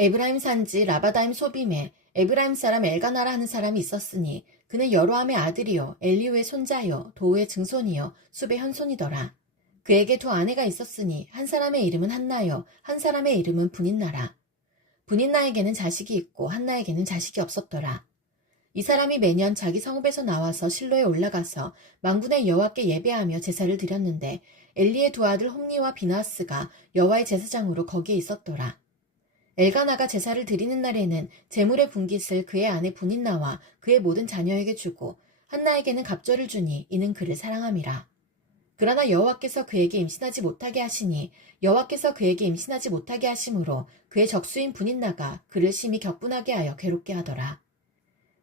에브라임 산지 라바다임 소빔에 에브라임 사람 엘가나라 하는 사람이 있었으니 그는 여로함의 아들이요 엘리후의 손자요 도우의 증손이요 숲의 현손이더라. 그에게 두 아내가 있었으니 한 사람의 이름은 한나요 한 사람의 이름은 분인나라. 분인나에게는 자식이 있고 한나에게는 자식이 없었더라. 이 사람이 매년 자기 성읍에서 나와서 실로에 올라가서 만군의 여호와께 예배하며 제사를 드렸는데 엘리의 두 아들 홈니와 비나스가 여호와의 제사장으로 거기에 있었더라. 엘가나가 제사를 드리는 날에는 제물의 분깃을 그의 아내 분인나와 그의 모든 자녀에게 주고 한나에게는 갑절을 주니 이는 그를 사랑함이라. 그러나 여호와께서 그에게 임신하지 못하게 하시니 여호와께서 그에게 임신하지 못하게 하심으로 그의 적수인 분인나가 그를 심히 격분하게 하여 괴롭게 하더라.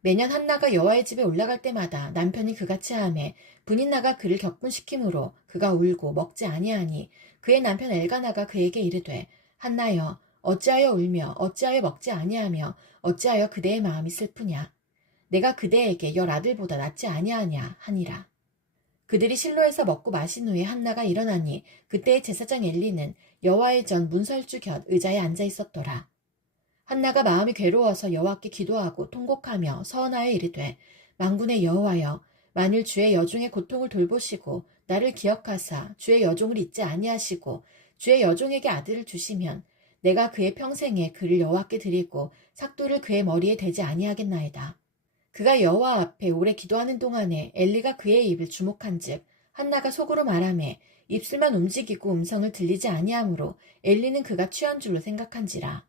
매년 한나가 여호와의 집에 올라갈 때마다 남편이 그같이 하매 분인나가 그를 격분시키므로 그가 울고 먹지 아니하니 그의 남편 엘가나가 그에게 이르되 한나여 어찌하여 울며 어찌하여 먹지 아니하며 어찌하여 그대의 마음이 슬프냐 내가 그대에게 열 아들보다 낫지 아니하냐 하니라. 그들이 실로에서 먹고 마신 후에 한나가 일어나니 그때의 제사장 엘리는 여호와의 전 문설주 곁 의자에 앉아 있었더라. 한나가 마음이 괴로워서 여호와께 기도하고 통곡하며 서원하여 이르되 만군의 여호와여 만일 주의 여종의 고통을 돌보시고 나를 기억하사 주의 여종을 잊지 아니하시고 주의 여종에게 아들을 주시면 내가 그의 평생에 그를 여호와께 드리고 삭도를 그의 머리에 대지 아니하겠나이다. 그가 여호와 앞에 오래 기도하는 동안에 엘리가 그의 입을 주목한즉 한나가 속으로 말하매 입술만 움직이고 음성을 들리지 아니하므로 엘리는 그가 취한 줄로 생각한지라.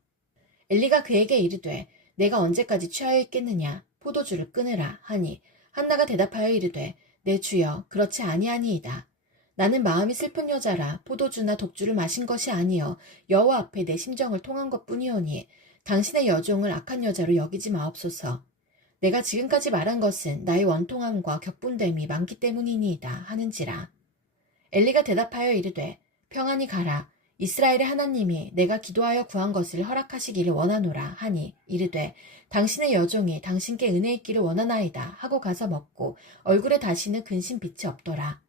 엘리가 그에게 이르되 내가 언제까지 취하여 있겠느냐 포도주를 끊으라 하니 한나가 대답하여 이르되 내 주여 그렇지 아니하니이다. 나는 마음이 슬픈 여자라 포도주나 독주를 마신 것이 아니여 여호와 앞에 내 심정을 통한 것뿐이오니 당신의 여종을 악한 여자로 여기지 마옵소서. 내가 지금까지 말한 것은 나의 원통함과 격분됨이 많기 때문이니이다 하는지라. 엘리가 대답하여 이르되 평안히 가라. 이스라엘의 하나님이 내가 기도하여 구한 것을 허락하시기를 원하노라 하니 이르되 당신의 여종이 당신께 은혜 있기를 원하나이다 하고 가서 먹고 얼굴에 다시는 근심 빛이 없더라.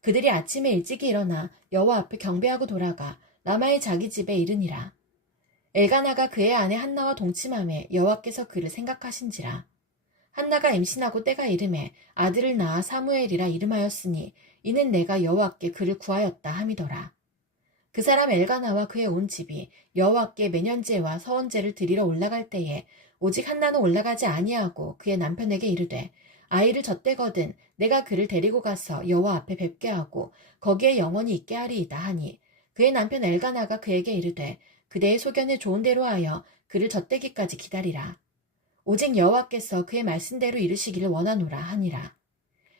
그들이 아침에 일찍이 일어나 여호와 앞에 경배하고 돌아가 라마의 자기 집에 이르니라. 엘가나가 그의 아내 한나와 동침함에 여호와께서 그를 생각하신지라. 한나가 임신하고 때가 이름에 아들을 낳아 사무엘이라 이름하였으니 이는 내가 여호와께 그를 구하였다 함이더라. 그 사람 엘가나와 그의 온 집이 여호와께 매년제와 서원제를 드리러 올라갈 때에 오직 한나는 올라가지 아니하고 그의 남편에게 이르되 아이를 젖대거든 내가 그를 데리고 가서 여호와 앞에 뵙게 하고 거기에 영원히 있게 하리이다 하니 그의 남편 엘가나가 그에게 이르되 그대의 소견에 좋은 대로 하여 그를 젖대기까지 기다리라. 오직 여호와께서 그의 말씀대로 이루시기를 원하노라 하니라.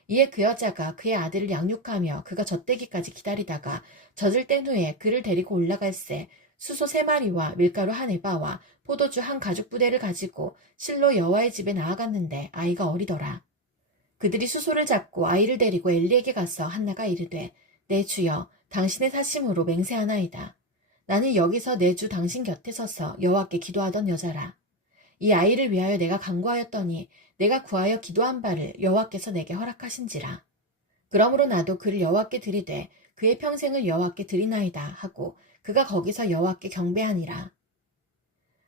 이에 그 여자가 그의 아들을 양육하며 그가 젖대기까지 기다리다가 젖을 뗀 후에 그를 데리고 올라갈새 수소 3마리와 밀가루 1에바와 포도주 1가죽부대를 가지고 실로 여호와의 집에 나아갔는데 아이가 어리더라. 그들이 수소를 잡고 아이를 데리고 엘리에게 가서 한나가 이르되 내 주여 당신의 사심으로 맹세하나이다. 나는 여기서 내 주 당신 곁에 서서 여호와께 기도하던 여자라. 이 아이를 위하여 내가 간구하였더니 내가 구하여 기도한 바를 여호와께서 내게 허락하신지라. 그러므로 나도 그를 여호와께 드리되 그의 평생을 여호와께 드리나이다 하고 그가 거기서 여호와께 경배하니라.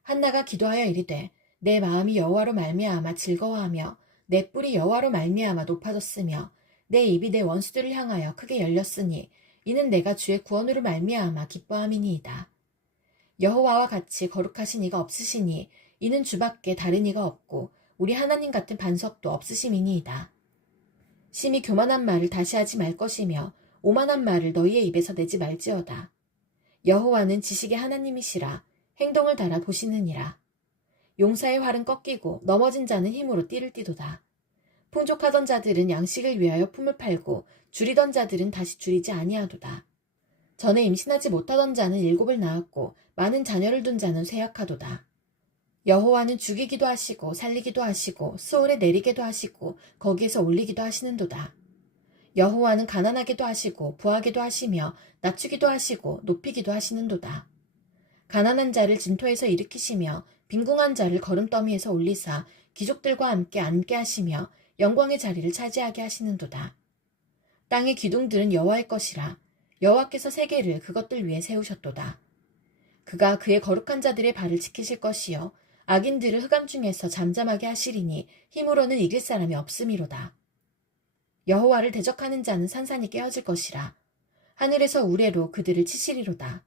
한나가 기도하여 이르되 내 마음이 여호와로 말미암아 즐거워하며 내 뿔이 여호와로 말미암아 높아졌으며 내 입이 내 원수들을 향하여 크게 열렸으니 이는 내가 주의 구원으로 말미암아 기뻐함이니이다. 여호와와 같이 거룩하신 이가 없으시니 이는 주밖에 다른 이가 없고 우리 하나님 같은 반석도 없으심이니이다. 심히 교만한 말을 다시 하지 말 것이며 오만한 말을 너희의 입에서 내지 말지어다. 여호와는 지식의 하나님이시라 행동을 달아 보시느니라. 용사의 활은 꺾이고 넘어진 자는 힘으로 띠를 띠도다. 풍족하던 자들은 양식을 위하여 품을 팔고 줄이던 자들은 다시 줄이지 아니하도다. 전에 임신하지 못하던 자는 7을 낳았고 많은 자녀를 둔 자는 쇠약하도다. 여호와는 죽이기도 하시고 살리기도 하시고 스올에 내리게도 하시고 거기에서 올리기도 하시는도다. 여호와는 가난하게도 하시고 부하게도 하시며 낮추기도 하시고 높이기도 하시는도다. 가난한 자를 진토에서 일으키시며 빈궁한 자를 거름더미에서 올리사 귀족들과 함께 앉게 하시며 영광의 자리를 차지하게 하시는도다. 땅의 기둥들은 여호와의 것이라 여호와께서 세계를 그것들 위에 세우셨도다. 그가 그의 거룩한 자들의 발을 지키실 것이요 악인들을 흑암 중에서 잠잠하게 하시리니 힘으로는 이길 사람이 없음이로다. 여호와를 대적하는 자는 산산이 깨어질 것이라. 하늘에서 우레로 그들을 치시리로다.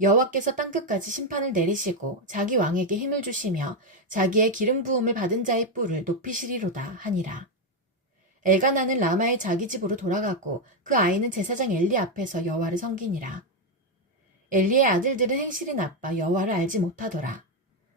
여호와께서 땅끝까지 심판을 내리시고 자기 왕에게 힘을 주시며 자기의 기름 부음을 받은 자의 뿔을 높이시리로다 하니라. 엘가나는 라마의 자기 집으로 돌아가고 그 아이는 제사장 엘리 앞에서 여호와를 섬기니라. 엘리의 아들들은 행실이 나빠 여호와를 알지 못하더라.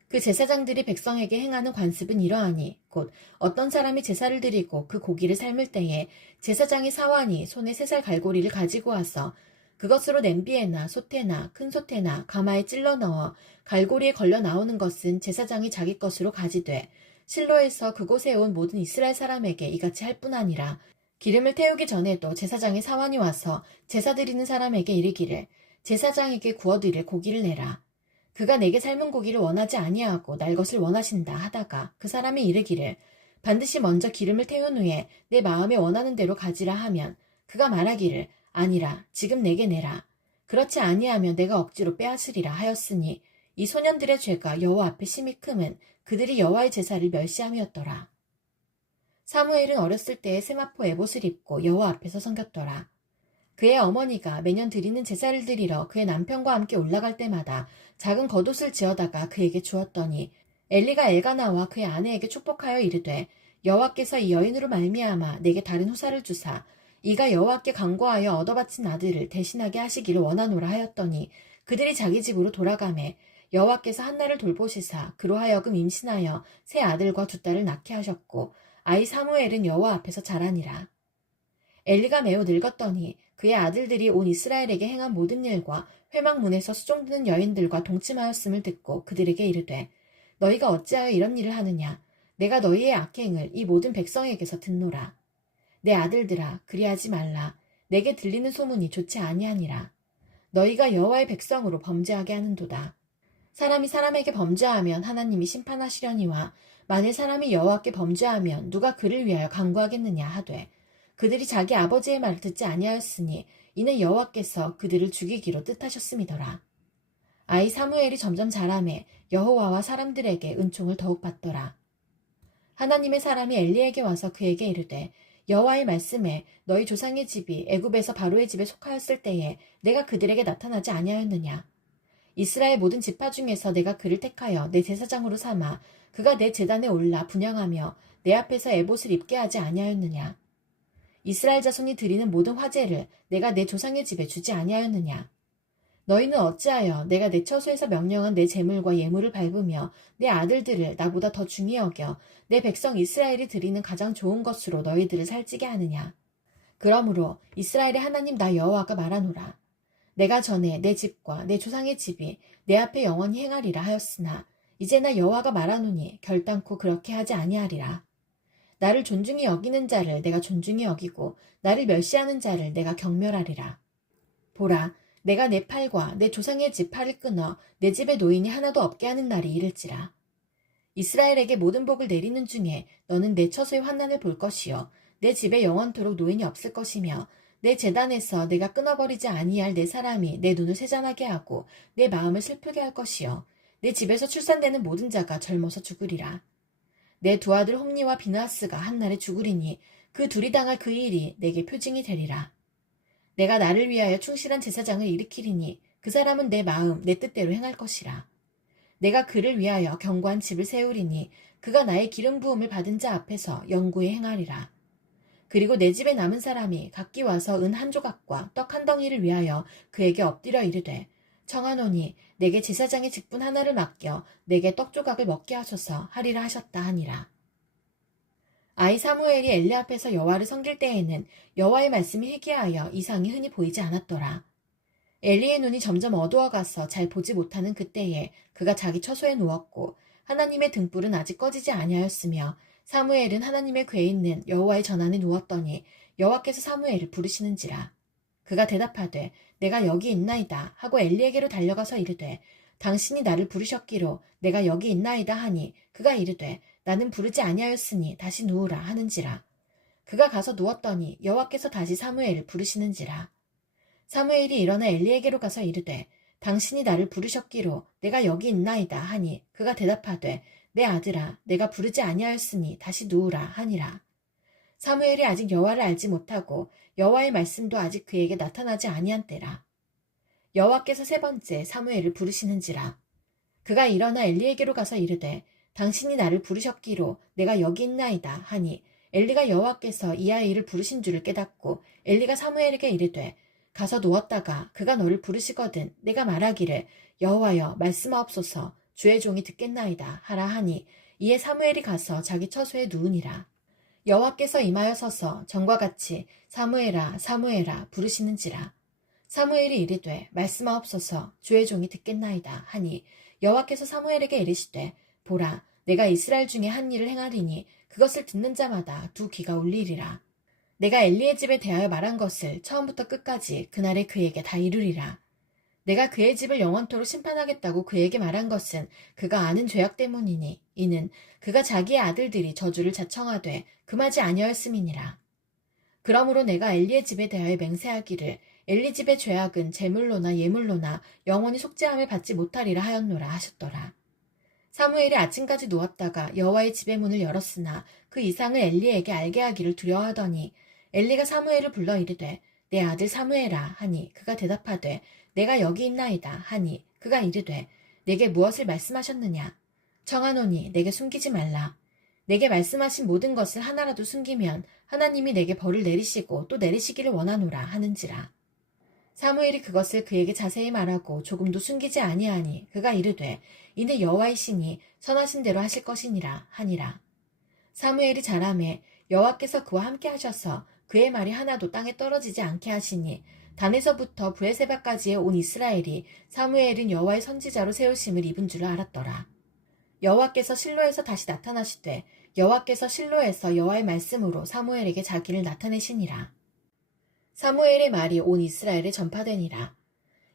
그 제사장들이 백성에게 행하는 관습은 이러하니 곧 어떤 사람이 제사를 드리고 그 고기를 삶을 때에 제사장이 사환이 손에 3살 갈고리를 가지고 와서 그것으로 냄비에나 솥에나 큰 솥에나 가마에 찔러 넣어 갈고리에 걸려 나오는 것은 제사장이 자기 것으로 가지되 실로에서 그곳에 온 모든 이스라엘 사람에게 이같이 할 뿐 아니라 기름을 태우기 전에도 제사장의 사환이 와서 제사 드리는 사람에게 이르기를 제사장에게 구워드릴 고기를 내라. 그가 내게 삶은 고기를 원하지 아니하고 날 것을 원하신다 하다가 그 사람이 이르기를 반드시 먼저 기름을 태운 후에 내 마음에 원하는 대로 가지라 하면 그가 말하기를 아니라 지금 내게 내라. 그렇지 아니하면 내가 억지로 빼앗으리라 하였으니 이 소년들의 죄가 여호와 앞에 심히 크면 그들이 여호와의 제사를 멸시함이었더라. 사무엘은 어렸을 때에 세마포 에봇을 입고 여호와 앞에서 섬겼더라. 그의 어머니가 매년 드리는 제사를 드리러 그의 남편과 함께 올라갈 때마다 작은 겉옷을 지어다가 그에게 주었더니 엘리가 엘가나와 그의 아내에게 축복하여 이르되 여호와께서 이 여인으로 말미암아 내게 다른 후사를 주사 이가 여호와께 간구하여 얻어바친 아들을 대신하게 하시기를 원하노라 하였더니 그들이 자기 집으로 돌아가매 여호와께서 한나를 돌보시사 그로 하여금 임신하여 세 아들과 2딸을 낳게 하셨고 아이 사무엘은 여호와 앞에서 자라니라. 엘리가 매우 늙었더니 그의 아들들이 온 이스라엘에게 행한 모든 일과 회막문에서 수종드는 여인들과 동침하였음을 듣고 그들에게 이르되 너희가 어찌하여 이런 일을 하느냐. 내가 너희의 악행을 이 모든 백성에게서 듣노라. 내 아들들아 그리하지 말라. 내게 들리는 소문이 좋지 아니하니라. 너희가 여호와의 백성으로 범죄하게 하는도다. 사람이 사람에게 범죄하면 하나님이 심판하시려니와 만일 사람이 여호와께 범죄하면 누가 그를 위하여 간구하겠느냐 하되 그들이 자기 아버지의 말을 듣지 아니하였으니 이는 여호와께서 그들을 죽이기로 뜻하셨음이더라. 아이 사무엘이 점점 자라매 여호와와 사람들에게 은총을 더욱 받더라. 하나님의 사람이 엘리에게 와서 그에게 이르되 여호와의 말씀에 너희 조상의 집이 애굽에서 바로의 집에 속하였을 때에 내가 그들에게 나타나지 아니하였느냐. 이스라엘 모든 지파 중에서 내가 그를 택하여 내 제사장으로 삼아 그가 내 제단에 올라 분향하며 내 앞에서 에봇을 입게 하지 아니하였느냐. 이스라엘 자손이 드리는 모든 화제를 내가 내 조상의 집에 주지 아니하였느냐. 너희는 어찌하여 내가 내 처소에서 명령한 내 재물과 예물을 밟으며 내 아들들을 나보다 더 중히 여겨 내 백성 이스라엘이 드리는 가장 좋은 것으로 너희들을 살찌게 하느냐. 그러므로 이스라엘의 하나님 나 여호와가 말하노라. 내가 전에 내 집과 내 조상의 집이 내 앞에 영원히 행하리라 하였으나 이제 나 여호와가 말하노니 결단코 그렇게 하지 아니하리라. 나를 존중히 여기는 자를 내가 존중히 여기고 나를 멸시하는 자를 내가 경멸하리라. 보라, 내가 내 팔과 내 조상의 집 팔을 끊어 내 집에 노인이 하나도 없게 하는 날이 이를지라. 이스라엘에게 모든 복을 내리는 중에 너는 내 처소의 환난을 볼 것이요 내 집에 영원토록 노인이 없을 것이며 내 제단에서 내가 끊어버리지 아니할 내 사람이 내 눈을 세잔하게 하고 내 마음을 슬프게 할 것이요 내 집에서 출산되는 모든 자가 젊어서 죽으리라. 내 2 아들 홈니와 비느하스가 한날에 죽으리니 그 둘이 당할 그 일이 내게 표징이 되리라. 내가 나를 위하여 충실한 제사장을 일으키리니 그 사람은 내 마음 내 뜻대로 행할 것이라. 내가 그를 위하여 견고한 집을 세우리니 그가 나의 기름 부음을 받은 자 앞에서 영구히 행하리라. 그리고 내 집에 남은 사람이 각기 와서 은 1조각과 떡 1덩이를 위하여 그에게 엎드려 이르되 청하노니 내게 제사장의 직분 하나를 맡겨 내게 떡 조각을 먹게 하소서 하리라 하셨다 하니라. 아이 사무엘이 엘리 앞에서 여호와를 섬길 때에는 여호와의 말씀이 희귀하여 이상이 흔히 보이지 않았더라. 엘리의 눈이 점점 어두워가서 잘 보지 못하는 그때에 그가 자기 처소에 누웠고 하나님의 등불은 아직 꺼지지 아니하였으며 사무엘은 하나님의 궤에 있는 여호와의 전안에 누웠더니 여호와께서 사무엘을 부르시는지라. 그가 대답하되 내가 여기 있나이다 하고 엘리에게로 달려가서 이르되 당신이 나를 부르셨기로 내가 여기 있나이다 하니 그가 이르되 나는 부르지 아니하였으니 다시 누우라 하는지라. 그가 가서 누웠더니 여호와께서 다시 사무엘을 부르시는지라. 사무엘이 일어나 엘리에게로 가서 이르되 당신이 나를 부르셨기로 내가 여기 있나이다 하니 그가 대답하되 내 아들아 내가 부르지 아니하였으니 다시 누우라 하니라. 사무엘이 아직 여호와를 알지 못하고 여호와의 말씀도 아직 그에게 나타나지 아니한 때라. 여호와께서 세 번째 사무엘을 부르시는지라. 그가 일어나 엘리에게로 가서 이르되 당신이 나를 부르셨기로 내가 여기 있나이다 하니 엘리가 여호와께서 이 아이를 부르신 줄을 깨닫고 엘리가 사무엘에게 이르되 가서 누웠다가 그가 너를 부르시거든 내가 말하기를 여호와여 말씀하옵소서 주의 종이 듣겠나이다 하라 하니 이에 사무엘이 가서 자기 처소에 누우니라. 여호와께서 임하여 서서 전과 같이 사무엘아 사무엘아 부르시는지라. 사무엘이 이르되 말씀하옵소서 주의 종이 듣겠나이다 하니 여호와께서 사무엘에게 이르시되 보라 내가 이스라엘 중에 한 일을 행하리니 그것을 듣는 자마다 두 귀가 울리리라. 내가 엘리의 집에 대하여 말한 것을 처음부터 끝까지 그날에 그에게 다 이루리라. 내가 그의 집을 영원토록 심판하겠다고 그에게 말한 것은 그가 아는 죄악 때문이니 이는 그가 자기의 아들들이 저주를 자청하되 금하지 아니하였음이니라. 그러므로 내가 엘리의 집에 대하여 맹세하기를 엘리 집의 죄악은 제물로나 예물로나 영원히 속죄함을 받지 못하리라 하였노라 하셨더라. 사무엘이 아침까지 누웠다가 여호와의 집의 문을 열었으나 그 이상을 엘리에게 알게 하기를 두려워하더니 엘리가 사무엘을 불러 이르되 내 아들 사무엘아 하니 그가 대답하되 내가 여기 있나이다 하니 그가 이르되 내게 무엇을 말씀하셨느냐 청하노니 내게 숨기지 말라. 내게 말씀하신 모든 것을 하나라도 숨기면 하나님이 내게 벌을 내리시고 또 내리시기를 원하노라 하는지라. 사무엘이 그것을 그에게 자세히 말하고 조금도 숨기지 아니하니 그가 이르되 이는 여호와의 신이 선하신 대로 하실 것이니라 하니라. 사무엘이 자라매 여호와께서 그와 함께 하셔서 그의 말이 하나도 땅에 떨어지지 않게 하시니 단에서부터 브에세바까지의 온 이스라엘이 사무엘은 여호와의 선지자로 세우심을 입은 줄을 알았더라. 여호와께서 실로에서 다시 나타나시되 여호와께서 실로에서 여호와의 말씀으로 사무엘에게 자기를 나타내시니라. 사무엘의 말이 온 이스라엘에 전파되니라.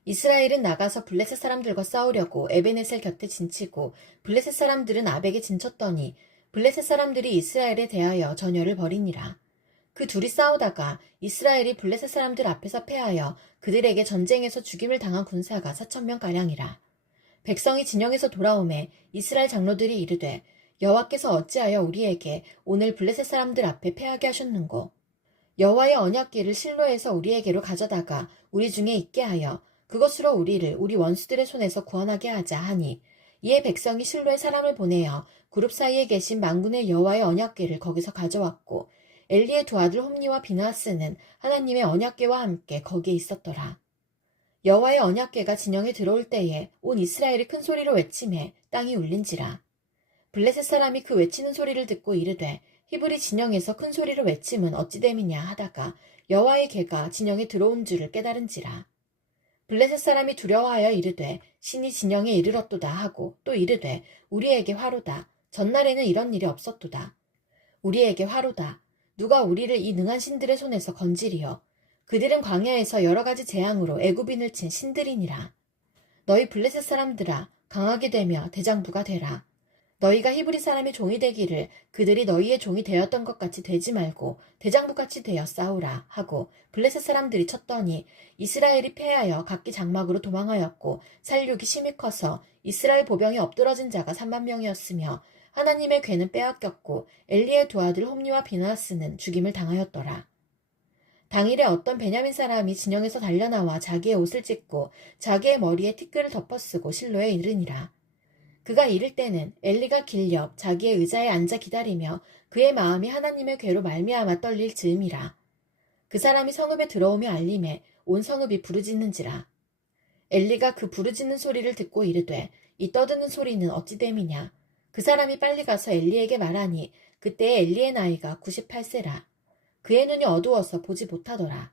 이스라엘은 나가서 블레셋 사람들과 싸우려고 에베넷을 곁에 진치고 블레셋 사람들은 아벡에 진쳤더니 블레셋 사람들이 이스라엘에 대하여 전열을 벌이니라. 그 둘이 싸우다가 이스라엘이 블레셋 사람들 앞에서 패하여 그들에게 전쟁에서 죽임을 당한 군사가 4,000명가량이라. 백성이 진영에서 돌아오매 이스라엘 장로들이 이르되 여호와께서 어찌하여 우리에게 오늘 블레셋 사람들 앞에 패하게 하셨는고 여호와의 언약궤를 실로에서 우리에게로 가져다가 우리 중에 있게 하여 그것으로 우리를 우리 원수들의 손에서 구원하게 하자 하니 이에 백성이 실로에 사람을 보내어 그룹 사이에 계신 만군의 여호와의 언약궤를 거기서 가져왔고 엘리의 두 아들 홈니와 비느하스는 하나님의 언약궤와 함께 거기에 있었더라. 여호와의 언약궤가 진영에 들어올 때에 온 이스라엘이 큰 소리로 외치매 땅이 울린지라. 블레셋 사람이 그 외치는 소리를 듣고 이르되 히브리 진영에서 큰 소리로 외침은 어찌 됨이냐 하다가 여호와의 궤가 진영에 들어온 줄을 깨달은지라. 블레셋 사람이 두려워하여 이르되 신이 진영에 이르렀도다 하고 또 이르되 우리에게 화로다. 전날에는 이런 일이 없었도다. 우리에게 화로다. 누가 우리를 이 능한 신들의 손에서 건지리요. 그들은 광야에서 여러 가지 재앙으로 애굽인을 친 신들이니라. 너희 블레셋 사람들아 강하게 되며 대장부가 되라. 너희가 히브리 사람의 종이 되기를 그들이 너희의 종이 되었던 것 같이 되지 말고 대장부같이 되어 싸우라 하고 블레셋 사람들이 쳤더니 이스라엘이 패하여 각기 장막으로 도망하였고 살육이 심히 커서 이스라엘 보병이 엎드러진 자가 3만 명이었으며 하나님의 궤는 빼앗겼고 엘리의 두 아들 홈니와 비느하스는 죽임을 당하였더라. 당일에 어떤 베냐민 사람이 진영에서 달려나와 자기의 옷을 찢고 자기의 머리에 티끌을 덮어쓰고 실로에 이르니라. 그가 이를 때는 엘리가 길 옆 자기의 의자에 앉아 기다리며 그의 마음이 하나님의 궤로 말미암아 떨릴 즈음이라. 그 사람이 성읍에 들어오며 알림에 온 성읍이 부르짖는지라. 엘리가 그 부르짖는 소리를 듣고 이르되 이 떠드는 소리는 어찌 됨이냐. 그 사람이 빨리 가서 엘리에게 말하니 그때에 엘리의 나이가 98세라. 그의 눈이 어두워서 보지 못하더라.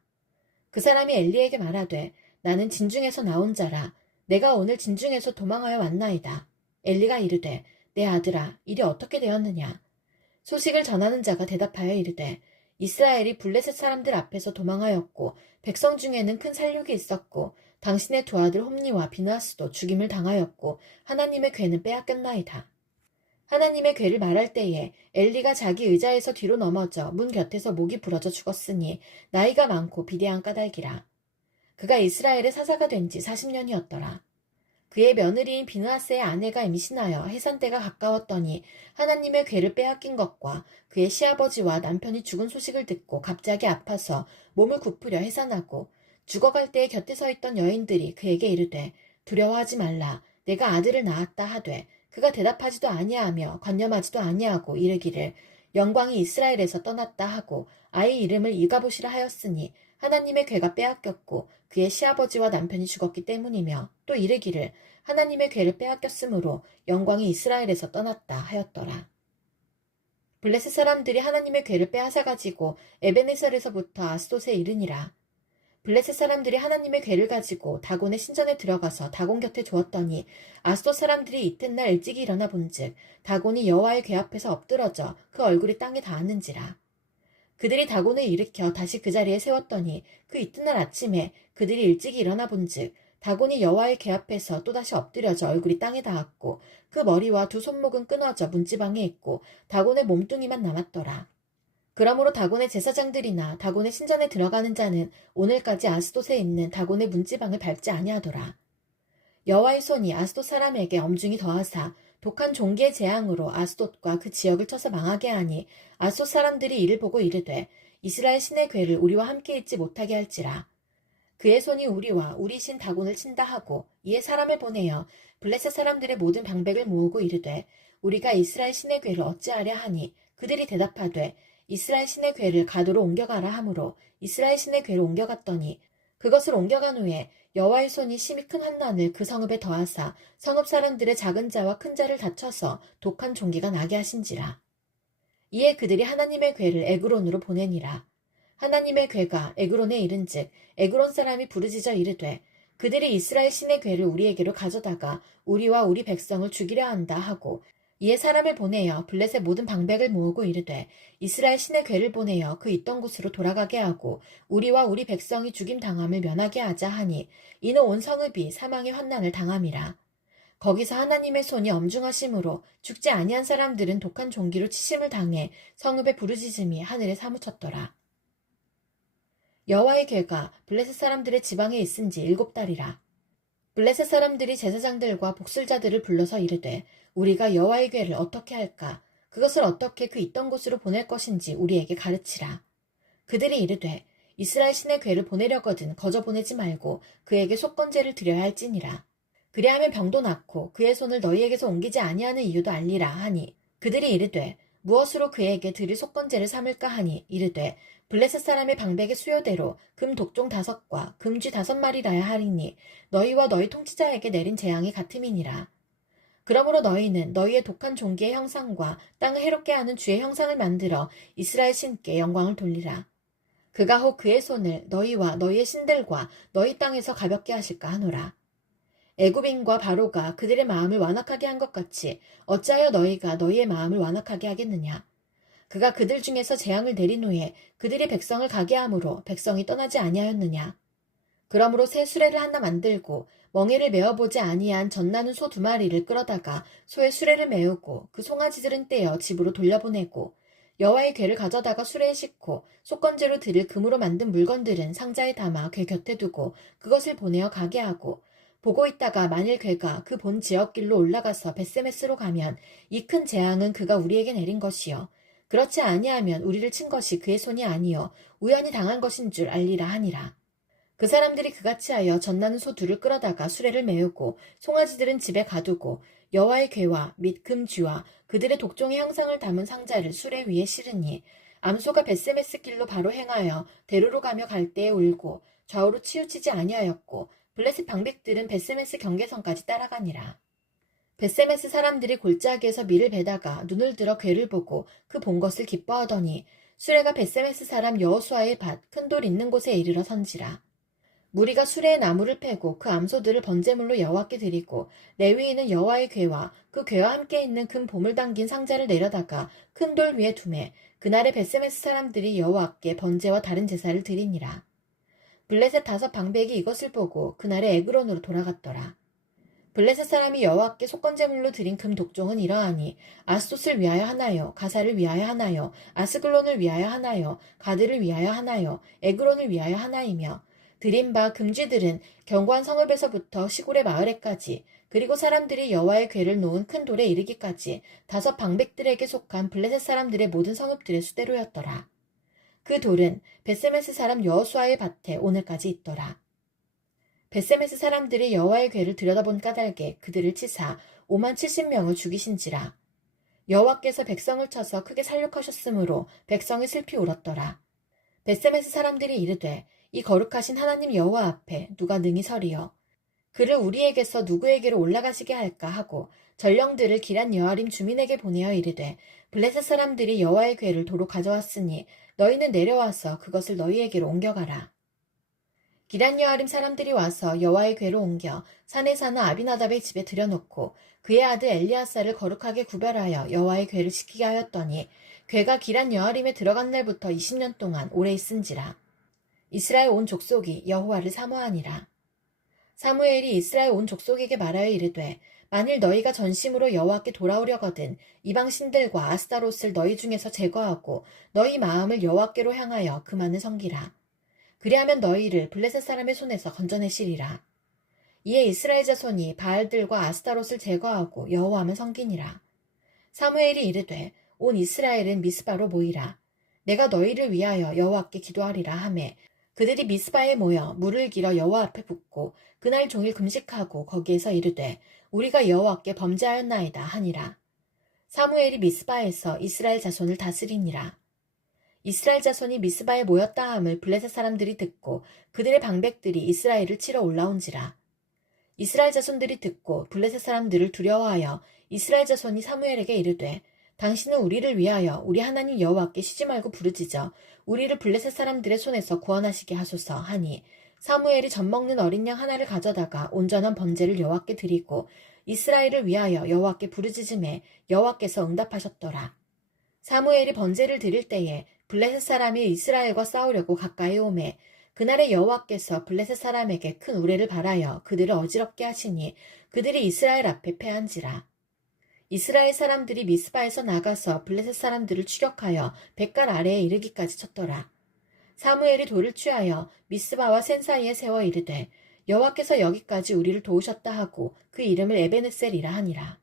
그 사람이 엘리에게 말하되 나는 진중에서 나온 자라. 내가 오늘 진중에서 도망하여 왔나이다. 엘리가 이르되 내 아들아 일이 어떻게 되었느냐. 소식을 전하는 자가 대답하여 이르되 이스라엘이 블레셋 사람들 앞에서 도망하였고 백성 중에는 큰 살육이 있었고 당신의 두 아들 홈니와 비느하스도 죽임을 당하였고 하나님의 궤는 빼앗겼나이다. 하나님의 궤를 말할 때에 엘리가 자기 의자에서 뒤로 넘어져 문 곁에서 목이 부러져 죽었으니 나이가 많고 비대한 까닭이라. 그가 이스라엘의 사사가 된 지 40년이었더라. 그의 며느리인 비느하스의 아내가 임신하여 해산 때가 가까웠더니 하나님의 궤를 빼앗긴 것과 그의 시아버지와 남편이 죽은 소식을 듣고 갑자기 아파서 몸을 굽으려 해산하고 죽어갈 때에 곁에 서 있던 여인들이 그에게 이르되 두려워하지 말라 내가 아들을 낳았다 하되 그가 대답하지도 아니하며 관념하지도 아니하고 이르기를 영광이 이스라엘에서 떠났다 하고 아이 이름을 이가봇이라 하였으니 하나님의 궤가 빼앗겼고 그의 시아버지와 남편이 죽었기 때문이며 또 이르기를 하나님의 궤를 빼앗겼으므로 영광이 이스라엘에서 떠났다 하였더라. 블레셋 사람들이 하나님의 궤를 빼앗아 가지고 에베네셀에서부터 아스돗에 이르니라. 블레셋 사람들이 하나님의 궤를 가지고 다곤의 신전에 들어가서 다곤 곁에 두었더니 아스돗 사람들이 이튿날 일찍이 일어나 본즉 다곤이 여호와의 궤 앞에서 엎드러져 그 얼굴이 땅에 닿았는지라. 그들이 다곤을 일으켜 다시 그 자리에 세웠더니 그 이튿날 아침에 그들이 일찍이 일어나 본즉 다곤이 여호와의 궤 앞에서 또다시 엎드려져 얼굴이 땅에 닿았고 그 머리와 두 손목은 끊어져 문지방에 있고 다곤의 몸뚱이만 남았더라. 그러므로 다곤의 제사장들이나 다곤의 신전에 들어가는 자는 오늘까지 아스돗에 있는 다곤의 문지방을 밟지 아니하더라. 여호와의 손이 아스돗 사람에게 엄중히 더하사 독한 종기의 재앙으로 아스돗과 그 지역을 쳐서 망하게 하니 아스돗 사람들이 이를 보고 이르되 이스라엘 신의 궤를 우리와 함께 있지 못하게 할지라. 그의 손이 우리와 우리 신 다곤을 친다 하고 이에 사람을 보내어 블레셋 사람들의 모든 방백을 모으고 이르되 우리가 이스라엘 신의 궤를 어찌하랴 하니 그들이 대답하되 이스라엘 신의 궤를 가도로 옮겨가라 하므로 이스라엘 신의 궤를 옮겨갔더니 그것을 옮겨간 후에 여호와의 손이 심히 큰 환난을 그 성읍에 더하사 성읍 사람들의 작은 자와 큰 자를 다쳐서 독한 종기가 나게 하신지라. 이에 그들이 하나님의 궤를 에그론으로 보내니라. 하나님의 궤가 에그론에 이른즉 에그론 사람이 부르짖어 이르되 그들이 이스라엘 신의 궤를 우리에게로 가져다가 우리와 우리 백성을 죽이려 한다 하고 이에 사람을 보내어 블레셋 모든 방백을 모으고 이르되 이스라엘 신의 궤를 보내어 그 있던 곳으로 돌아가게 하고 우리와 우리 백성이 죽임 당함을 면하게 하자 하니 이는 온 성읍이 사망의 환난을 당함이라. 거기서 하나님의 손이 엄중하심으로 죽지 아니한 사람들은 독한 종기로 치심을 당해 성읍의 부르짖음이 하늘에 사무쳤더라. 여호와의 궤가 블레셋 사람들의 지방에 있은 지 7달이라. 블레셋 사람들이 제사장들과 복술자들을 불러서 이르되 우리가 여호와의 궤를 어떻게 할까? 그것을 어떻게 그 있던 곳으로 보낼 것인지 우리에게 가르치라. 그들이 이르되 이스라엘 신의 궤를 보내려거든 거저 보내지 말고 그에게 속건제를 드려야 할지니라. 그리하면 병도 낫고 그의 손을 너희에게서 옮기지 아니하는 이유도 알리라 하니 그들이 이르되 무엇으로 그에게 드릴 속건제를 삼을까 하니 이르되 블레셋 사람의 방백의 수요대로 금 독종 5과 금쥐 5마리라야 하리니 너희와 너희 통치자에게 내린 재앙이 같음이니라. 그러므로 너희는 너희의 독한 종기의 형상과 땅을 해롭게 하는 주의 형상을 만들어 이스라엘 신께 영광을 돌리라. 그가 혹 그의 손을 너희와 너희의 신들과 너희 땅에서 가볍게 하실까 하노라. 애굽인과 바로가 그들의 마음을 완악하게 한 것 같이 어찌하여 너희가 너희의 마음을 완악하게 하겠느냐. 그가 그들 중에서 재앙을 내린 후에 그들이 백성을 가게 함으로 백성이 떠나지 아니하였느냐. 그러므로 새 수레를 하나 만들고 멍에를 메어보지 아니한 젖나는 소 2마리를 끌어다가 소의 수레를 메우고 그 송아지들은 떼어 집으로 돌려보내고 여호와의 궤를 가져다가 수레에 싣고 속건제로 드릴 금으로 만든 물건들은 상자에 담아 궤 곁에 두고 그것을 보내어 가게 하고 보고 있다가 만일 궤가 그 본 지역길로 올라가서 벳세메스로 가면 이 큰 재앙은 그가 우리에게 내린 것이요 그렇지 아니하면 우리를 친 것이 그의 손이 아니요 우연히 당한 것인 줄 알리라 하니라. 그 사람들이 그같이 하여 젖나는 소 2를 끌어다가 수레를 메우고 송아지들은 집에 가두고 여호와의 궤와 및 금쥐와 그들의 독종의 형상을 담은 상자를 수레 위에 실으니 암소가 벳세메스 길로 바로 행하여 대로로 가며 갈 때에 울고 좌우로 치우치지 아니하였고 블레셋 방백들은 벳세메스 경계선까지 따라가니라. 벳세메스 사람들이 골짜기에서 밀을 베다가 눈을 들어 궤를 보고 그 본 것을 기뻐하더니 수레가 벳세메스 사람 여호수아의 밭 큰 돌 있는 곳에 이르러 선지라. 무리가 수레에 나무를 패고 그 암소들을 번제물로 여호와께 드리고 레위인은 여호와의 궤와 그 궤와 함께 있는 금 보물 담긴 상자를 내려다가 큰 돌 위에 두매 그날에 벳세메스 사람들이 여호와께 번제와 다른 제사를 드리니라. 블레셋 5 방백이 이것을 보고 그날에 에그론으로 돌아갔더라. 블레셋 사람이 여호와께 속건제물로 드린 금 독종은 이러하니 아스돗을 위하여 하나요, 가사를 위하여 하나요, 아스글론을 위하여 하나요, 가드를 위하여 하나요, 에그론을 위하여 하나이며 들인 바 금쥐들은 견고한 성읍에서부터 시골의 마을에까지, 그리고 사람들이 여호와의 궤를 놓은 큰 돌에 이르기까지 5 방백들에게 속한 블레셋 사람들의 모든 성읍들의 수대로였더라. 그 돌은 벳세메스 사람 여호수아의 밭에 오늘까지 있더라. 벳세메스 사람들이 여호와의 궤를 들여다본 까닭에 그들을 치사 5만 70명을 죽이신지라. 여호와께서 백성을 쳐서 크게 살육하셨으므로 백성이 슬피 울었더라. 벳세메스 사람들이 이르되 이 거룩하신 하나님 여호와 앞에 누가 능히 서리요. 그를 우리에게서 누구에게로 올라가시게 할까 하고 전령들을 기란 여아림 주민에게 보내어 이르되 블레셋 사람들이 여호와의 궤를 도로 가져왔으니 너희는 내려와서 그것을 너희에게로 옮겨가라. 기란 여아림 사람들이 와서 여호와의 궤로 옮겨 산에 사는 아비나답의 집에 들여놓고 그의 아들 엘리아사를 거룩하게 구별하여 여호와의 궤를 지키게 하였더니 궤가 기란 여아림에 들어간 날부터 20년 동안 오래 있은지라. 이스라엘 온 족속이 여호와를 사모하니라. 사무엘이 이스라엘 온 족속에게 말하여 이르되 만일 너희가 전심으로 여호와께 돌아오려거든 이방 신들과 아스타롯을 너희 중에서 제거하고 너희 마음을 여호와께로 향하여 그만을 섬기라. 그리하면 너희를 블레셋 사람의 손에서 건져내시리라. 이에 이스라엘 자손이 바알들과 아스타롯을 제거하고 여호와만 섬기니라. 사무엘이 이르되 온 이스라엘은 미스바로 모이라. 내가 너희를 위하여 여호와께 기도하리라 하매 그들이 미스바에 모여 물을 길어 여호와 앞에 붓고 그날 종일 금식하고 거기에서 이르되 우리가 여호와께 범죄하였나이다 하니라. 사무엘이 미스바에서 이스라엘 자손을 다스리니라. 이스라엘 자손이 미스바에 모였다 함을 블레셋 사람들이 듣고 그들의 방백들이 이스라엘을 치러 올라온지라. 이스라엘 자손들이 듣고 블레셋 사람들을 두려워하여 이스라엘 자손이 사무엘에게 이르되 당신은 우리를 위하여 우리 하나님 여호와께 쉬지 말고 부르짖어 우리를 블레셋 사람들의 손에서 구원하시게 하소서 하니 사무엘이 젖먹는 어린 양 하나를 가져다가 온전한 번제를 여호와께 드리고 이스라엘을 위하여 여호와께 부르짖음에 여호와께서 응답하셨더라. 사무엘이 번제를 드릴 때에 블레셋 사람이 이스라엘과 싸우려고 가까이 오매 그날에 여호와께서 블레셋 사람에게 큰 우레를 발하여 그들을 어지럽게 하시니 그들이 이스라엘 앞에 패한지라. 이스라엘 사람들이 미스바에서 나가서 블레셋 사람들을 추격하여 벳갈 아래에 이르기까지 쳤더라. 사무엘이 돌을 취하여 미스바와 센 사이에 세워 이르되 여호와께서 여기까지 우리를 도우셨다 하고 그 이름을 에베네셀이라 하니라.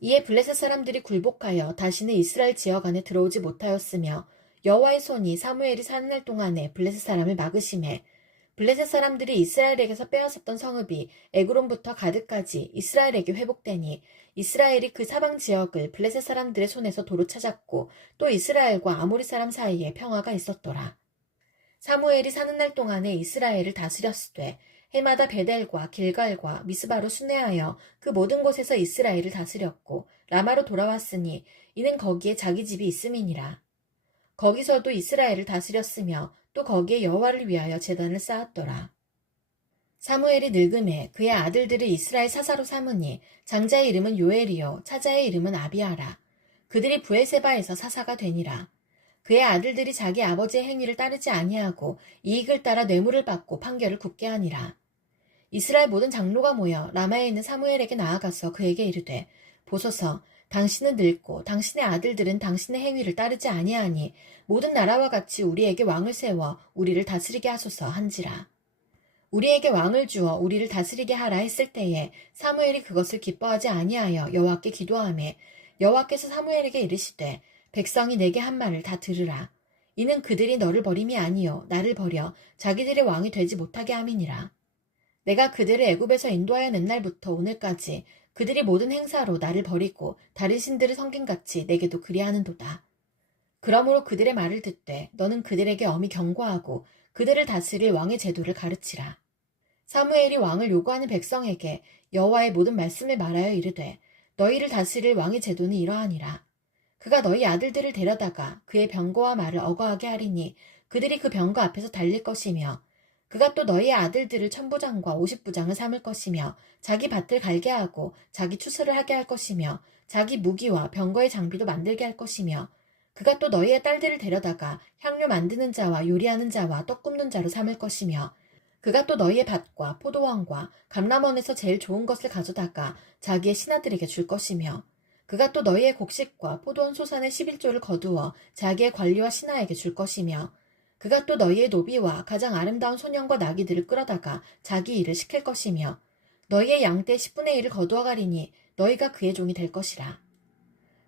이에 블레셋 사람들이 굴복하여 다시는 이스라엘 지역 안에 들어오지 못하였으며 여호와의 손이 사무엘이 사는 날 동안에 블레셋 사람을 막으심에 블레셋 사람들이 이스라엘에게서 빼앗았던 성읍이 에그론부터 가드까지 이스라엘에게 회복되니 이스라엘이 그 사방 지역을 블레셋 사람들의 손에서 도로 찾았고 또 이스라엘과 아모리 사람 사이에 평화가 있었더라. 사무엘이 사는 날 동안에 이스라엘을 다스렸으되 해마다 베델과 길갈과 미스바로 순회하여 그 모든 곳에서 이스라엘을 다스렸고 라마로 돌아왔으니 이는 거기에 자기 집이 있음이니라. 거기서도 이스라엘을 다스렸으며 또 거기에 여호와를 위하여 제단을 쌓았더라. 사무엘이 늙음에 그의 아들들을 이스라엘 사사로 삼으니 장자의 이름은 요엘이요 차자의 이름은 아비아라. 그들이 브에세바에서 사사가 되니라. 그의 아들들이 자기 아버지의 행위를 따르지 아니하고 이익을 따라 뇌물을 받고 판결을 굽게 하니라. 이스라엘 모든 장로가 모여 라마에 있는 사무엘에게 나아가서 그에게 이르되 보소서 당신은 늙고 당신의 아들들은 당신의 행위를 따르지 아니하니 모든 나라와 같이 우리에게 왕을 세워 우리를 다스리게 하소서 한지라. 우리에게 왕을 주어 우리를 다스리게 하라 했을 때에 사무엘이 그것을 기뻐하지 아니하여 여호와께 기도하매 여호와께서 사무엘에게 이르시되 백성이 내게 한 말을 다 들으라. 이는 그들이 너를 버림이 아니요 나를 버려 자기들의 왕이 되지 못하게 함이니라. 내가 그들을 애굽에서 인도하여 낸 날부터 오늘까지 그들이 모든 행사로 나를 버리고 다른 신들을 섬김같이 내게도 그리하는도다. 그러므로 그들의 말을 듣되 너는 그들에게 엄히 경고하고 그들을 다스릴 왕의 제도를 가르치라. 사무엘이 왕을 요구하는 백성에게 여호와의 모든 말씀을 말하여 이르되 너희를 다스릴 왕의 제도는 이러하니라. 그가 너희 아들들을 데려다가 그의 병거와 말을 어거하게 하리니 그들이 그 병거 앞에서 달릴 것이며 그가 또 너희 아들들을 천부장과 50부장을 삼을 것이며 자기 밭을 갈게 하고 자기 추수를 하게 할 것이며 자기 무기와 병거의 장비도 만들게 할 것이며 그가 또 너희의 딸들을 데려다가 향료 만드는 자와 요리하는 자와 떡 굽는 자로 삼을 것이며 그가 또 너희의 밭과 포도원과 감람원에서 제일 좋은 것을 가져다가 자기의 신하들에게 줄 것이며 그가 또 너희의 곡식과 포도원 소산의 11조를 거두어 자기의 관리와 신하에게 줄 것이며 그가 또 너희의 노비와 가장 아름다운 소년과 나귀들을 끌어다가 자기 일을 시킬 것이며 너희의 양떼 10분의 1을 거두어가리니 너희가 그의 종이 될 것이라.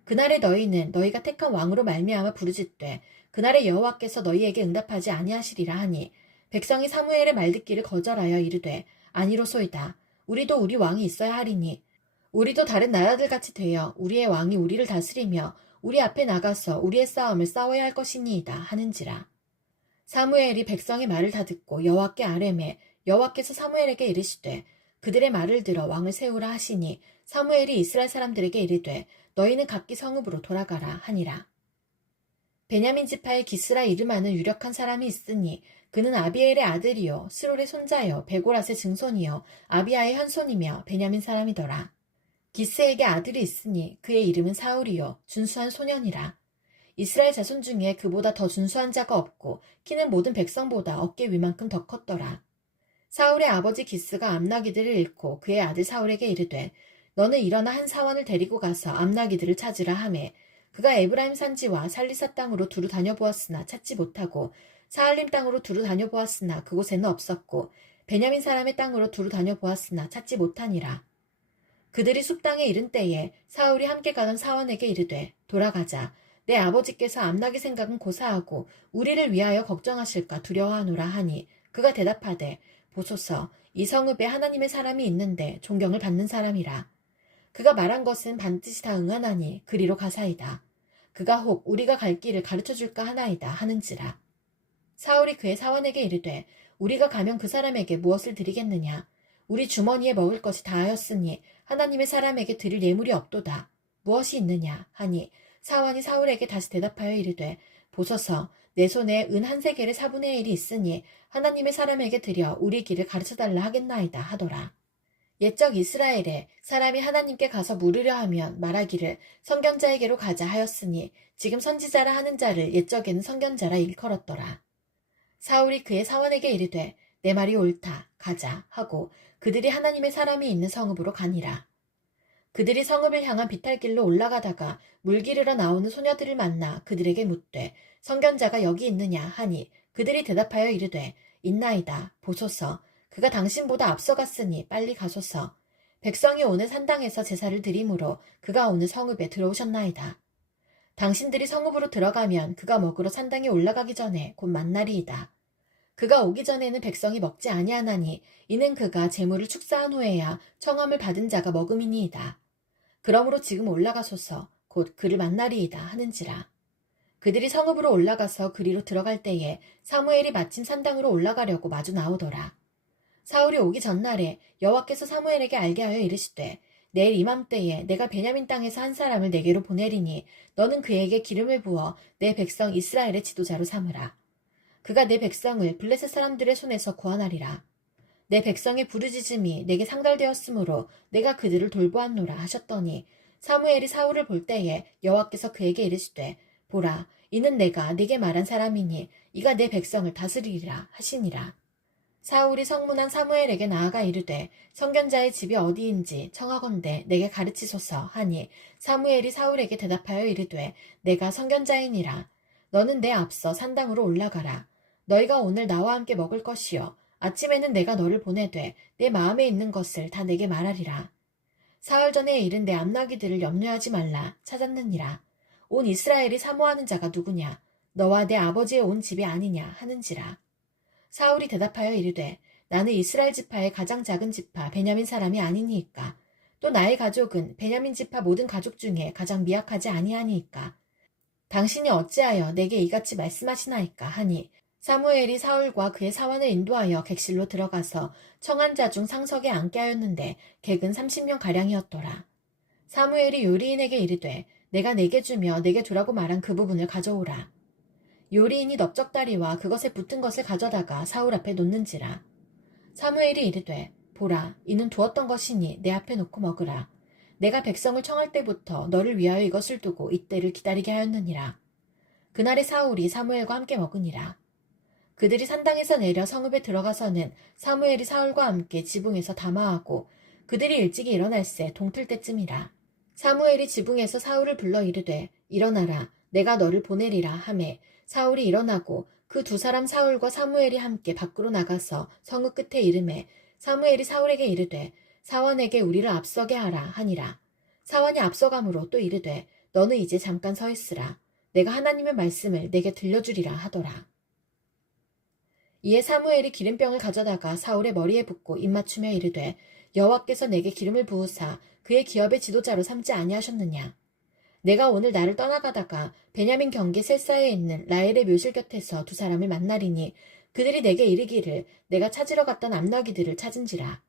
그날에 너희는 너희가 택한 왕으로 말미암아 부르짖되 그날에 여호와께서 너희에게 응답하지 아니하시리라 하니 백성이 사무엘의 말 듣기를 거절하여 이르되 아니로소이다. 우리도 우리 왕이 있어야 하리니 우리도 다른 나라들 같이 되어 우리의 왕이 우리를 다스리며 우리 앞에 나가서 우리의 싸움을 싸워야 할 것이니이다 하는지라. 사무엘이 백성의 말을 다 듣고 여호와께 아뢰매 여호와께서 사무엘에게 이르시되 그들의 말을 들어 왕을 세우라 하시니 사무엘이 이스라엘 사람들에게 이르되 너희는 각기 성읍으로 돌아가라 하니라. 베냐민 지파의 기스라 이름하는 유력한 사람이 있으니 그는 아비엘의 아들이요 스롤의 손자요 베고랏의 증손이요 아비아의 현손이며 베냐민 사람이더라. 기스에게 아들이 있으니 그의 이름은 사울이요 준수한 소년이라. 이스라엘 자손 중에 그보다 더 준수한 자가 없고 키는 모든 백성보다 어깨 위만큼 더 컸더라. 사울의 아버지 기스가 암나기들을 잃고 그의 아들 사울에게 이르되 너는 일어나 한 사원을 데리고 가서 암나기들을 찾으라 하매 그가 에브라임 산지와 살리사 땅으로 두루 다녀보았으나 찾지 못하고 사할림 땅으로 두루 다녀보았으나 그곳에는 없었고 베냐민 사람의 땅으로 두루 다녀보았으나 찾지 못하니라. 그들이 숲 땅에 이른 때에 사울이 함께 가던 사원에게 이르되 돌아가자. 내 아버지께서 암나기 생각은 고사하고 우리를 위하여 걱정하실까 두려워하노라 하니 그가 대답하되 보소서 이 성읍에 하나님의 사람이 있는데 존경을 받는 사람이라. 그가 말한 것은 반드시 다 응하나니 그리로 가사이다. 그가 혹 우리가 갈 길을 가르쳐줄까 하나이다 하는지라. 사울이 그의 사원에게 이르되 우리가 가면 그 사람에게 무엇을 드리겠느냐. 우리 주머니에 먹을 것이 다하였으니 하나님의 사람에게 드릴 예물이 없도다. 무엇이 있느냐 하니 사원이 사울에게 다시 대답하여 이르되 보소서 내 손에 은 한 세겔의 4분의 1이 있으니 하나님의 사람에게 드려 우리 길을 가르쳐달라 하겠나이다 하더라. 옛적 이스라엘에 사람이 하나님께 가서 물으려 하면 말하기를 선견자에게로 가자 하였으니 지금 선지자라 하는 자를 옛적에는 선견자라 일컬었더라. 사울이 그의 사원에게 이르되 내 말이 옳다 가자 하고 그들이 하나님의 사람이 있는 성읍으로 가니라. 그들이 성읍을 향한 비탈길로 올라가다가 물 기르러 나오는 소녀들을 만나 그들에게 묻되 선견자가 여기 있느냐 하니 그들이 대답하여 이르되 있나이다. 보소서 그가 당신보다 앞서갔으니 빨리 가소서. 백성이 오늘 산당에서 제사를 드리므로 그가 오늘 성읍에 들어오셨나이다. 당신들이 성읍으로 들어가면 그가 먹으러 산당에 올라가기 전에 곧 만날이이다. 그가 오기 전에는 백성이 먹지 아니하나니 이는 그가 재물을 축사한 후에야 청함을 받은 자가 먹음이니이다. 그러므로 지금 올라가소서 곧 그를 만나리이다 하는지라. 그들이 성읍으로 올라가서 그리로 들어갈 때에 사무엘이 마침 산당으로 올라가려고 마주 나오더라. 사울이 오기 전날에 여호와께서 사무엘에게 알게 하여 이르시되 내일 이맘때에 내가 베냐민 땅에서 한 사람을 내게로 보내리니 너는 그에게 기름을 부어 내 백성 이스라엘의 지도자로 삼으라. 그가 내 백성을 블레셋 사람들의 손에서 구원하리라. 내 백성의 부르짖음이 내게 상달되었으므로 내가 그들을 돌보았노라 하셨더니 사무엘이 사울을 볼 때에 여호와께서 그에게 이르시되 보라 이는 내가 네게 말한 사람이니 이가 내 백성을 다스리리라 하시니라. 사울이 성문한 사무엘에게 나아가 이르되 선견자의 집이 어디인지 청하건대 내게 가르치소서 하니 사무엘이 사울에게 대답하여 이르되 내가 선견자이니라. 너는 내 앞서 산당으로 올라가라. 너희가 오늘 나와 함께 먹을 것이요 아침에는 내가 너를 보내되 내 마음에 있는 것을 다 내게 말하리라. 사흘 전에 이른 내 암나기들을 염려하지 말라 찾았느니라. 온 이스라엘이 사모하는 자가 누구냐 너와 내 아버지의 온 집이 아니냐 하는지라. 사울이 대답하여 이르되 나는 이스라엘 지파의 가장 작은 지파 베냐민 사람이 아니니이까 또 나의 가족은 베냐민 지파 모든 가족 중에 가장 미약하지 아니하니이까 당신이 어찌하여 내게 이같이 말씀하시나이까 하니 사무엘이 사울과 그의 사원을 인도하여 객실로 들어가서 청한 자 중 상석에 앉게 하였는데 객은 30명가량이었더라. 사무엘이 요리인에게 이르되 내가 내게 주며 내게 주라고 말한 그 부분을 가져오라. 요리인이 넓적다리와 그것에 붙은 것을 가져다가 사울 앞에 놓는지라. 사무엘이 이르되 보라 이는 두었던 것이니 내 앞에 놓고 먹으라. 내가 백성을 청할 때부터 너를 위하여 이것을 두고 이때를 기다리게 하였느니라. 그날에 사울이 사무엘과 함께 먹으니라. 그들이 산당에서 내려 성읍에 들어가서는 사무엘이 사울과 함께 지붕에서 담화하고 그들이 일찍이 일어날새 동틀 때쯤이라. 사무엘이 지붕에서 사울을 불러 이르되 일어나라 내가 너를 보내리라 하매 사울이 일어나고 그 두 사람 사울과 사무엘이 함께 밖으로 나가서 성읍 끝에 이르매 사무엘이 사울에게 이르되 사원에게 우리를 앞서게 하라 하니라. 사원이 앞서가므로 또 이르되 너는 이제 잠깐 서 있으라. 내가 하나님의 말씀을 내게 들려주리라 하더라. 이에 사무엘이 기름병을 가져다가 사울의 머리에 붓고 입맞추며 이르되 여호와께서 내게 기름을 부으사 그의 기업의 지도자로 삼지 아니하셨느냐. 내가 오늘 나를 떠나가다가 베냐민 경계 셀사에 있는 라헬의 묘실 곁에서 두 사람을 만나리니 그들이 내게 이르기를 내가 찾으러 갔던 암나기들을 찾은지라.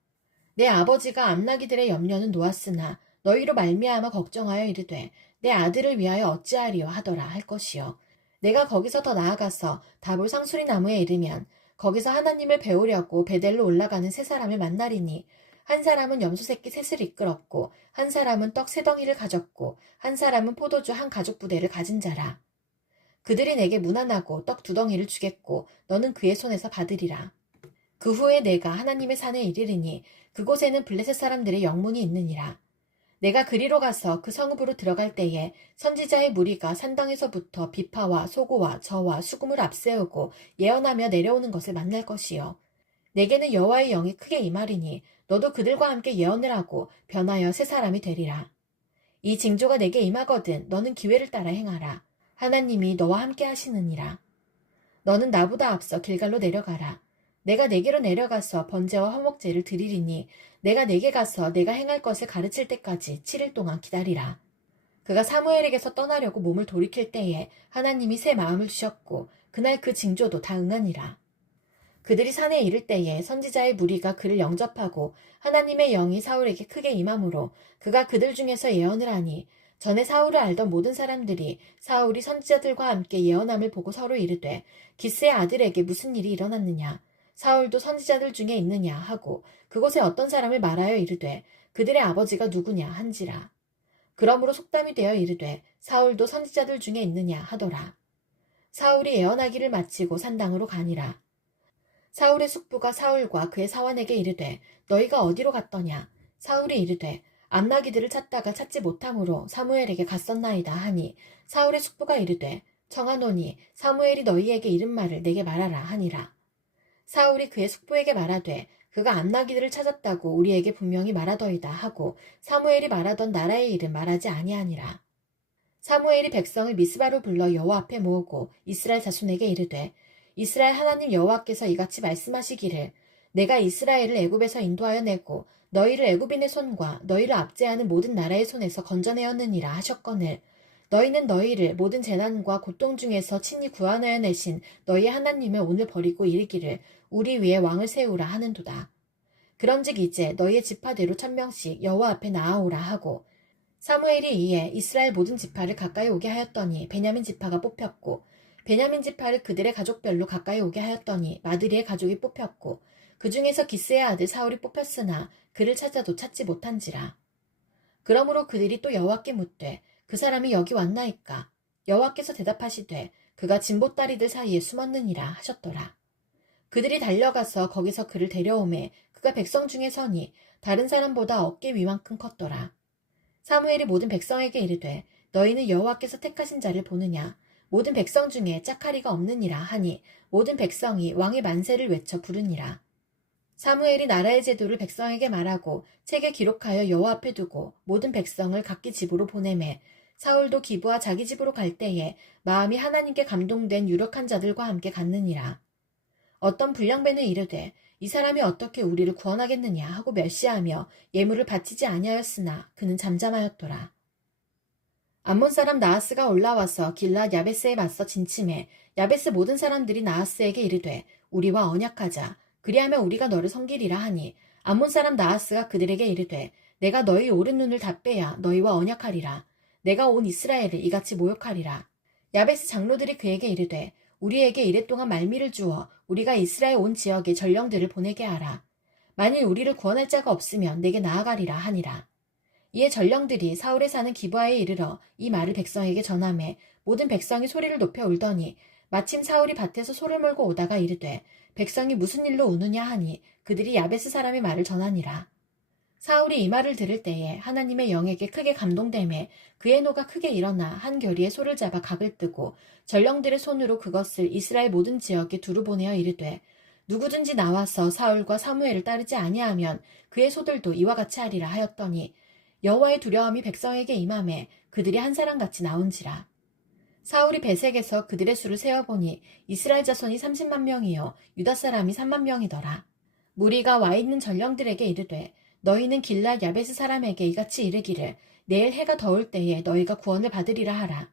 내 아버지가 암나기들의 염려는 놓았으나 너희로 말미암아 걱정하여 이르되 내 아들을 위하여 어찌하리요 하더라 할 것이요. 내가 거기서 더 나아가서 다볼 상수리 나무에 이르면 거기서 하나님을 배우려고 베델로 올라가는 세 사람을 만나리니 한 사람은 염소 새끼 셋을 이끌었고 한 사람은 떡 세 덩이를 가졌고 한 사람은 포도주 한 가죽 부대를 가진 자라. 그들이 내게 문안하고 떡 두 덩이를 주겠고 너는 그의 손에서 받으리라. 그 후에 내가 하나님의 산에 이르리니 그곳에는 블레셋 사람들의 영문이 있느니라. 내가 그리로 가서 그 성읍으로 들어갈 때에 선지자의 무리가 산당에서부터 비파와 소고와 저와 수금을 앞세우고 예언하며 내려오는 것을 만날 것이요. 내게는 여호와의 영이 크게 임하리니 너도 그들과 함께 예언을 하고 변하여 새 사람이 되리라. 이 징조가 내게 임하거든 너는 기회를 따라 행하라. 하나님이 너와 함께 하시느니라. 너는 나보다 앞서 길갈로 내려가라. 내가 내게로 내려가서 번제와 화목제를 드리리니 내가 내게 가서 내가 행할 것을 가르칠 때까지 7일 동안 기다리라. 그가 사무엘에게서 떠나려고 몸을 돌이킬 때에 하나님이 새 마음을 주셨고 그날 그 징조도 다 응하니라. 그들이 산에 이를 때에 선지자의 무리가 그를 영접하고 하나님의 영이 사울에게 크게 임함으로 그가 그들 중에서 예언을 하니 전에 사울을 알던 모든 사람들이 사울이 선지자들과 함께 예언함을 보고 서로 이르되 기스의 아들에게 무슨 일이 일어났느냐 사울도 선지자들 중에 있느냐 하고 그곳에 어떤 사람을 말하여 이르되 그들의 아버지가 누구냐 한지라. 그러므로 속담이 되어 이르되 사울도 선지자들 중에 있느냐 하더라. 사울이 예언하기를 마치고 산당으로 가니라. 사울의 숙부가 사울과 그의 사원에게 이르되 너희가 어디로 갔더냐. 사울이 이르되 암나기들을 찾다가 찾지 못함으로 사무엘에게 갔었나이다 하니 사울의 숙부가 이르되 청하노니 사무엘이 너희에게 이른 말을 내게 말하라 하니라. 사울이 그의 숙부에게 말하되 그가 암나기들을 찾았다고 우리에게 분명히 말하더이다 하고 사무엘이 말하던 나라의 일은 말하지 아니하니라. 사무엘이 백성을 미스바로 불러 여호와 앞에 모으고 이스라엘 자손에게 이르되 이스라엘 하나님 여호와께서 이같이 말씀하시기를 내가 이스라엘을 애굽에서 인도하여 내고 너희를 애굽인의 손과 너희를 압제하는 모든 나라의 손에서 건져내었느니라 하셨거늘 너희는 너희를 모든 재난과 고통 중에서 친히 구원하여 내신 너희 하나님을 오늘 버리고 이르기를 우리 위에 왕을 세우라 하는도다. 그런즉 이제 너희의 지파대로 1000명씩 여호와 앞에 나아오라 하고 사무엘이 이에 이스라엘 모든 지파를 가까이 오게 하였더니 베냐민 지파가 뽑혔고 베냐민 지파를 그들의 가족별로 가까이 오게 하였더니 마드리의 가족이 뽑혔고 그 중에서 기스의 아들 사울이 뽑혔으나 그를 찾아도 찾지 못한지라. 그러므로 그들이 또 여호와께 묻되 그 사람이 여기 왔나이까. 여호와께서 대답하시되 그가 진보다리들 사이에 숨었느니라 하셨더라. 그들이 달려가서 거기서 그를 데려오매 그가 백성 중에 서니 다른 사람보다 어깨 위만큼 컸더라. 사무엘이 모든 백성에게 이르되 너희는 여호와께서 택하신 자를 보느냐. 모든 백성 중에 짝하리가 없느니라 하니 모든 백성이 왕의 만세를 외쳐 부르니라. 사무엘이 나라의 제도를 백성에게 말하고 책에 기록하여 여호와 앞에 두고 모든 백성을 각기 집으로 보내매 사울도 기브와 자기 집으로 갈 때에 마음이 하나님께 감동된 유력한 자들과 함께 갔느니라. 어떤 불량배는 이르되 이 사람이 어떻게 우리를 구원하겠느냐 하고 멸시하며 예물을 바치지 아니하였으나 그는 잠잠하였더라. 암몬 사람 나하스가 올라와서 길랏 야베스에 맞서 진침해 야베스 모든 사람들이 나하스에게 이르되 우리와 언약하자. 그리하면 우리가 너를 섬기리라 하니 암몬 사람 나하스가 그들에게 이르되 내가 너희 오른 눈을 다 빼야 너희와 언약하리라. 내가 온 이스라엘을 이같이 모욕하리라. 야베스 장로들이 그에게 이르되 우리에게 이랫동안 말미를 주어 우리가 이스라엘 온 지역에 전령들을 보내게 하라. 만일 우리를 구원할 자가 없으면 내게 나아가리라 하니라. 이에 전령들이 사울에 사는 기브아에 이르러 이 말을 백성에게 전하매 모든 백성이 소리를 높여 울더니 마침 사울이 밭에서 소를 몰고 오다가 이르되 백성이 무슨 일로 우느냐 하니 그들이 야베스 사람의 말을 전하니라. 사울이 이 말을 들을 때에 하나님의 영에게 크게 감동되매 그의 노가 크게 일어나 한 결의에 소를 잡아 각을 뜨고 전령들의 손으로 그것을 이스라엘 모든 지역에 두루 보내어 이르되 누구든지 나와서 사울과 사무엘을 따르지 아니하면 그의 소들도 이와 같이 하리라 하였더니 여호와의 두려움이 백성에게 임하매 그들이 한 사람같이 나온지라. 사울이 베색에서 그들의 수를 세어보니 이스라엘 자손이 30만 명이요 유다 사람이 3만 명이더라. 무리가 와 있는 전령들에게 이르되 너희는 길랏 야베스 사람에게 이같이 이르기를 내일 해가 더울 때에 너희가 구원을 받으리라 하라.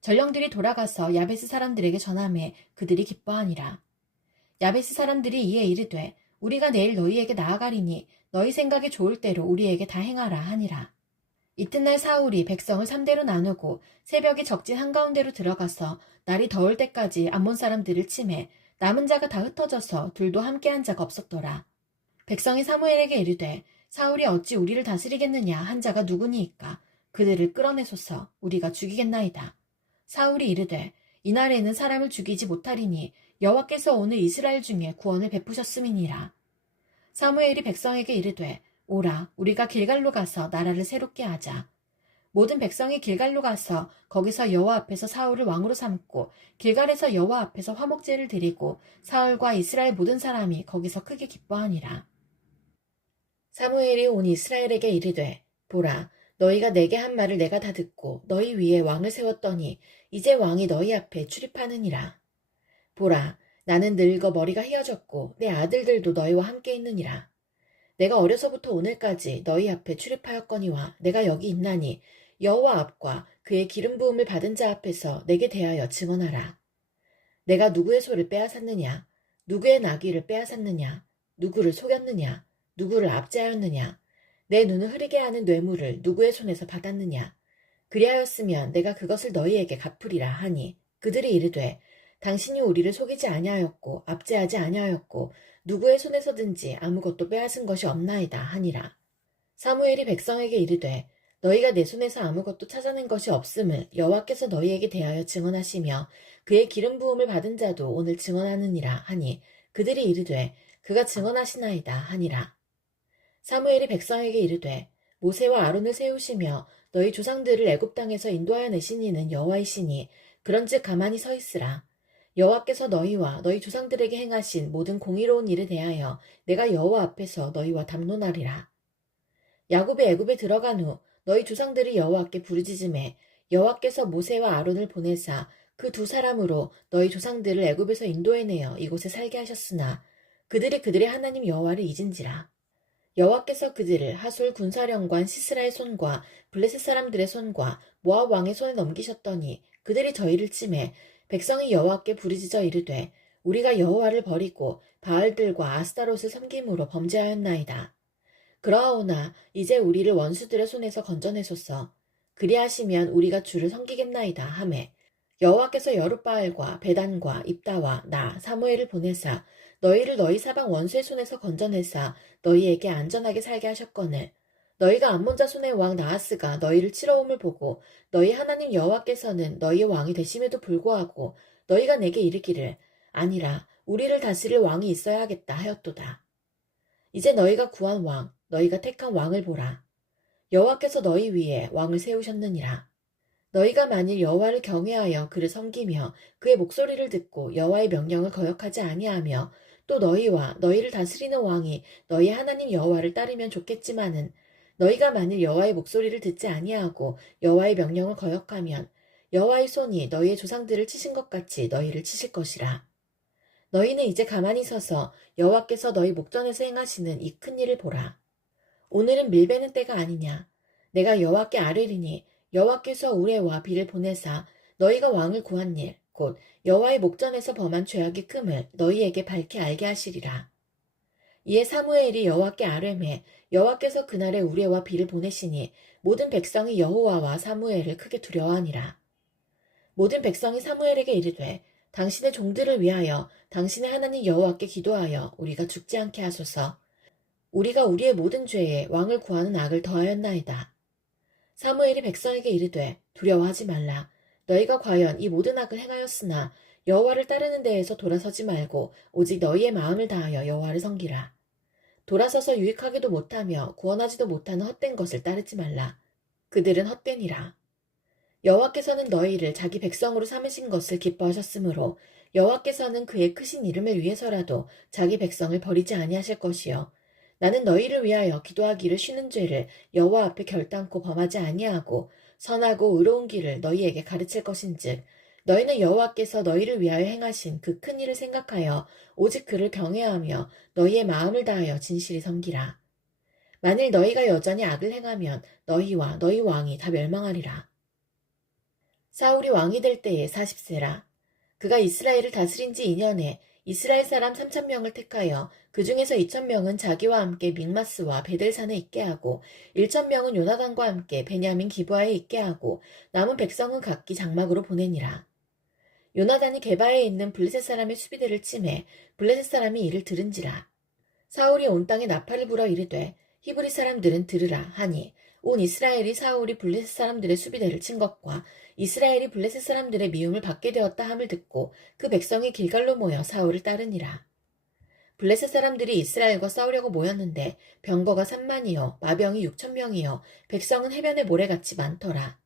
전령들이 돌아가서 야베스 사람들에게 전하매 그들이 기뻐하니라. 야베스 사람들이 이에 이르되 우리가 내일 너희에게 나아가리니 너희 생각에 좋을 대로 우리에게 다 행하라 하니라. 이튿날 사울이 백성을 3대로 나누고 새벽에 적진 한가운데로 들어가서 날이 더울 때까지 암몬 사람들을 치매 남은 자가 다 흩어져서 둘도 함께한 자가 없었더라. 백성이 사무엘에게 이르되 사울이 어찌 우리를 다스리겠느냐 한 자가 누구니이까 그들을 끌어내소서 우리가 죽이겠나이다. 사울이 이르되 이날에는 사람을 죽이지 못하리니 여호와께서 오늘 이스라엘 중에 구원을 베푸셨음이니라. 사무엘이 백성에게 이르되 오라 우리가 길갈로 가서 나라를 새롭게 하자. 모든 백성이 길갈로 가서 거기서 여호와 앞에서 사울을 왕으로 삼고 길갈에서 여호와 앞에서 화목제를 드리고 사울과 이스라엘 모든 사람이 거기서 크게 기뻐하니라. 사무엘이 온 이스라엘에게 이르되 보라 너희가 내게 한 말을 내가 다 듣고 너희 위에 왕을 세웠더니 이제 왕이 너희 앞에 출입하느니라. 보라 나는 늙어 머리가 휘어졌고 내 아들들도 너희와 함께 있느니라. 내가 어려서부터 오늘까지 너희 앞에 출입하였거니와 내가 여기 있나니 여호와 앞과 그의 기름 부음을 받은 자 앞에서 내게 대하여 증언하라. 내가 누구의 소를 빼앗았느냐 누구의 나귀를 빼앗았느냐 누구를 속였느냐 누구를 압제하였느냐 내 눈을 흐리게 하는 뇌물을 누구의 손에서 받았느냐 그리하였으면 내가 그것을 너희에게 갚으리라 하니 그들이 이르되 당신이 우리를 속이지 아니하였고 압제하지 아니하였고 누구의 손에서든지 아무것도 빼앗은 것이 없나이다 하니라. 사무엘이 백성에게 이르되 너희가 내 손에서 아무것도 찾아낸 것이 없음을 여호와께서 너희에게 대하여 증언하시며 그의 기름 부음을 받은 자도 오늘 증언하느니라 하니 그들이 이르되 그가 증언하시나이다 하니라. 사무엘이 백성에게 이르되 모세와 아론을 세우시며 너희 조상들을 애굽 땅에서 인도하여 내신 이는 여호와이시니 그런즉 가만히 서 있으라. 여호와께서 너희와 너희 조상들에게 행하신 모든 공의로운 일에 대하여 내가 여호와 앞에서 너희와 담론하리라. 야곱이 애굽에 들어간 후 너희 조상들이 여호와께 부르짖음에 여호와께서 모세와 아론을 보내사 그 두 사람으로 너희 조상들을 애굽에서 인도해내어 이곳에 살게 하셨으나 그들이 그들의 하나님 여호와를 잊은지라. 여호와께서 그들을 하솔 군사령관 시스라의 손과 블레셋 사람들의 손과 모압 왕의 손에 넘기셨더니 그들이 저희를 치매 백성이 여호와께 부르짖어 이르되 우리가 여호와를 버리고 바알들과 아스타롯을 섬김으로 범죄하였나이다. 그러하오나 이제 우리를 원수들의 손에서 건져내소서. 그리하시면 우리가 주를 섬기겠나이다 하매 여호와께서 여룻바알과 베단과 입다와 나 사무엘을 보내사 너희를 너희 사방 원수의 손에서 건져내사 너희에게 안전하게 살게 하셨거늘 너희가 암몬 자손의 왕 나하스가 너희를 치러옴을 보고 너희 하나님 여호와께서는 너희의 왕이 되심에도 불구하고 너희가 내게 이르기를 아니라 우리를 다스릴 왕이 있어야 하겠다 하였도다. 이제 너희가 구한 왕 너희가 택한 왕을 보라. 여호와께서 너희 위에 왕을 세우셨느니라. 너희가 만일 여호와를 경외하여 그를 섬기며 그의 목소리를 듣고 여호와의 명령을 거역하지 아니하며 또 너희와 너희를 다스리는 왕이 너희 하나님 여호와를 따르면 좋겠지만은 너희가 만일 여호와의 목소리를 듣지 아니하고 여호와의 명령을 거역하면 여호와의 손이 너희의 조상들을 치신 것 같이 너희를 치실 것이라. 너희는 이제 가만히 서서 여호와께서 너희 목전에서 행하시는 이 큰 일을 보라. 오늘은 밀베는 때가 아니냐. 내가 여호와께 아뢰리니 여호와께서 우레와 비를 보내사 너희가 왕을 구한 일 곧 여호와의 목전에서 범한 죄악이 큼을 너희에게 밝히 알게 하시리라. 이에 사무엘이 여호와께 아뢰매 여호와께서 그날에 우레와 비를 보내시니 모든 백성이 여호와와 사무엘을 크게 두려워하니라. 모든 백성이 사무엘에게 이르되 당신의 종들을 위하여 당신의 하나님 여호와께 기도하여 우리가 죽지 않게 하소서. 우리가 우리의 모든 죄에 왕을 구하는 악을 더하였나이다. 사무엘이 백성에게 이르되 두려워하지 말라. 너희가 과연 이 모든 악을 행하였으나 여호와를 따르는 데에서 돌아서지 말고 오직 너희의 마음을 다하여 여호와를 섬기라. 돌아서서 유익하기도 못하며 구원하지도 못하는 헛된 것을 따르지 말라. 그들은 헛되니라. 여호와께서는 너희를 자기 백성으로 삼으신 것을 기뻐하셨으므로 여호와께서는 그의 크신 이름을 위해서라도 자기 백성을 버리지 아니하실 것이요. 나는 너희를 위하여 기도하기를 쉬는 죄를 여호와 앞에 결단코 범하지 아니하고 선하고 의로운 길을 너희에게 가르칠 것인즉 너희는 여호와께서 너희를 위하여 행하신 그 큰 일을 생각하여 오직 그를 경외하며 너희의 마음을 다하여 진실히 섬기라. 만일 너희가 여전히 악을 행하면 너희와 너희 왕이 다 멸망하리라. 사울이 왕이 될 때에 40세라. 그가 이스라엘을 다스린 지 2년에 이스라엘 사람 3,000명을 택하여 그 중에서 2,000명은 자기와 함께 믹마스와 베델산에 있게 하고 1,000명은 요나단과 함께 베냐민 기브아에 있게 하고 남은 백성은 각기 장막으로 보내니라. 요나단이 게바에 있는 블레셋 사람의 수비대를 침해 블레셋 사람이 이를 들은지라. 사울이 온 땅에 나팔을 불어 이르되 히브리 사람들은 들으라 하니 온 이스라엘이 사울이 블레셋 사람들의 수비대를 친 것과 이스라엘이 블레셋 사람들의 미움을 받게 되었다 함을 듣고 그 백성이 길갈로 모여 사울을 따르니라. 블레셋 사람들이 이스라엘과 싸우려고 모였는데 병거가 3만이요 마병이 6,000명이요 백성은 해변의 모래같이 많더라.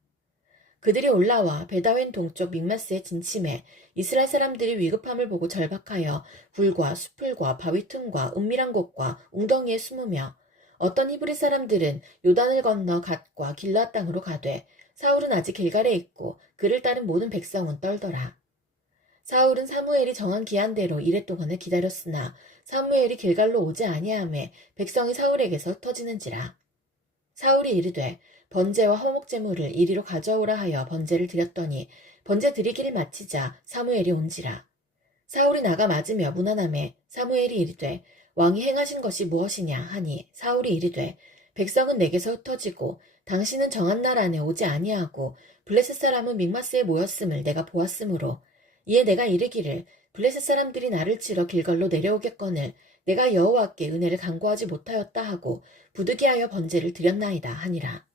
그들이 올라와 베다웬 동쪽 믹마스에 진침해 이스라엘 사람들이 위급함을 보고 절박하여 굴과 수풀과 바위 틈과 은밀한 곳과 웅덩이에 숨으며 어떤 히브리 사람들은 요단을 건너 갓과 길르앗 땅으로 가되 사울은 아직 길갈에 있고 그를 따른 모든 백성은 떨더라. 사울은 사무엘이 정한 기한대로 이레 동안을 기다렸으나 사무엘이 길갈로 오지 아니하매 백성이 사울에게서 흩어지는지라. 사울이 이르되 번제와 화목제물을 이리로 가져오라 하여 번제를 드렸더니 번제 드리기를 마치자 사무엘이 온지라. 사울이 나가 맞으며 무난함에 사무엘이 이르되 왕이 행하신 것이 무엇이냐 하니 사울이 이르되 백성은 내게서 흩어지고 당신은 정한 날 안에 오지 아니하고 블레셋 사람은 믹마스에 모였음을 내가 보았으므로 이에 내가 이르기를 블레셋 사람들이 나를 치러 길갈로 내려오겠거늘 내가 여호와께 은혜를 간구하지 못하였다 하고 부득이하여 번제를 드렸나이다 하니라.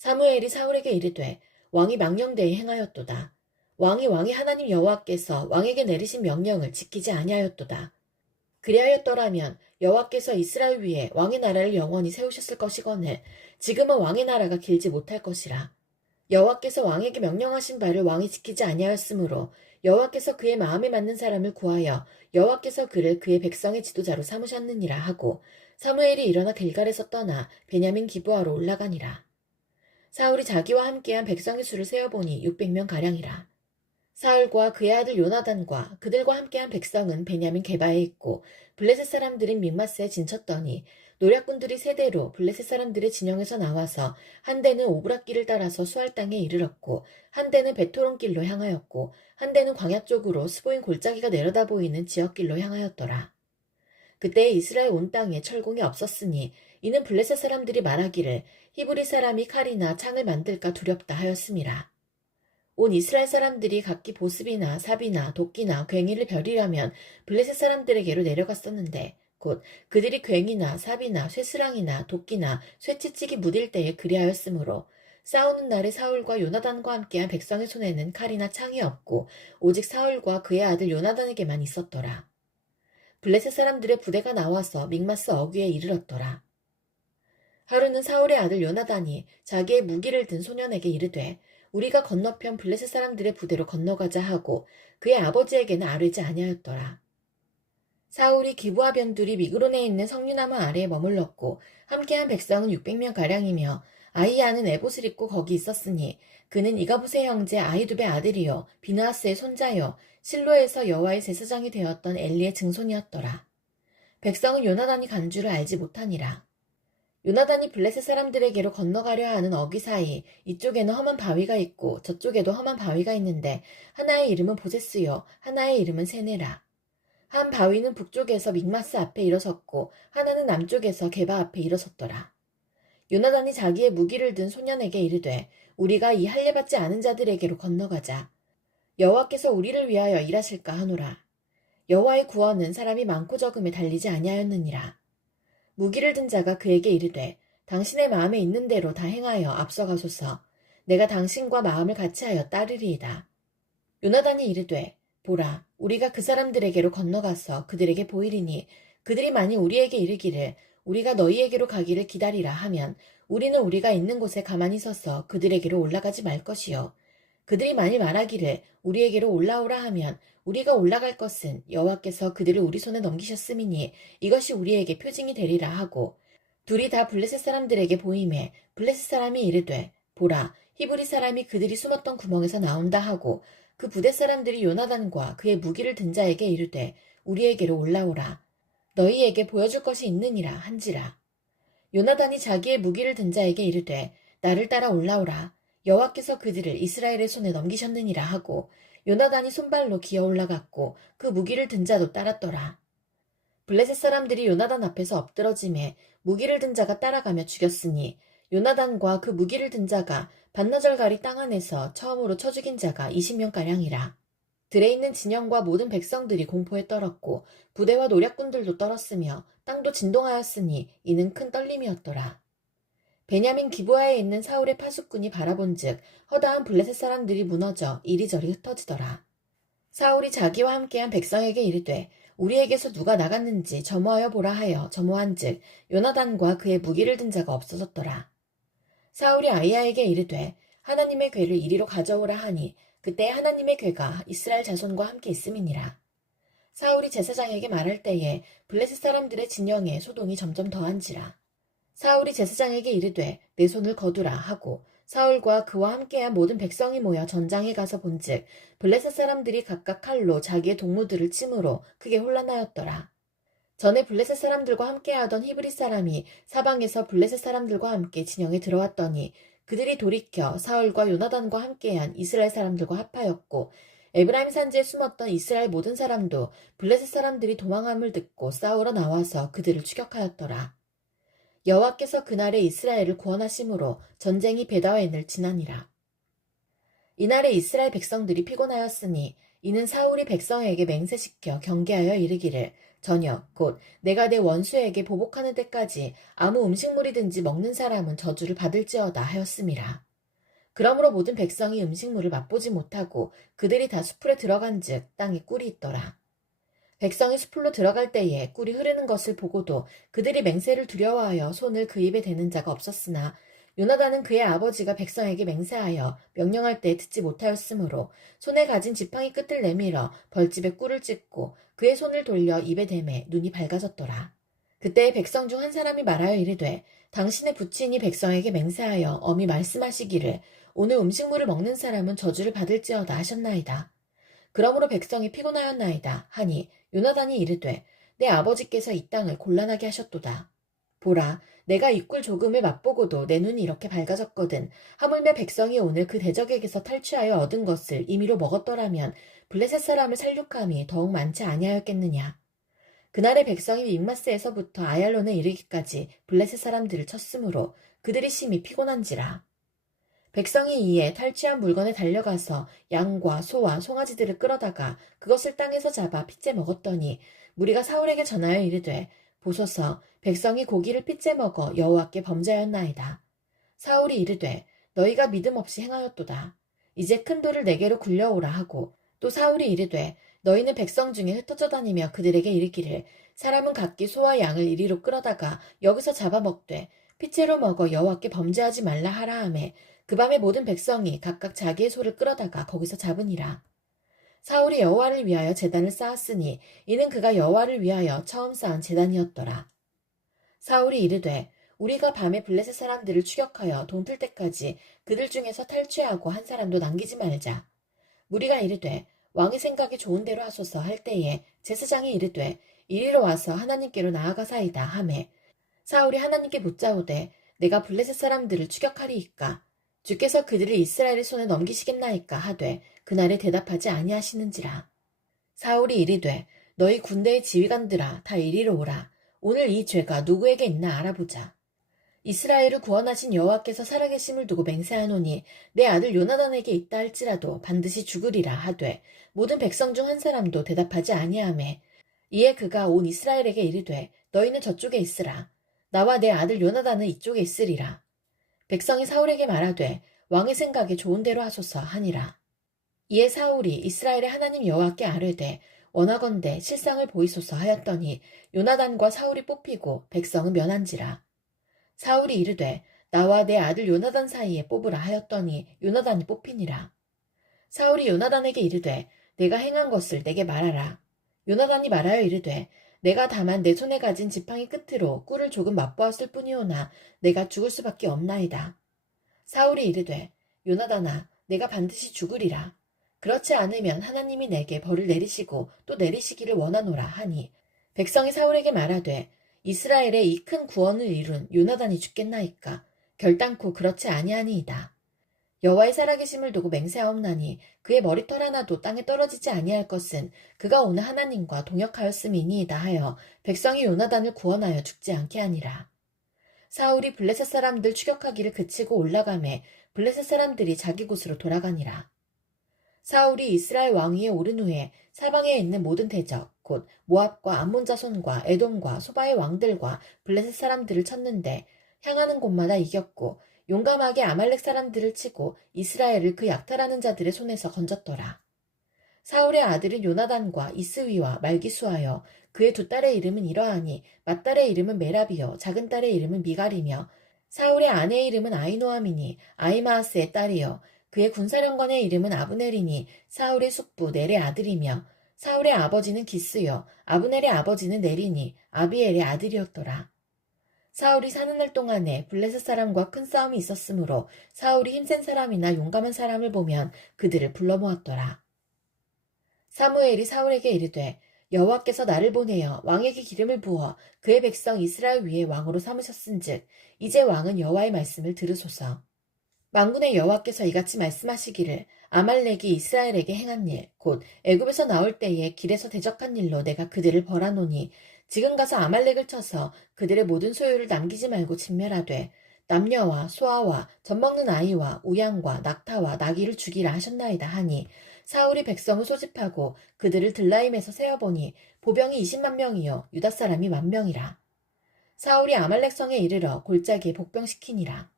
사무엘이 사울에게 이르되 왕이 망령되이 행하였도다. 왕이 하나님 여호와께서 왕에게 내리신 명령을 지키지 아니하였도다. 그리하였더라면 여호와께서 이스라엘 위에 왕의 나라를 영원히 세우셨을 것이거늘 지금은 왕의 나라가 길지 못할 것이라. 여호와께서 왕에게 명령하신 바를 왕이 지키지 아니하였으므로 여호와께서 그의 마음에 맞는 사람을 구하여 여호와께서 그를 그의 백성의 지도자로 삼으셨느니라 하고 사무엘이 일어나 길갈에서 떠나 베냐민 기브아로 올라가니라. 사울이 자기와 함께한 백성의 수를 세어보니 600명 가량이라. 사울과 그의 아들 요나단과 그들과 함께한 백성은 베냐민 게바에 있고 블레셋 사람들인 믹마스에 진쳤더니 노략군들이 세대로 블레셋 사람들의 진영에서 나와서 한 대는 오브락길을 따라서 수알 땅에 이르렀고 한 대는 베토론길로 향하였고 한 대는 광야 쪽으로 스보인 골짜기가 내려다 보이는 지역길로 향하였더라. 그때 이스라엘 온 땅에 철공이 없었으니 이는 블레셋 사람들이 말하기를 히브리 사람이 칼이나 창을 만들까 두렵다 하였음이라. 온 이스라엘 사람들이 각기 보습이나 삽이나 도끼나 괭이를 벼리려면 블레셋 사람들에게로 내려갔었는데 곧 그들이 괭이나 삽이나 쇠스랑이나 도끼나 쇠치찍이 무딜 때에 그리하였으므로 싸우는 날에 사울과 요나단과 함께한 백성의 손에는 칼이나 창이 없고 오직 사울과 그의 아들 요나단에게만 있었더라. 블레셋 사람들의 부대가 나와서 믹마스 어귀에 이르렀더라. 하루는 사울의 아들 요나단이 자기의 무기를 든 소년에게 이르되 우리가 건너편 블레셋 사람들의 부대로 건너가자 하고 그의 아버지에게는 아뢰지 아니하였더라. 사울이 기브아 변두리 미그론에 있는 석류나무 아래에 머물렀고 함께한 백성은 600명가량이며 아이야는 에봇을 입고 거기 있었으니 그는 이가봇의 형제 아히두베 아들이요 비느하스의 손자요 실로에서 여호와의 제사장이 되었던 엘리의 증손이었더라. 백성은 요나단이 간 줄을 알지 못하니라. 요나단이 블레셋 사람들에게로 건너가려 하는 어귀 사이 이쪽에는 험한 바위가 있고 저쪽에도 험한 바위가 있는데 하나의 이름은 보세스요 하나의 이름은 세네라. 한 바위는 북쪽에서 믹마스 앞에 일어섰고 하나는 남쪽에서 게바 앞에 일어섰더라. 요나단이 자기의 무기를 든 소년에게 이르되 우리가 이 할례받지 않은 자들에게로 건너가자. 여호와께서 우리를 위하여 일하실까 하노라. 여호와의 구원은 사람이 많고 적음에 달리지 아니하였느니라. 무기를 든 자가 그에게 이르되 당신의 마음에 있는 대로 다 행하여 앞서가소서. 내가 당신과 마음을 같이하여 따르리이다. 요나단이 이르되 보라 우리가 그 사람들에게로 건너가서 그들에게 보이리니 그들이 만일 우리에게 이르기를 우리가 너희에게로 가기를 기다리라 하면 우리는 우리가 있는 곳에 가만히 서서 그들에게로 올라가지 말 것이요. 그들이 만일 말하기를 우리에게로 올라오라 하면 우리가 올라갈 것은 여호와께서 그들을 우리 손에 넘기셨음이니 이것이 우리에게 표징이 되리라 하고 둘이 다 블레셋 사람들에게 보임에 블레셋 사람이 이르되 보라 히브리 사람이 그들이 숨었던 구멍에서 나온다 하고 그 부대 사람들이 요나단과 그의 무기를 든 자에게 이르되 우리에게로 올라오라 너희에게 보여줄 것이 있느니라 한지라. 요나단이 자기의 무기를 든 자에게 이르되 나를 따라 올라오라 여호와께서 그들을 이스라엘의 손에 넘기셨느니라 하고 요나단이 손발로 기어 올라갔고 그 무기를 든 자도 따랐더라. 블레셋 사람들이 요나단 앞에서 엎드러짐에 무기를 든 자가 따라가며 죽였으니 요나단과 그 무기를 든 자가 반나절가리 땅 안에서 처음으로 쳐 죽인 자가 20명가량이라. 들에 있는 진영과 모든 백성들이 공포에 떨었고 부대와 노략군들도 떨었으며 땅도 진동하였으니 이는 큰 떨림이었더라. 베냐민 기브아에 있는 사울의 파수꾼이 바라본즉 허다한 블레셋 사람들이 무너져 이리저리 흩어지더라. 사울이 자기와 함께한 백성에게 이르되 우리에게서 누가 나갔는지 점호하여 보라 하여 점호한즉 요나단과 그의 무기를 든 자가 없어졌더라. 사울이 아히야에게 이르되 하나님의 궤를 이리로 가져오라 하니 그때 하나님의 궤가 이스라엘 자손과 함께 있음이니라. 사울이 제사장에게 말할 때에 블레셋 사람들의 진영에 소동이 점점 더한지라. 사울이 제사장에게 이르되 내 손을 거두라 하고 사울과 그와 함께한 모든 백성이 모여 전장에 가서 본즉 블레셋 사람들이 각각 칼로 자기의 동무들을 침으로 크게 혼란하였더라. 전에 블레셋 사람들과 함께하던 히브리 사람이 사방에서 블레셋 사람들과 함께 진영에 들어왔더니 그들이 돌이켜 사울과 요나단과 함께한 이스라엘 사람들과 합하였고 에브라임 산지에 숨었던 이스라엘 모든 사람도 블레셋 사람들이 도망함을 듣고 싸우러 나와서 그들을 추격하였더라. 여호와께서 그날에 이스라엘을 구원하심으로 전쟁이 베다웬을 지나니라. 이날에 이스라엘 백성들이 피곤하였으니 이는 사울이 백성에게 맹세시켜 경계하여 이르기를 저녁 곧 내가 내 원수에게 보복하는 때까지 아무 음식물이든지 먹는 사람은 저주를 받을지어다 하였음이라. 그러므로 모든 백성이 음식물을 맛보지 못하고 그들이 다 숲으로 들어간즉 땅에 꿀이 있더라. 백성이 숲으로 들어갈 때에 꿀이 흐르는 것을 보고도 그들이 맹세를 두려워하여 손을 그 입에 대는 자가 없었으나 요나단은 그의 아버지가 백성에게 맹세하여 명령할 때 듣지 못하였으므로 손에 가진 지팡이 끝을 내밀어 벌집에 꿀을 찢고 그의 손을 돌려 입에 대매 눈이 밝아졌더라. 그때 백성 중 한 사람이 말하여 이르되 당신의 부친이 백성에게 맹세하여 엄히 말씀하시기를 오늘 음식물을 먹는 사람은 저주를 받을지어다 하셨나이다. 그러므로 백성이 피곤하였나이다 하니 요나단이 이르되 내 아버지께서 이 땅을 곤란하게 하셨도다. 보라 내가 이 꿀 조금을 맛보고도 내 눈이 이렇게 밝아졌거든 하물며 백성이 오늘 그 대적에게서 탈취하여 얻은 것을 임의로 먹었더라면 블레셋 사람을 살육함이 더욱 많지 아니하였겠느냐. 그날의 백성이 믹마스에서부터 아얄론에 이르기까지 블레셋 사람들을 쳤으므로 그들이 심히 피곤한지라. 백성이 이에 탈취한 물건에 달려가서 양과 소와 송아지들을 끌어다가 그것을 땅에서 잡아 핏째 먹었더니 무리가 사울에게 전하여 이르되 보소서 백성이 고기를 핏째 먹어 여호와께 범죄하였나이다. 사울이 이르되 너희가 믿음 없이 행하였도다. 이제 큰 돌을 내게로 굴려오라 하고 또 사울이 이르되 너희는 백성 중에 흩어져 다니며 그들에게 이르기를 사람은 각기 소와 양을 이리로 끌어다가 여기서 잡아먹되 핏째로 먹어 여호와께 범죄하지 말라 하라 하매 그 밤에 모든 백성이 각각 자기의 소를 끌어다가 거기서 잡으니라. 사울이 여호와를 위하여 제단을 쌓았으니 이는 그가 여호와를 위하여 처음 쌓은 제단이었더라. 사울이 이르되 우리가 밤에 블레셋 사람들을 추격하여 동틀 때까지 그들 중에서 탈취하고 한 사람도 남기지 말자. 무리가 이르되 왕의 생각이 좋은 대로 하소서 할 때에 제사장이 이르되 이리로 와서 하나님께로 나아가사이다 하매 사울이 하나님께 묻자오되 내가 블레셋 사람들을 추격하리이까 주께서 그들을 이스라엘의 손에 넘기시겠나이까 하되 그날에 대답하지 아니하시는지라. 사울이 이르되 너희 군대의 지휘관들아 다 이리로 오라. 오늘 이 죄가 누구에게 있나 알아보자. 이스라엘을 구원하신 여호와께서 살아계심을 두고 맹세하노니 내 아들 요나단에게 있다 할지라도 반드시 죽으리라 하되 모든 백성 중 한 사람도 대답하지 아니하매 이에 그가 온 이스라엘에게 이르되 너희는 저쪽에 있으라. 나와 내 아들 요나단은 이쪽에 있으리라. 백성이 사울에게 말하되 왕의 생각에 좋은 대로 하소서 하니라. 이에 사울이 이스라엘의 하나님 여호와께 아뢰되 원하건대 실상을 보이소서 하였더니 요나단과 사울이 뽑히고 백성은 면한지라. 사울이 이르되 나와 내 아들 요나단 사이에 뽑으라 하였더니 요나단이 뽑히니라. 사울이 요나단에게 이르되 내가 행한 것을 내게 말하라. 요나단이 말하여 이르되 내가 다만 내 손에 가진 지팡이 끝으로 꿀을 조금 맛보았을 뿐이오나 내가 죽을 수밖에 없나이다. 사울이 이르되 요나단아 내가 반드시 죽으리라. 그렇지 않으면 하나님이 내게 벌을 내리시고 또 내리시기를 원하노라 하니 백성이 사울에게 말하되 이스라엘의 이 큰 구원을 이룬 요나단이 죽겠나이까 결단코 그렇지 아니하니이다. 여호와의 살아계심을 두고 맹세하옵나니 그의 머리털 하나도 땅에 떨어지지 아니할 것은 그가 오늘 하나님과 동역하였음이니이다 하여 백성이 요나단을 구원하여 죽지 않게 하니라. 사울이 블레셋 사람들 추격하기를 그치고 올라가매 블레셋 사람들이 자기 곳으로 돌아가니라. 사울이 이스라엘 왕위에 오른 후에 사방에 있는 모든 대적 곧 모압과 암몬 자손과 에돔과 소바의 왕들과 블레셋 사람들을 쳤는데 향하는 곳마다 이겼고 용감하게 아말렉 사람들을 치고 이스라엘을 그 약탈하는 자들의 손에서 건졌더라. 사울의 아들은 요나단과 이스위와 말기수하여 그의 두 딸의 이름은 이러하니 맏딸의 이름은 메라비요 작은 딸의 이름은 미갈이며 사울의 아내의 이름은 아이노아미니 아이마아스의 딸이요 그의 군사령관의 이름은 아브넬이니 사울의 숙부 넬의 아들이며 사울의 아버지는 기스요 아브넬의 아버지는 넬이니 아비엘의 아들이었더라. 사울이 사는 날 동안에 블레셋 사람과 큰 싸움이 있었으므로 사울이 힘센 사람이나 용감한 사람을 보면 그들을 불러 모았더라. 사무엘이 사울에게 이르되 여호와께서 나를 보내어 왕에게 기름을 부어 그의 백성 이스라엘 위에 왕으로 삼으셨은즉 이제 왕은 여호와의 말씀을 들으소서. 만군의 여호와께서 이같이 말씀하시기를 아말렉이 이스라엘에게 행한 일 곧 애굽에서 나올 때에 길에서 대적한 일로 내가 그들을 벌하노니 지금 가서 아말렉을 쳐서 그들의 모든 소유를 남기지 말고 진멸하되 남녀와 소아와 젖먹는 아이와 우양과 낙타와 나귀를 죽이라 하셨나이다 하니 사울이 백성을 소집하고 그들을 들라임에서 세어보니 보병이 20만 명이요 유다 사람이 10,000명이라. 사울이 아말렉 성에 이르러 골짜기에 복병시키니라.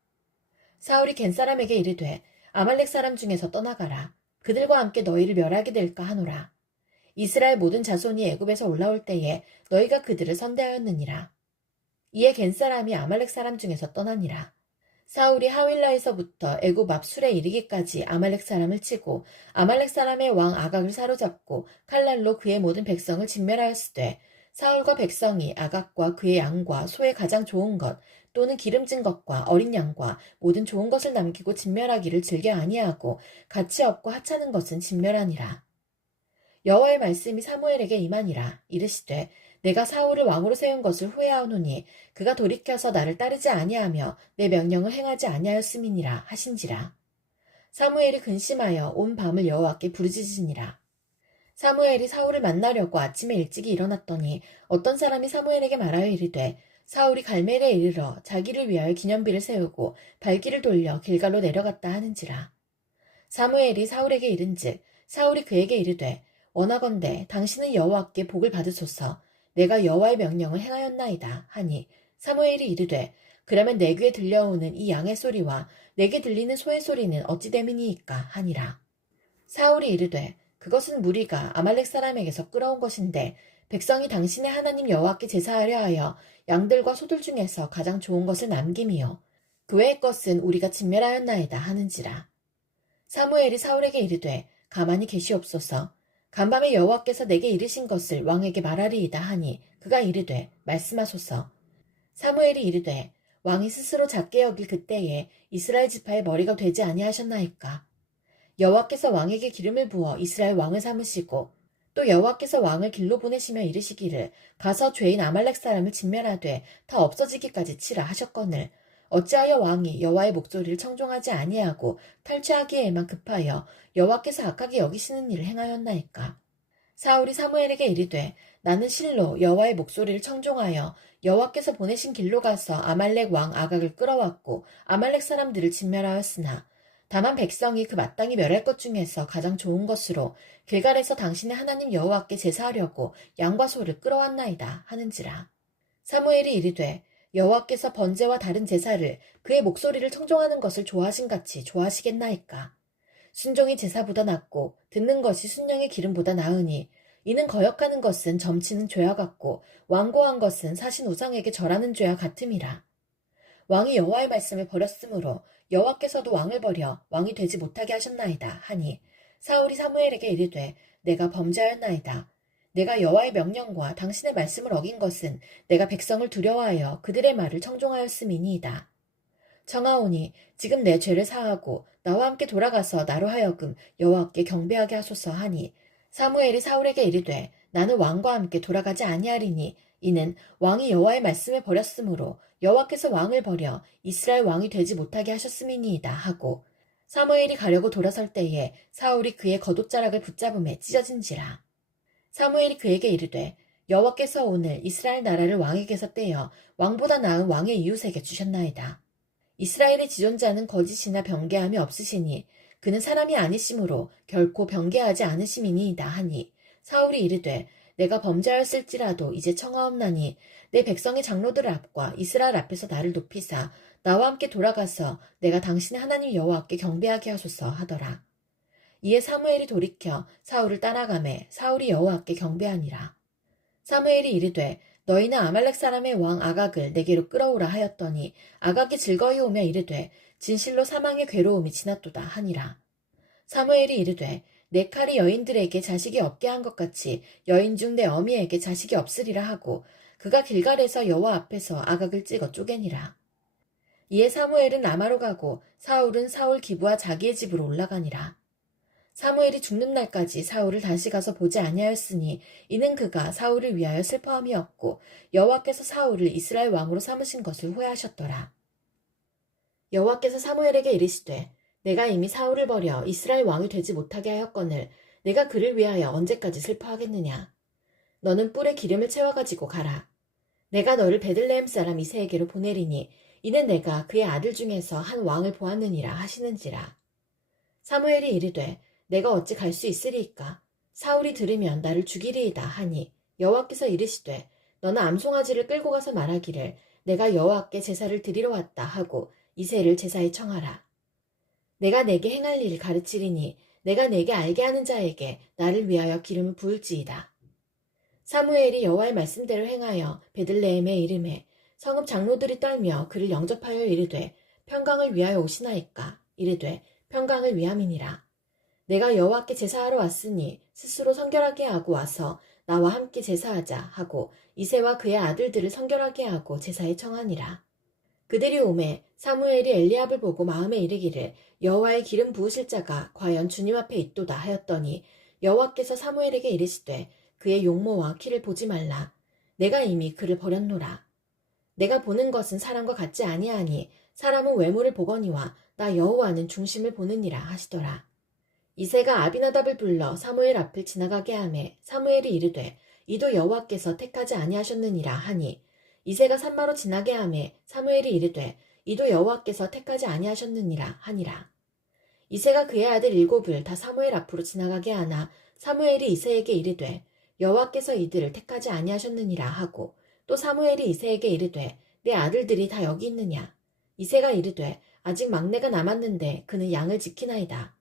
사울이 겐 사람에게 이르되 아말렉 사람 중에서 떠나가라. 그들과 함께 너희를 멸하게 될까 하노라. 이스라엘 모든 자손이 애굽에서 올라올 때에 너희가 그들을 선대하였느니라. 이에 겐 사람이 아말렉 사람 중에서 떠나니라. 사울이 하윌라에서부터 애굽 앞 술에 이르기까지 아말렉 사람을 치고 아말렉 사람의 왕 아각을 사로잡고 칼날로 그의 모든 백성을 진멸하였으되 사울과 백성이 아각과 그의 양과 소의 가장 좋은 것 또는 기름진 것과 어린 양과 모든 좋은 것을 남기고 진멸하기를 즐겨 아니하고 가치 없고 하찮은 것은 진멸하니라. 여호와의 말씀이 사무엘에게 임하니라. 이르시되 내가 사울을 왕으로 세운 것을 후회하오노니 그가 돌이켜서 나를 따르지 아니하며 내 명령을 행하지 아니하였음이니라 하신지라. 사무엘이 근심하여 온 밤을 여호와께 부르짖으니라. 사무엘이 사울을 만나려고 아침에 일찍이 일어났더니 어떤 사람이 사무엘에게 말하여 이르되 사울이 갈멜에 이르러 자기를 위하여 기념비를 세우고 발길을 돌려 길갈로 내려갔다 하는지라. 사무엘이 사울에게 이른즉 사울이 그에게 이르되 원하건대 당신은 여호와께 복을 받으소서. 내가 여호와의 명령을 행하였나이다 하니 사무엘이 이르되 그러면 내 귀에 들려오는 이 양의 소리와 내게 들리는 소의 소리는 어찌 됨이니이까 하니라. 사울이 이르되 그것은 무리가 아말렉 사람에게서 끌어온 것인데 백성이 당신의 하나님 여호와께 제사하려 하여 양들과 소들 중에서 가장 좋은 것을 남김이요 그 외의 것은 우리가 진멸하였나이다 하는지라. 사무엘이 사울에게 이르되 가만히 계시옵소서. 간밤에 여호와께서 내게 이르신 것을 왕에게 말하리이다 하니 그가 이르되 말씀하소서. 사무엘이 이르되 왕이 스스로 작게 여길 그때에 이스라엘 지파의 머리가 되지 아니하셨나이까. 여호와께서 왕에게 기름을 부어 이스라엘 왕을 삼으시고 또 여호와께서 왕을 길로 보내시며 이르시기를 가서 죄인 아말렉 사람을 진멸하되 다 없어지기까지 치라 하셨거늘 어찌하여 왕이 여호와의 목소리를 청종하지 아니하고 탈취하기에만 급하여 여호와께서 악하게 여기시는 일을 행하였나이까. 사울이 사무엘에게 이르되 나는 실로 여호와의 목소리를 청종하여 여호와께서 보내신 길로 가서 아말렉 왕 아각을 끌어왔고 아말렉 사람들을 진멸하였으나 다만 백성이 그 마땅히 멸할 것 중에서 가장 좋은 것으로 길갈에서 당신의 하나님 여호와께 제사하려고 양과 소를 끌어왔나이다 하는지라. 사무엘이 이르되 여호와께서 번제와 다른 제사를 그의 목소리를 청종하는 것을 좋아하신같이 좋아하시겠나이까. 순종이 제사보다 낫고 듣는 것이 순양의 기름보다 나으니 이는 거역하는 것은 점치는 죄와 같고 완고한 것은 사신 우상에게 절하는 죄와 같음이라. 왕이 여호와의 말씀을 버렸으므로 여호와께서도 왕을 버려 왕이 되지 못하게 하셨나이다 하니 사울이 사무엘에게 이르되 내가 범죄하였나이다. 내가 여호와의 명령과 당신의 말씀을 어긴 것은 내가 백성을 두려워하여 그들의 말을 청종하였음이니이다. 청하오니 지금 내 죄를 사하고 나와 함께 돌아가서 나로 하여금 여호와께 경배하게 하소서 하니 사무엘이 사울에게 이르되 나는 왕과 함께 돌아가지 아니하리니 이는 왕이 여호와의 말씀을 버렸으므로 여호와께서 왕을 버려 이스라엘 왕이 되지 못하게 하셨음이니이다 하고 사무엘이 가려고 돌아설 때에 사울이 그의 겉옷자락을 붙잡음에 찢어진지라. 사무엘이 그에게 이르되 여호와께서 오늘 이스라엘 나라를 왕에게서 떼어 왕보다 나은 왕의 이웃에게 주셨나이다. 이스라엘의 지존자는 거짓이나 변개함이 없으시니 그는 사람이 아니심으로 결코 변개하지 않으심이니이다 하니 사울이 이르되 내가 범죄하였을지라도 이제 청하옵나니 내 백성의 장로들 앞과 이스라엘 앞에서 나를 높이사 나와 함께 돌아가서 내가 당신의 하나님 여호와께 경배하게 하소서 하더라. 이에 사무엘이 돌이켜 사울을 따라가매 사울이 여호와께 경배하니라. 사무엘이 이르되 너희는 아말렉 사람의 왕 아각을 내게로 끌어오라 하였더니 아각이 즐거이 오며 이르되 진실로 사망의 괴로움이 지났도다 하니라. 사무엘이 이르되 내 칼이 여인들에게 자식이 없게 한 것 같이 여인 중 내 어미에게 자식이 없으리라 하고 그가 길갈에서 여호와 앞에서 아각을 찍어 쪼개니라. 이에 사무엘은 라마로 가고 사울은 사울 기브와 자기의 집으로 올라가니라. 사무엘이 죽는 날까지 사울을 다시 가서 보지 아니하였으니 이는 그가 사울을 위하여 슬퍼함이었고 여호와께서 사울을 이스라엘 왕으로 삼으신 것을 후회하셨더라. 여호와께서 사무엘에게 이르시되 내가 이미 사울을 버려 이스라엘 왕이 되지 못하게 하였거늘 내가 그를 위하여 언제까지 슬퍼하겠느냐. 너는 뿔에 기름을 채워가지고 가라. 내가 너를 베들레헴 사람 이새에게로 보내리니 이는 내가 그의 아들 중에서 한 왕을 보았느니라 하시는지라. 사무엘이 이르되 내가 어찌 갈 수 있으리이까. 사울이 들으면 나를 죽이리이다 하니 여호와께서 이르시되 너는 암송아지를 끌고 가서 말하기를 내가 여호와께 제사를 드리러 왔다 하고 이새를 제사에 청하라. 내가 내게 행할 일을 가르치리니 내가 내게 알게 하는 자에게 나를 위하여 기름을 부을지이다. 사무엘이 여호와의 말씀대로 행하여 베들레헴에 이르매 성읍 장로들이 떨며 그를 영접하여 이르되 평강을 위하여 오시나이까. 이르되 평강을 위함이니라. 내가 여호와께 제사하러 왔으니 스스로 성결하게 하고 와서 나와 함께 제사하자 하고 이새와 그의 아들들을 성결하게 하고 제사에 청하니라. 그들이 오매 사무엘이 엘리압을 보고 마음에 이르기를 여호와의 기름 부으실 자가 과연 주님 앞에 있도다 하였더니 여호와께서 사무엘에게 이르시되 그의 용모와 키를 보지 말라. 내가 이미 그를 버렸노라. 내가 보는 것은 사람과 같지 아니하니 사람은 외모를 보거니와 나 여호와는 중심을 보느니라 하시더라. 이새가 아비나답을 불러 사무엘 앞을 지나가게 하매 사무엘이 이르되 이도 여호와께서 택하지 아니하셨느니라 하니 이새가 산마로 지나게 하매 사무엘이 이르되 이도 여호와께서 택하지 아니하셨느니라 하니라. 이새가 그의 아들 7을 다 사무엘 앞으로 지나가게 하나 사무엘이 이새에게 이르되 여호와께서 이들을 택하지 아니하셨느니라 하고 또 사무엘이 이새에게 이르되 내 아들들이 다 여기 있느냐. 이새가 이르되 아직 막내가 남았는데 그는 양을 지키나이다.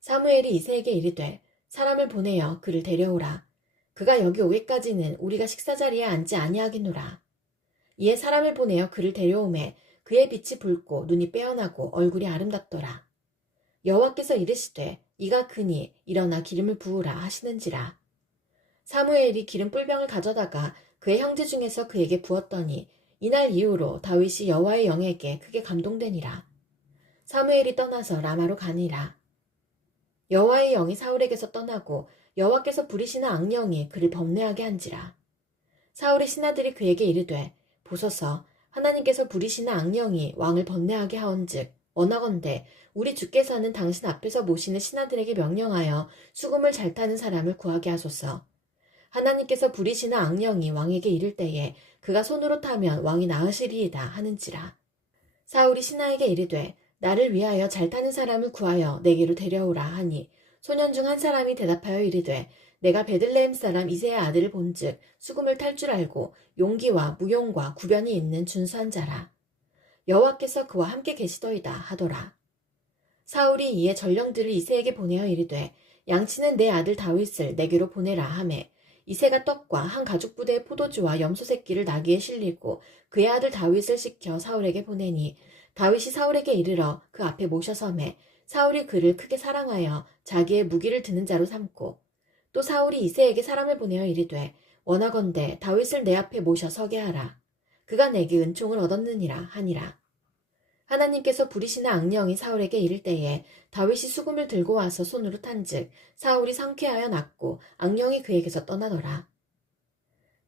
사무엘이 이새에게 이르되 사람을 보내어 그를 데려오라. 그가 여기 오기까지는 우리가 식사자리에 앉지 아니하겠노라. 이에 사람을 보내어 그를 데려오매 그의 빛이 붉고 눈이 빼어나고 얼굴이 아름답더라. 여호와께서 이르시되 이가 크니 일어나 기름을 부으라 하시는지라. 사무엘이 기름 뿔병을 가져다가 그의 형제 중에서 그에게 부었더니 이날 이후로 다윗이 여호와의 영에게 크게 감동되니라. 사무엘이 떠나서 라마로 가니라. 여호와의 영이 사울에게서 떠나고 여호와께서 부리시는 악령이 그를 범뇌하게 한지라. 사울의 신하들이 그에게 이르되 보소서 하나님께서 부리시는 악령이 왕을 번뇌하게 하온즉 원하건대 우리 주께서는 당신 앞에서 모시는 신하들에게 명령하여 수금을 잘 타는 사람을 구하게 하소서. 하나님께서 부리시는 악령이 왕에게 이를 때에 그가 손으로 타면 왕이 나으시리이다 하는지라. 사울이 신하에게 이르되 나를 위하여 잘 타는 사람을 구하여 내게로 데려오라 하니 소년 중 한 사람이 대답하여 이르되 내가 베들레헴 사람 이새의 아들을 본즉 수금을 탈 줄 알고 용기와 무용과 구변이 있는 준수한 자라. 여호와께서 그와 함께 계시더이다 하더라. 사울이 이에 전령들을 이새에게 보내어 이르되 양치는 내 아들 다윗을 내게로 보내라 하매 이새가 떡과 한 가죽 부대의 포도주와 염소 새끼를 나귀에 실리고 그의 아들 다윗을 시켜 사울에게 보내니 다윗이 사울에게 이르러 그 앞에 모셔섬에 사울이 그를 크게 사랑하여 자기의 무기를 드는 자로 삼고 또 사울이 이새에게 사람을 보내어 이르되 원하건대 다윗을 내 앞에 모셔 서게 하라. 그가 내게 은총을 얻었느니라 하니라. 하나님께서 부리시는 악령이 사울에게 이를 때에 다윗이 수금을 들고 와서 손으로 탄즉 사울이 상쾌하여 낫고 악령이 그에게서 떠나더라.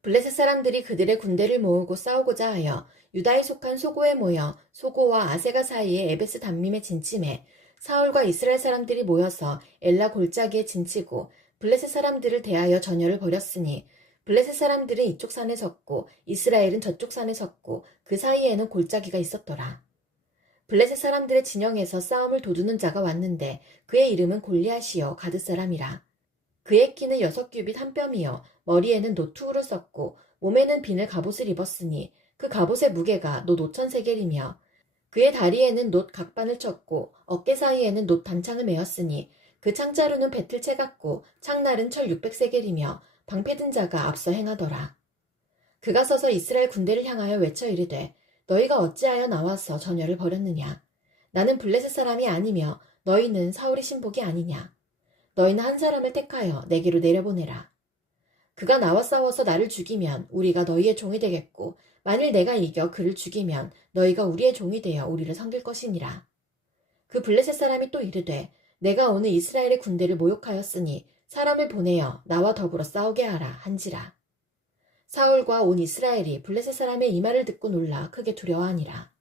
블레셋 사람들이 그들의 군대를 모으고 싸우고자 하여 유다에 속한 소고에 모여 소고와 아세가 사이에 에베스 담밈에 진침해 사울과 이스라엘 사람들이 모여서 엘라 골짜기에 진치고 블레셋 사람들을 대하여 전열을 벌였으니 블레셋 사람들은 이쪽 산에 섰고 이스라엘은 저쪽 산에 섰고 그 사이에는 골짜기가 있었더라. 블레셋 사람들의 진영에서 싸움을 도두는 자가 왔는데 그의 이름은 골리앗이요 가드 사람이라. 그의 키는 6규빗 한 뼘이요 머리에는 노투울을 썼고 몸에는 비늘 갑옷을 입었으니 그 갑옷의 무게가 놋 5,000세겔이며 그의 다리에는 놋 각반을 쳤고 어깨 사이에는 놋 단창을 메었으니 그 창자루는 배틀채 같고 창날은 철 600세겔이며 방패든 자가 앞서 행하더라. 그가 서서 이스라엘 군대를 향하여 외쳐 이르되 너희가 어찌하여 나와서 전열을 벌였느냐. 나는 블레셋 사람이 아니며 너희는 사울의 신복이 아니냐. 너희는 한 사람을 택하여 내게로 내려보내라. 그가 나와 싸워서 나를 죽이면 우리가 너희의 종이 되겠고 만일 내가 이겨 그를 죽이면 너희가 우리의 종이 되어 우리를 섬길 것이니라. 그 블레셋 사람이 또 이르되 내가 오늘 이스라엘의 군대를 모욕하였으니 사람을 보내어 나와 더불어 싸우게 하라 한지라. 사울과 온 이스라엘이 블레셋 사람의 이 말을 듣고 놀라 크게 두려워하니라.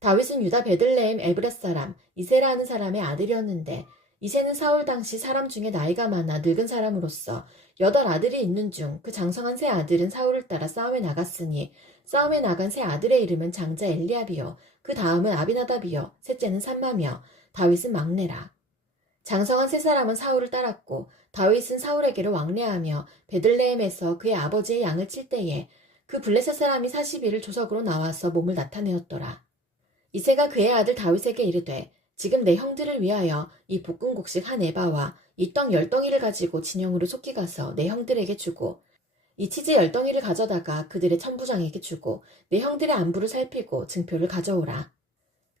다윗은 유다 베들레헴 에브렛 사람 이새라 하는 사람의 아들이었는데 이새는 사울 당시 사람 중에 나이가 많아 늙은 사람으로서 8 아들이 있는 중 그 장성한 세 아들은 사울을 따라 싸움에 나갔으니 싸움에 나간 세 아들의 이름은 장자 엘리압이요 그 다음은 아비나답이요 셋째는 삼마며 다윗은 막내라. 장성한 세 사람은 사울을 따랐고 다윗은 사울에게로 왕래하며 베들레헴에서 그의 아버지의 양을 칠 때에 그 블레셋 사람이 40일을 조석으로 나와서 몸을 나타내었더라. 이새가 그의 아들 다윗에게 이르되 지금 내 형들을 위하여 이 볶음곡식 한 에바와 이 떡 10덩이를 가지고 진영으로 속히 가서 내 형들에게 주고 이 치즈 10덩이를 가져다가 그들의 천부장에게 주고 내 형들의 안부를 살피고 증표를 가져오라.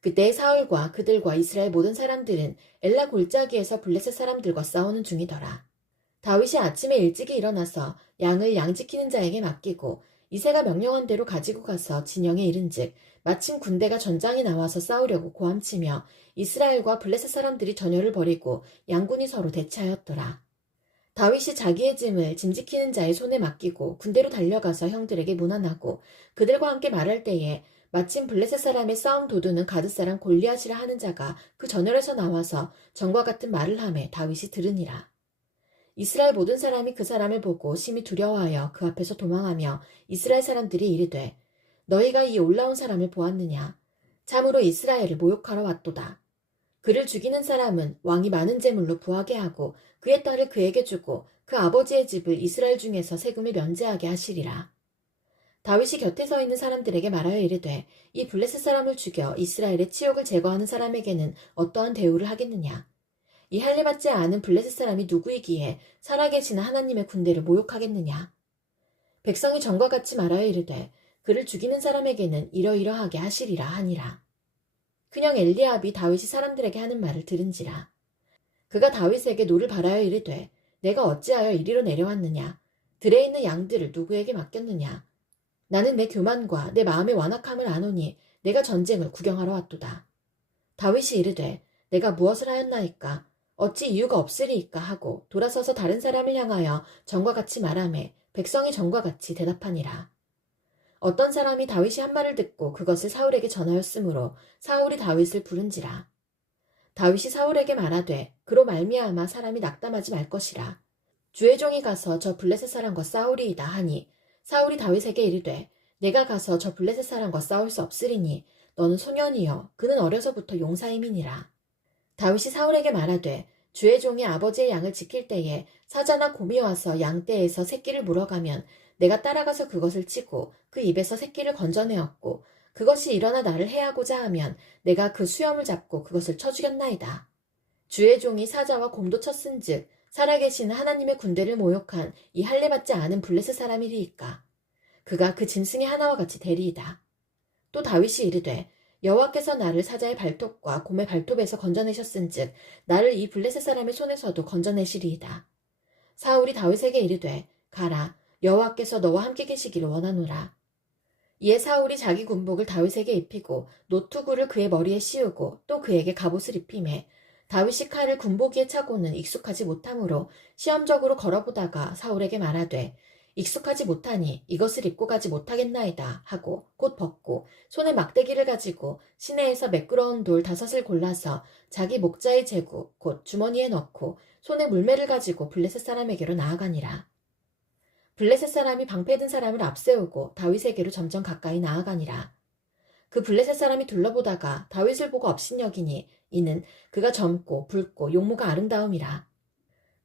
그때 사울과 그들과 이스라엘 모든 사람들은 엘라 골짜기에서 블레셋 사람들과 싸우는 중이더라. 다윗이 아침에 일찍이 일어나서 양을 양 지키는 자에게 맡기고 이새가 명령한 대로 가지고 가서 진영에 이른즉 마침 군대가 전장에 나와서 싸우려고 고함치며 이스라엘과 블레셋 사람들이 전열을 벌이고 양군이 서로 대치하였더라. 다윗이 자기의 짐을 짐 지키는 자의 손에 맡기고 군대로 달려가서 형들에게 문안하고 그들과 함께 말할 때에 마침 블레셋 사람의 싸움 도두는 가드 사람 골리앗이라 하는 자가 그 전열에서 나와서 전과 같은 말을 하매 다윗이 들으니라. 이스라엘 모든 사람이 그 사람을 보고 심히 두려워하여 그 앞에서 도망하며 이스라엘 사람들이 이르되 너희가 이 올라온 사람을 보았느냐. 참으로 이스라엘을 모욕하러 왔도다. 그를 죽이는 사람은 왕이 많은 재물로 부하게 하고 그의 딸을 그에게 주고 그 아버지의 집을 이스라엘 중에서 세금을 면제하게 하시리라. 다윗이 곁에 서 있는 사람들에게 말하여 이르되 이 블레셋 사람을 죽여 이스라엘의 치욕을 제거하는 사람에게는 어떠한 대우를 하겠느냐. 이 할례받지 않은 블레셋 사람이 누구이기에 살아계시는 하나님의 군대를 모욕하겠느냐. 백성이 전과 같이 말하여 이르되 그를 죽이는 사람에게는 이러이러하게 하시리라 하니라. 그냥 엘리압이 다윗이 사람들에게 하는 말을 들은지라. 그가 다윗에게 노를 바라여 이르되 내가 어찌하여 이리로 내려왔느냐. 들에 있는 양들을 누구에게 맡겼느냐. 나는 내 교만과 내 마음의 완악함을 아노니 내가 전쟁을 구경하러 왔도다. 다윗이 이르되 내가 무엇을 하였나이까. 어찌 이유가 없으리이까 하고 돌아서서 다른 사람을 향하여 전과 같이 말하매 백성이 전과 같이 대답하니라. 어떤 사람이 다윗이 한 말을 듣고 그것을 사울에게 전하였으므로 사울이 다윗을 부른지라. 다윗이 사울에게 말하되 그로 말미암아 사람이 낙담하지 말 것이라. 주의 종이 가서 저 블레셋 사람과 싸우리이다 하니 사울이 다윗에게 이르되 내가 가서 저 블레셋 사람과 싸울 수 없으리니 너는 소년이여 그는 어려서부터 용사임이니라. 다윗이 사울에게 말하되 주의 종이 아버지의 양을 지킬 때에 사자나 곰이 와서 양떼에서 새끼를 물어가면 내가 따라가서 그것을 치고 그 입에서 새끼를 건져내었고 그것이 일어나 나를 해하고자 하면 내가 그 수염을 잡고 그것을 쳐 죽였나이다. 주의 종이 사자와 곰도 쳤은즉 살아계신 하나님의 군대를 모욕한 이 할례받지 않은 블레셋 사람이리이까. 그가 그 짐승의 하나와 같이 되리이다. 또 다윗이 이르되 여호와께서 나를 사자의 발톱과 곰의 발톱에서 건져내셨은즉 나를 이 블레셋 사람의 손에서도 건져내시리이다. 사울이 다윗에게 이르되 가라, 여호와께서 너와 함께 계시기를 원하노라. 이에 사울이 자기 군복을 다윗에게 입히고 노투구를 그의 머리에 씌우고 또 그에게 갑옷을 입히매 다윗이 칼을 군복 위에 차고는 익숙하지 못하므로 시험적으로 걸어보다가 사울에게 말하되 익숙하지 못하니 이것을 입고 가지 못하겠나이다 하고 곧 벗고 손에 막대기를 가지고 시내에서 매끄러운 돌 5을 골라서 자기 목자의 제구 곧 주머니에 넣고 손에 물매를 가지고 블레셋 사람에게로 나아가니라. 블레셋 사람이 방패든 사람을 앞세우고 다윗에게로 점점 가까이 나아가니라. 그 블레셋 사람이 둘러보다가 다윗을 보고 업신여기니 이는 그가 젊고 붉고 용모가 아름다움이라.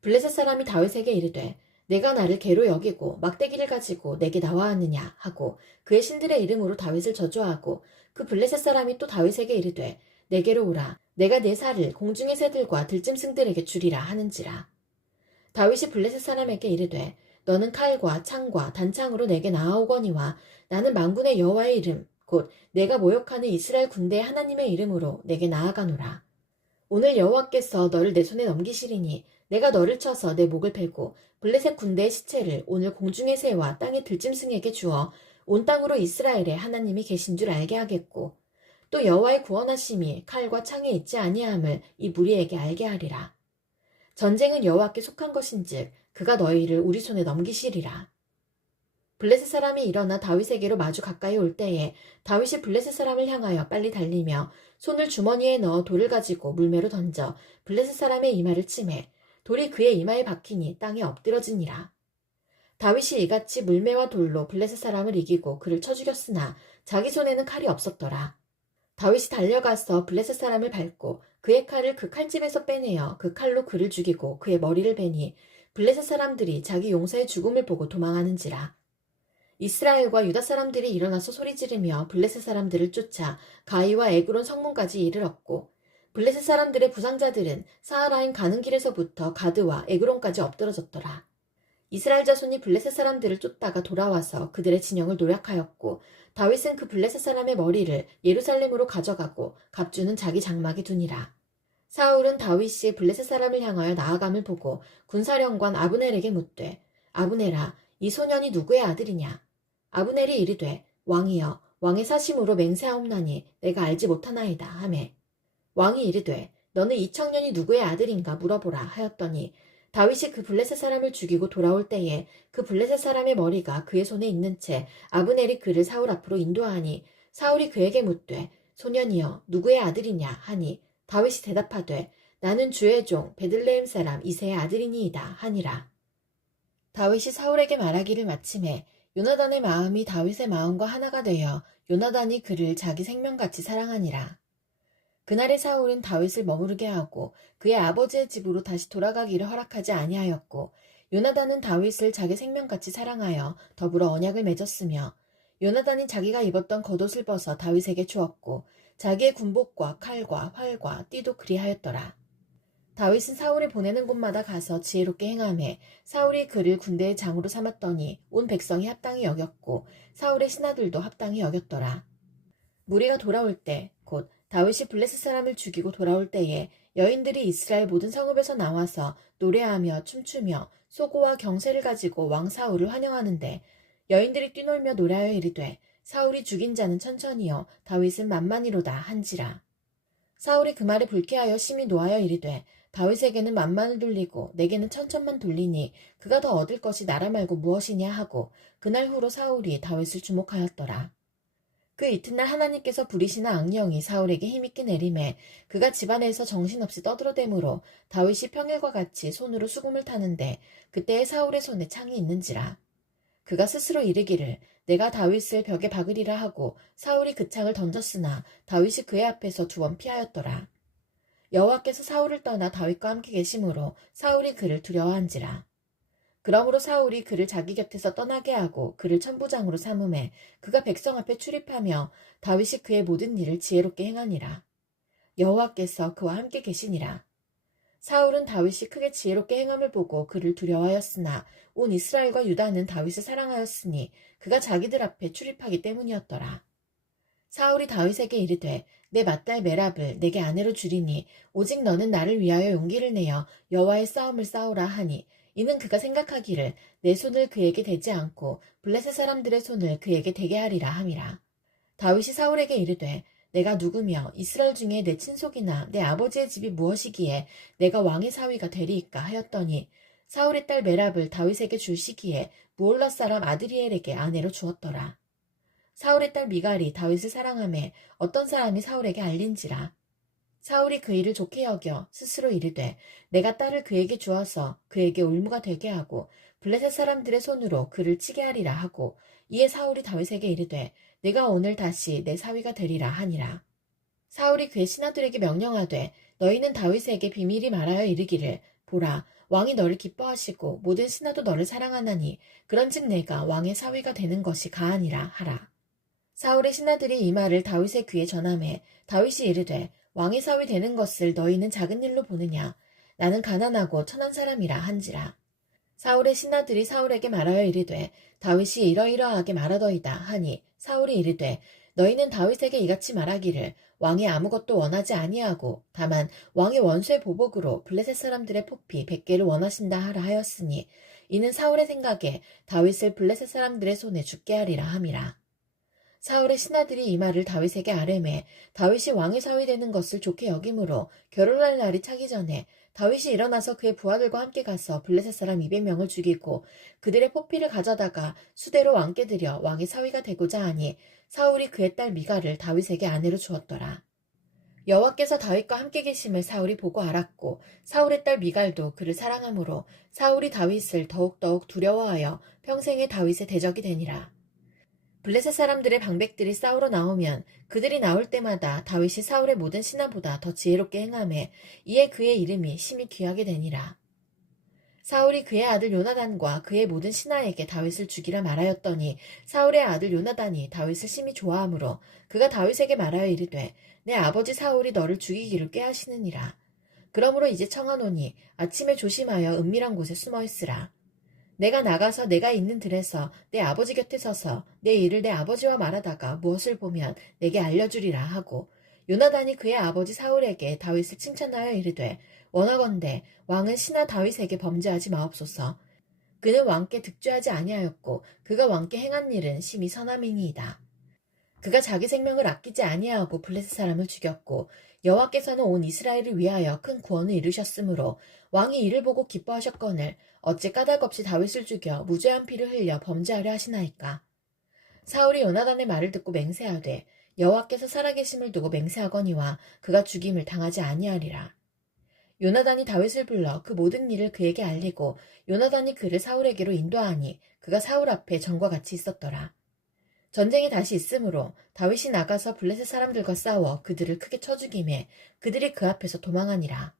블레셋 사람이 다윗에게 이르되 내가 나를 개로 여기고 막대기를 가지고 내게 나와왔느냐 하고 그의 신들의 이름으로 다윗을 저주하고 그 블레셋 사람이 또 다윗에게 이르되 내게로 오라, 내가 내 살을 공중의 새들과 들짐승들에게 주리라 하는지라. 다윗이 블레셋 사람에게 이르되 너는 칼과 창과 단창으로 내게 나아오거니와 나는 만군의 여호와의 이름 곧 내가 모욕하는 이스라엘 군대의 하나님의 이름으로 내게 나아가노라. 오늘 여호와께서 너를 내 손에 넘기시리니 내가 너를 쳐서 내 목을 베고 블레셋 군대의 시체를 오늘 공중의 새와 땅의 들짐승에게 주어 온 땅으로 이스라엘에 하나님이 계신 줄 알게 하겠고 또 여호와의 구원하심이 칼과 창에 있지 아니함을 이 무리에게 알게 하리라. 전쟁은 여호와께 속한 것인즉 그가 너희를 우리 손에 넘기시리라. 블레셋 사람이 일어나 다윗에게로 마주 가까이 올 때에 다윗이 블레셋 사람을 향하여 빨리 달리며 손을 주머니에 넣어 돌을 가지고 물매로 던져 블레셋 사람의 이마를 치매 돌이 그의 이마에 박히니 땅에 엎드러지니라. 다윗이 이같이 물매와 돌로 블레셋 사람을 이기고 그를 쳐 죽였으나 자기 손에는 칼이 없었더라. 다윗이 달려가서 블레셋 사람을 밟고 그의 칼을 그 칼집에서 빼내어 그 칼로 그를 죽이고 그의 머리를 베니 블레셋 사람들이 자기 용사의 죽음을 보고 도망하는지라. 이스라엘과 유다 사람들이 일어나서 소리 지르며 블레셋 사람들을 쫓아 가이와 에그론 성문까지 이르렀고 블레셋 사람들의 부상자들은 사하라임 가는 길에서부터 가드와 에그론까지 엎드러졌더라. 이스라엘 자손이 블레셋 사람들을 쫓다가 돌아와서 그들의 진영을 노략하였고 다윗은 그 블레셋 사람의 머리를 예루살렘으로 가져가고 갑주는 자기 장막에 두니라. 사울은 다윗이 블레셋 사람을 향하여 나아감을 보고 군사령관 아브넬에게 묻되 아브넬아, 이 소년이 누구의 아들이냐? 아브넬이 이르되 왕이여, 왕의 사심으로 맹세하옵나니 내가 알지 못하나이다 하매 왕이 이르되 너는 이 청년이 누구의 아들인가 물어보라 하였더니 다윗이 그 블레셋 사람을 죽이고 돌아올 때에 그 블레셋 사람의 머리가 그의 손에 있는 채 아브넬이 그를 사울 앞으로 인도하니 사울이 그에게 묻되 소년이여 누구의 아들이냐 하니 다윗이 대답하되 나는 주의 종 베들레헴 사람 이새의 아들이니이다 하니라. 다윗이 사울에게 말하기를 마침에 요나단의 마음이 다윗의 마음과 하나가 되어 요나단이 그를 자기 생명같이 사랑하니라. 그날의 사울은 다윗을 머무르게 하고 그의 아버지의 집으로 다시 돌아가기를 허락하지 아니하였고 요나단은 다윗을 자기 생명같이 사랑하여 더불어 언약을 맺었으며 요나단이 자기가 입었던 겉옷을 벗어 다윗에게 주었고 자기의 군복과 칼과 활과 띠도 그리하였더라. 다윗은 사울이 보내는 곳마다 가서 지혜롭게 행하매 사울이 그를 군대의 장으로 삼았더니 온 백성이 합당히 여겼고 사울의 신하들도 합당히 여겼더라. 무리가 돌아올 때 곧 다윗이 블레셋 사람을 죽이고 돌아올 때에 여인들이 이스라엘 모든 성읍에서 나와서 노래하며 춤추며 소고와 경세를 가지고 왕 사울을 환영하는데 여인들이 뛰놀며 노래하여 이르되 사울이 죽인 자는 천천히요 다윗은 만만히로다 한지라. 사울이 그 말에 불쾌하여 심히 노하여 이르되 다윗에게는 만만을 돌리고 내게는 천천만 돌리니 그가 더 얻을 것이 나라 말고 무엇이냐 하고 그날 후로 사울이 다윗을 주목하였더라. 그 이튿날 하나님께서 부리시는 악령이 사울에게 힘있게 내림에 그가 집안에서 정신없이 떠들어대므로 다윗이 평일과 같이 손으로 수금을 타는데 그때에 사울의 손에 창이 있는지라. 그가 스스로 이르기를 내가 다윗을 벽에 박으리라 하고 사울이 그 창을 던졌으나 다윗이 그의 앞에서 2번 피하였더라. 여호와께서 사울을 떠나 다윗과 함께 계심으로 사울이 그를 두려워한지라. 그러므로 사울이 그를 자기 곁에서 떠나게 하고 그를 천부장으로 삼음해 그가 백성 앞에 출입하며 다윗이 그의 모든 일을 지혜롭게 행하니라. 여호와께서 그와 함께 계시니라. 사울은 다윗이 크게 지혜롭게 행함을 보고 그를 두려워하였으나 온 이스라엘과 유다는 다윗을 사랑하였으니 그가 자기들 앞에 출입하기 때문이었더라. 사울이 다윗에게 이르되 내 맏딸 메랍을 내게 아내로 주리니 오직 너는 나를 위하여 용기를 내어 여호와의 싸움을 싸우라 하니 이는 그가 생각하기를 내 손을 그에게 대지 않고 블레셋 사람들의 손을 그에게 대게 하리라 함이라. 다윗이 사울에게 이르되 내가 누구며 이스라엘 중에 내 친속이나 내 아버지의 집이 무엇이기에 내가 왕의 사위가 되리이까 하였더니 사울의 딸 메랍을 다윗에게 줄 시기에 무올라 사람 아드리엘에게 아내로 주었더라. 사울의 딸 미갈이 다윗을 사랑하매 어떤 사람이 사울에게 알린지라. 사울이 그 일을 좋게 여겨 스스로 이르되 내가 딸을 그에게 주어서 그에게 올무가 되게 하고 블레셋 사람들의 손으로 그를 치게 하리라 하고 이에 사울이 다윗에게 이르되 내가 오늘 다시 내 사위가 되리라 하니라. 사울이 그의 신하들에게 명령하되 너희는 다윗에게 비밀이 말하여 이르기를 보라 왕이 너를 기뻐하시고 모든 신하도 너를 사랑하나니 그런즉 내가 왕의 사위가 되는 것이 가하니라 하라. 사울의 신하들이 이 말을 다윗의 귀에 전하매 다윗이 이르되 왕의 사위 되는 것을 너희는 작은 일로 보느냐 나는 가난하고 천한 사람이라 한지라. 사울의 신하들이 사울에게 말하여 이르되 다윗이 이러이러하게 말하더이다 하니 사울이 이르되 너희는 다윗에게 이같이 말하기를 왕이 아무것도 원하지 아니하고 다만 왕의 원수의 보복으로 블레셋 사람들의 포피 100개를 원하신다 하라 하였으니 이는 사울의 생각에 다윗을 블레셋 사람들의 손에 죽게 하리라 함이라. 사울의 신하들이 이 말을 다윗에게 아뢰매 다윗이 왕의 사위 되는 것을 좋게 여김으로 결혼할 날이 차기 전에 다윗이 일어나서 그의 부하들과 함께 가서 블레셋 사람 200명을 죽이고 그들의 포피를 가져다가 수대로 왕께 드려 왕의 사위가 되고자 하니 사울이 그의 딸 미갈을 다윗에게 아내로 주었더라. 여호와께서 다윗과 함께 계심을 사울이 보고 알았고 사울의 딸 미갈도 그를 사랑하므로 사울이 다윗을 더욱더욱 두려워하여 평생에 다윗의 대적이 되니라. 블레셋 사람들의 방백들이 싸우러 나오면 그들이 나올 때마다 다윗이 사울의 모든 신하보다 더 지혜롭게 행하매 이에 그의 이름이 심히 귀하게 되니라. 사울이 그의 아들 요나단과 그의 모든 신하에게 다윗을 죽이라 말하였더니 사울의 아들 요나단이 다윗을 심히 좋아하므로 그가 다윗에게 말하여 이르되 내 아버지 사울이 너를 죽이기를 꾀하시느니라. 그러므로 이제 청하노니 아침에 조심하여 은밀한 곳에 숨어 있으라. 내가 나가서 내가 있는 들에서 내 아버지 곁에 서서 내 일을 내 아버지와 말하다가 무엇을 보면 내게 알려주리라 하고 요나단이 그의 아버지 사울에게 다윗을 칭찬하여 이르되 원하건대 왕은 신하 다윗에게 범죄하지 마옵소서. 그는 왕께 득죄하지 아니하였고 그가 왕께 행한 일은 심히 선함이니이다. 그가 자기 생명을 아끼지 아니하고 블레셋 사람을 죽였고 여호와께서는 온 이스라엘을 위하여 큰 구원을 이루셨으므로 왕이 이를 보고 기뻐하셨거늘 어찌 까닭없이 다윗을 죽여 무죄한 피를 흘려 범죄하려 하시나이까. 사울이 요나단의 말을 듣고 맹세하되 여호와께서 살아계심을 두고 맹세하거니와 그가 죽임을 당하지 아니하리라. 요나단이 다윗을 불러 그 모든 일을 그에게 알리고 요나단이 그를 사울에게로 인도하니 그가 사울 앞에 전과 같이 있었더라. 전쟁이 다시 있으므로 다윗이 나가서 블레셋 사람들과 싸워 그들을 크게 쳐 죽이매 그들이 그 앞에서 도망하니라.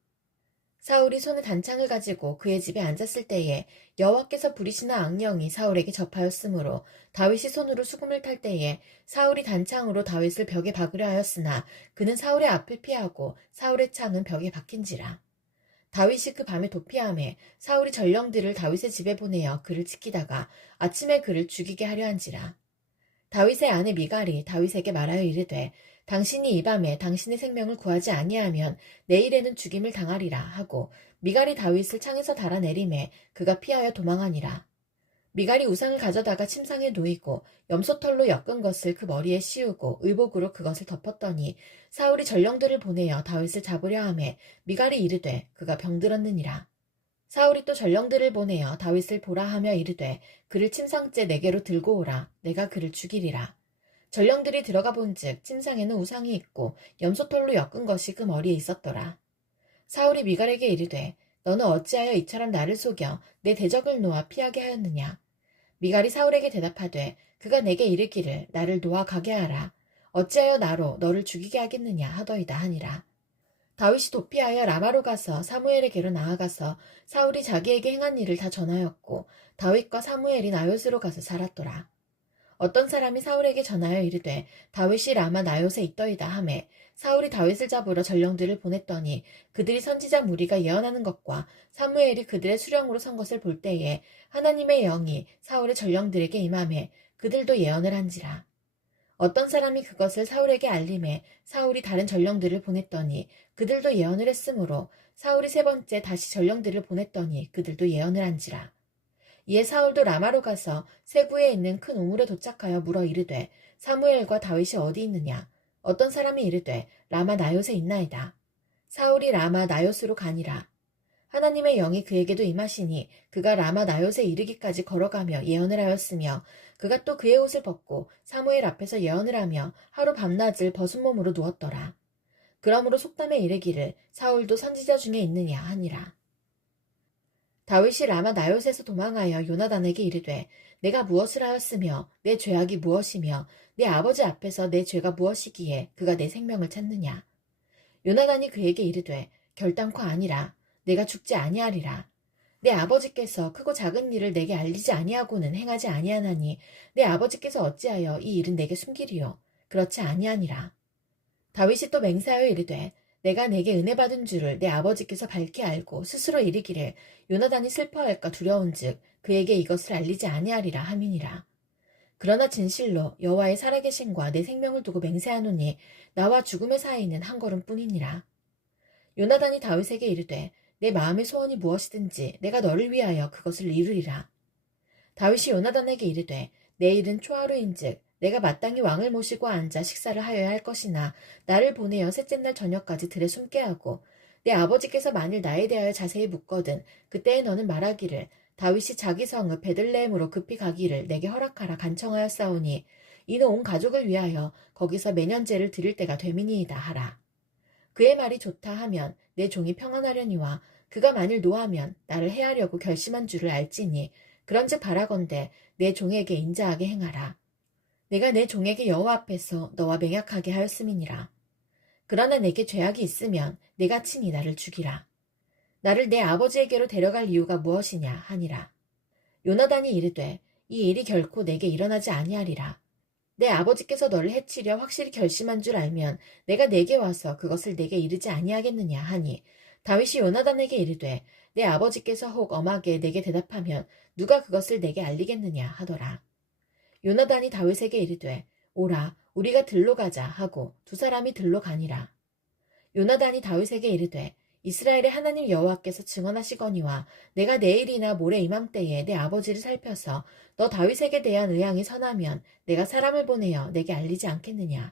사울이 손에 단창을 가지고 그의 집에 앉았을 때에 여호와께서 부리시는 악령이 사울에게 접하였으므로 다윗이 손으로 수금을 탈 때에 사울이 단창으로 다윗을 벽에 박으려 하였으나 그는 사울의 앞을 피하고 사울의 창은 벽에 박힌지라. 다윗이 그 밤에 도피하매 사울이 전령들을 다윗의 집에 보내어 그를 지키다가 아침에 그를 죽이게 하려 한지라. 다윗의 아내 미갈이 다윗에게 말하여 이르되 당신이 이 밤에 당신의 생명을 구하지 아니하면 내일에는 죽임을 당하리라 하고 미갈이 다윗을 창에서 달아내리매 그가 피하여 도망하니라. 미갈이 우상을 가져다가 침상에 놓이고 염소털로 엮은 것을 그 머리에 씌우고 의복으로 그것을 덮었더니 사울이 전령들을 보내어 다윗을 잡으려 하매 미갈이 이르되 그가 병들었느니라. 사울이 또 전령들을 보내어 다윗을 보라 하며 이르되 그를 침상째 내게로 들고 오라. 내가 그를 죽이리라. 전령들이 들어가 본즉 침상에는 우상이 있고 염소털로 엮은 것이 그 머리에 있었더라. 사울이 미갈에게 이르되 너는 어찌하여 이처럼 나를 속여 내 대적을 놓아 피하게 하였느냐. 미갈이 사울에게 대답하되 그가 내게 이르기를 나를 놓아 가게 하라. 어찌하여 나로 너를 죽이게 하겠느냐 하더이다 하니라. 다윗이 도피하여 라마로 가서 사무엘에게로 나아가서 사울이 자기에게 행한 일을 다 전하였고 다윗과 사무엘이 나요스로 가서 살았더라. 어떤 사람이 사울에게 전하여 이르되 다윗이 라마 나요새 있더이다 하매 사울이 다윗을 잡으러 전령들을 보냈더니 그들이 선지자 무리가 예언하는 것과 사무엘이 그들의 수령으로 선 것을 볼 때에 하나님의 영이 사울의 전령들에게 임하매 그들도 예언을 한지라. 어떤 사람이 그것을 사울에게 알림해 사울이 다른 전령들을 보냈더니 그들도 예언을 했으므로 사울이 세 번째 다시 전령들을 보냈더니 그들도 예언을 한지라. 이에 사울도 라마로 가서 세구에 있는 큰 우물에 도착하여 물어 이르되 사무엘과 다윗이 어디 있느냐? 어떤 사람이 이르되 라마 나요새 있나이다. 사울이 라마 나요스로 가니라. 하나님의 영이 그에게도 임하시니 그가 라마 나요새 이르기까지 걸어가며 예언을 하였으며 그가 또 그의 옷을 벗고 사무엘 앞에서 예언을 하며 하루 밤낮을 벗은 몸으로 누웠더라. 그러므로 속담에 이르기를 사울도 선지자 중에 있느냐 하니라. 다윗이 라마 나요새에서 도망하여 요나단에게 이르되 내가 무엇을 하였으며 내 죄악이 무엇이며 내 아버지 앞에서 내 죄가 무엇이기에 그가 내 생명을 찾느냐. 요나단이 그에게 이르되 결단코 아니라 내가 죽지 아니하리라. 내 아버지께서 크고 작은 일을 내게 알리지 아니하고는 행하지 아니하나니 내 아버지께서 어찌하여 이 일은 내게 숨기리요. 그렇지 아니하니라. 다윗이 또 맹세하여 이르되 내가 내게 은혜 받은 줄을 내 아버지께서 밝히 알고 스스로 이르기를 요나단이 슬퍼할까 두려운즉 그에게 이것을 알리지 아니하리라 함이니라. 그러나 진실로 여호와의 살아계심과 내 생명을 두고 맹세하노니 나와 죽음의 사이는 한 걸음뿐이니라. 요나단이 다윗에게 이르되 내 마음의 소원이 무엇이든지 내가 너를 위하여 그것을 이루리라. 다윗이 요나단에게 이르되 내일은 초하루인즉 내가 마땅히 왕을 모시고 앉아 식사를 하여야 할 것이나 나를 보내어 셋째 날 저녁까지 들에 숨게 하고 내 아버지께서 만일 나에 대하여 자세히 묻거든 그때에 너는 말하기를 다윗이 자기 성읍 베들레헴으로 급히 가기를 내게 허락하라 간청하였사오니 이는 온 가족을 위하여 거기서 매년제를 드릴 때가 되미니이다 하라. 그의 말이 좋다 하면 내 종이 평안하려니와 그가 만일 노하면 나를 해하려고 결심한 줄을 알지니 그런즉 바라건대 내 종에게 인자하게 행하라. 내가 내 종에게 여호와 앞에서 너와 맹약하게 하였음이니라. 그러나 내게 죄악이 있으면 내가 친히 나를 죽이라. 나를 내 아버지에게로 데려갈 이유가 무엇이냐 하니라. 요나단이 이르되 이 일이 결코 내게 일어나지 아니하리라. 내 아버지께서 너를 해치려 확실히 결심한 줄 알면 내가 내게 와서 그것을 내게 이르지 아니하겠느냐 하니 다윗이 요나단에게 이르되 내 아버지께서 혹 엄하게 내게 대답하면 누가 그것을 내게 알리겠느냐 하더라. 요나단이 다윗에게 이르되 오라 우리가 들로 가자 하고 두 사람이 들로 가니라. 요나단이 다윗에게 이르되 이스라엘의 하나님 여호와께서 증언하시거니와 내가 내일이나 모레 이맘때에 내 아버지를 살펴서 너 다윗에게 대한 의향이 선하면 내가 사람을 보내어 내게 알리지 않겠느냐.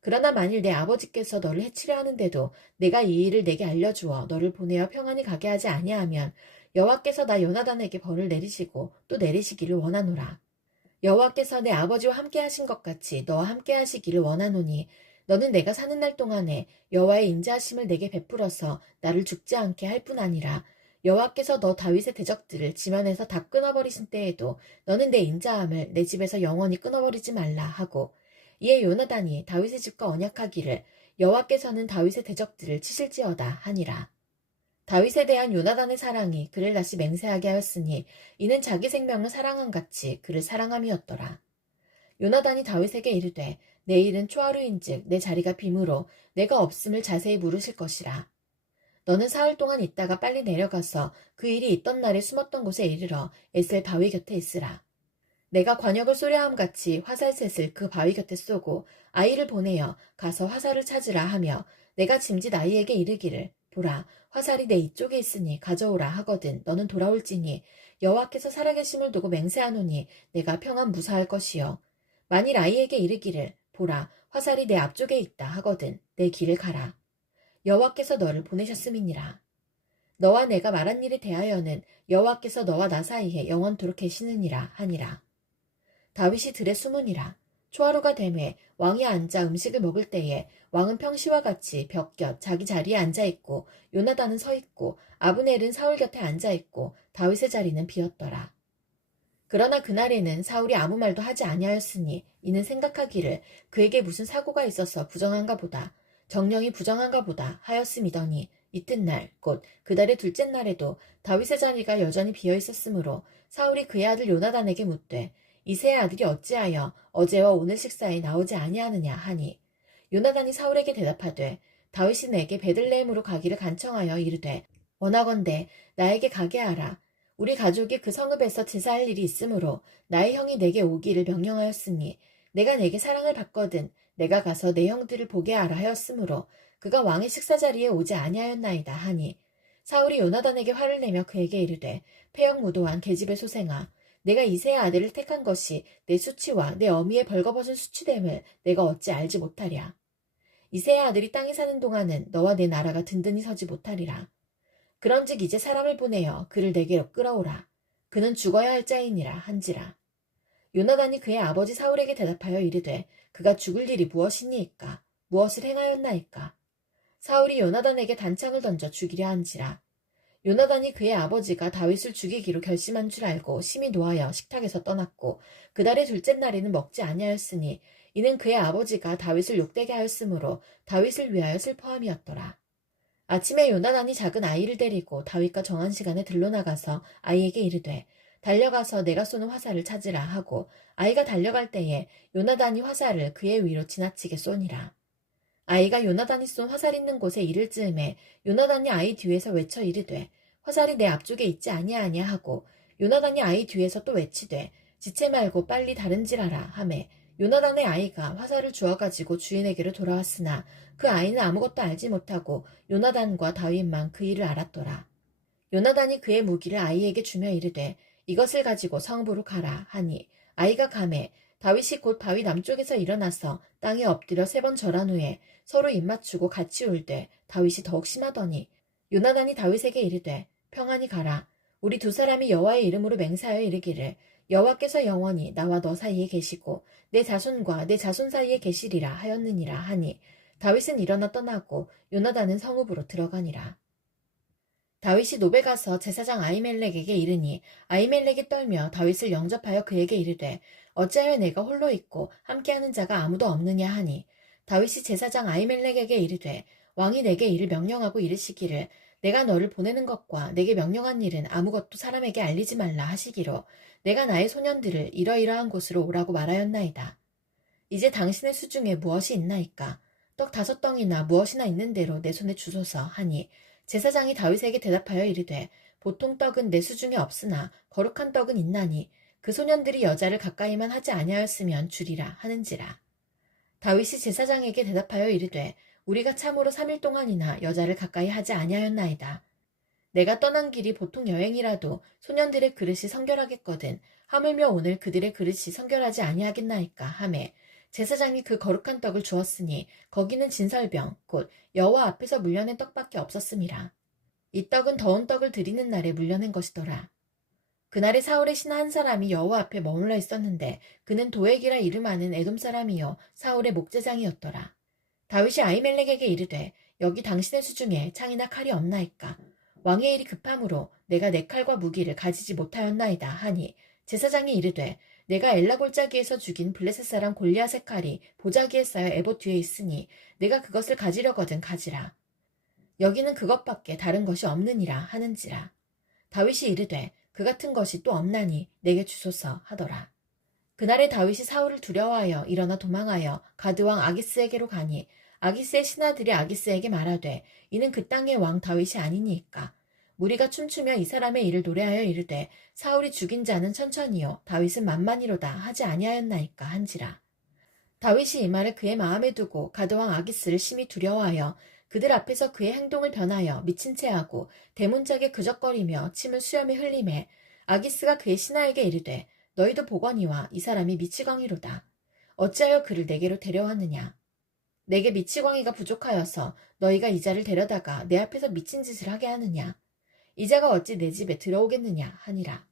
그러나 만일 내 아버지께서 너를 해치려 하는데도 내가 이 일을 내게 알려주어 너를 보내어 평안히 가게 하지 아니하면 여호와께서 나 요나단에게 벌을 내리시고 또 내리시기를 원하노라. 여호와께서 내 아버지와 함께 하신 것 같이 너와 함께 하시기를 원하노니 너는 내가 사는 날 동안에 여호와의 인자하심을 내게 베풀어서 나를 죽지 않게 할 뿐 아니라 여호와께서 너 다윗의 대적들을 지면에서 다 끊어버리신 때에도 너는 내 인자함을 내 집에서 영원히 끊어버리지 말라 하고 이에 요나단이 다윗의 집과 언약하기를 여호와께서는 다윗의 대적들을 치실지어다 하니라. 다윗에 대한 요나단의 사랑이 그를 다시 맹세하게 하였으니 이는 자기 생명을 사랑함 같이 그를 사랑함이었더라. 요나단이 다윗에게 이르되 내일은 초하루인즉 내 자리가 빔으로 내가 없음을 자세히 물으실 것이라. 너는 사흘 동안 있다가 빨리 내려가서 그 일이 있던 날에 숨었던 곳에 이르러 에셀 바위 곁에 있으라. 내가 관역을 쏘려함 같이 화살셋을 그 바위 곁에 쏘고 아이를 보내어 가서 화살을 찾으라 하며 내가 짐짓 아이에게 이르기를 보라 화살이 내 이쪽에 있으니 가져오라 하거든 너는 돌아올지니 여호와께서 살아계심을 두고 맹세하노니 내가 평안 무사할 것이요 만일 아이에게 이르기를 보라 화살이 내 앞쪽에 있다 하거든 내 길을 가라. 여호와께서 너를 보내셨음이니라. 너와 내가 말한 일에 대하여는 여호와께서 너와 나 사이에 영원토록 계시느니라 하니라. 다윗이 들에 숨으니라. 초하루가 되매 왕이 앉아 음식을 먹을 때에 왕은 평시와 같이 벽 곁 자기 자리에 앉아있고 요나단은 서있고 아브넬은 사울 곁에 앉아있고 다윗의 자리는 비었더라. 그러나 그날에는 사울이 아무 말도 하지 아니하였으니 이는 생각하기를 그에게 무슨 사고가 있어서 부정한가 보다 정령이 부정한가 보다 하였음이더니 이튿날 곧 그달의 둘째 날에도 다윗의 자리가 여전히 비어 있었으므로 사울이 그의 아들 요나단에게 묻되 이새의 아들이 어찌하여 어제와 오늘 식사에 나오지 아니하느냐 하니 요나단이 사울에게 대답하되 다윗이 내게 베들레헴으로 가기를 간청하여 이르되 원하건대 나에게 가게 하라. 우리 가족이 그 성읍에서 제사할 일이 있으므로 나의 형이 내게 오기를 명령하였으니 내가 내게 사랑을 받거든 내가 가서 내 형들을 보게 하라 하였으므로 그가 왕의 식사 자리에 오지 아니하였나이다 하니 사울이 요나단에게 화를 내며 그에게 이르되 패역무도한 계집의 소생아 내가 이새의 아들을 택한 것이 내 수치와 내 어미의 벌거벗은 수치됨을 내가 어찌 알지 못하랴. 이새의 아들이 땅에 사는 동안은 너와 내 나라가 든든히 서지 못하리라. 그런즉 이제 사람을 보내어 그를 내게로 끌어오라. 그는 죽어야 할 자이니라 한지라. 요나단이 그의 아버지 사울에게 대답하여 이르되 그가 죽을 일이 무엇이니이까? 무엇을 행하였나이까? 사울이 요나단에게 단창을 던져 죽이려 한지라. 요나단이 그의 아버지가 다윗을 죽이기로 결심한 줄 알고 심히 노하여 식탁에서 떠났고 그달의 둘째 날에는 먹지 아니하였으니 이는 그의 아버지가 다윗을 욕되게 하였으므로 다윗을 위하여 슬퍼함이었더라. 아침에 요나단이 작은 아이를 데리고 다윗과 정한 시간에 들러나가서 아이에게 이르되 달려가서 내가 쏘는 화살을 찾으라 하고 아이가 달려갈 때에 요나단이 화살을 그의 위로 지나치게 쏘니라. 아이가 요나단이 쏜 화살 있는 곳에 이를 즈음에 요나단이 아이 뒤에서 외쳐 이르되 화살이 내 앞쪽에 있지 아니하냐 하고 요나단이 아이 뒤에서 또 외치되 지체 말고 빨리 다른 질 하라 하매 요나단의 아이가 화살을 주워가지고 주인에게로 돌아왔으나 그 아이는 아무것도 알지 못하고 요나단과 다윗만 그 일을 알았더라. 요나단이 그의 무기를 아이에게 주며 이르되 이것을 가지고 성부로 가라 하니 아이가 가매 다윗이 곧 바위 남쪽에서 일어나서 땅에 엎드려 3번 절한 후에 서로 입맞추고 같이 울되 다윗이 더욱 심하더니 요나단이 다윗에게 이르되 평안히 가라. 우리 두 사람이 여호와의 이름으로 맹세하여 이르기를 여호와께서 영원히 나와 너 사이에 계시고 내 자손과 내 자손 사이에 계시리라 하였느니라 하니 다윗은 일어나 떠나고 요나단은 성읍으로 들어가니라. 다윗이 노베 가서 제사장 아히멜렉에게 이르니 아히멜렉이 떨며 다윗을 영접하여 그에게 이르되 어찌하여 내가 홀로 있고 함께하는 자가 아무도 없느냐 하니 다윗이 제사장 아히멜렉에게 이르되 왕이 내게 이를 명령하고 이르시기를 내가 너를 보내는 것과 내게 명령한 일은 아무것도 사람에게 알리지 말라 하시기로 내가 나의 소년들을 이러이러한 곳으로 오라고 말하였나이다. 이제 당신의 수중에 무엇이 있나이까? 떡 5덩이나 무엇이나 있는 대로 내 손에 주소서 하니 제사장이 다윗에게 대답하여 이르되 보통 떡은 내 수중에 없으나 거룩한 떡은 있나니 그 소년들이 여자를 가까이만 하지 아니하였으면 주리라 하는지라. 다윗이 제사장에게 대답하여 이르되 우리가 참으로 3일 동안이나 여자를 가까이 하지 아니하였나이다. 내가 떠난 길이 보통 여행이라도 소년들의 그릇이 성결하겠거든 하물며 오늘 그들의 그릇이 성결하지 아니하겠나이까 하매 제사장이 그 거룩한 떡을 주었으니 거기는 진설병 곧 여호와 앞에서 물려낸 떡밖에 없었음이라. 이 떡은 더운 떡을 드리는 날에 물려낸 것이더라. 그날에 사울의 신하 한 사람이 여호와 앞에 머물러 있었는데 그는 도액이라 이름하는 에돔 사람이요 사울의 목제장이었더라. 다윗이 아히멜렉에게 이르되 여기 당신의 수중에 창이나 칼이 없나이까? 왕의 일이 급함으로 내가 내 칼과 무기를 가지지 못하였나이다 하니 제사장이 이르되 내가 엘라 골짜기에서 죽인 블레셋 사람 골리앗의 칼이 보자기에 쌓여 에봇 뒤에 있으니 내가 그것을 가지려거든 가지라. 여기는 그것밖에 다른 것이 없느니라 하는지라. 다윗이 이르되 그 같은 것이 또 없나니 내게 주소서 하더라. 그날에 다윗이 사울을 두려워하여 일어나 도망하여 가드왕 아기스에게로 가니 아기스의 신하들이 아기스에게 말하되 이는 그 땅의 왕 다윗이 아니니까. 무리가 춤추며 이 사람의 일을 노래하여 이르되 사울이 죽인 자는 천천히요 다윗은 만만히로다 하지 아니하였나이까 한지라. 다윗이 이 말을 그의 마음에 두고 가드왕 아기스를 심히 두려워하여 그들 앞에서 그의 행동을 변하여 미친 채 하고 대문짝에 그적거리며 침을 수염에 흘리매 아기스가 그의 신하에게 이르되 너희도 보거니와 이 사람이 미치광이로다. 어찌하여 그를 내게로 데려왔느냐. 내게 미치광이가 부족하여서 너희가 이 자를 데려다가 내 앞에서 미친 짓을 하게 하느냐. 이 자가 어찌 내 집에 들어오겠느냐 하니라.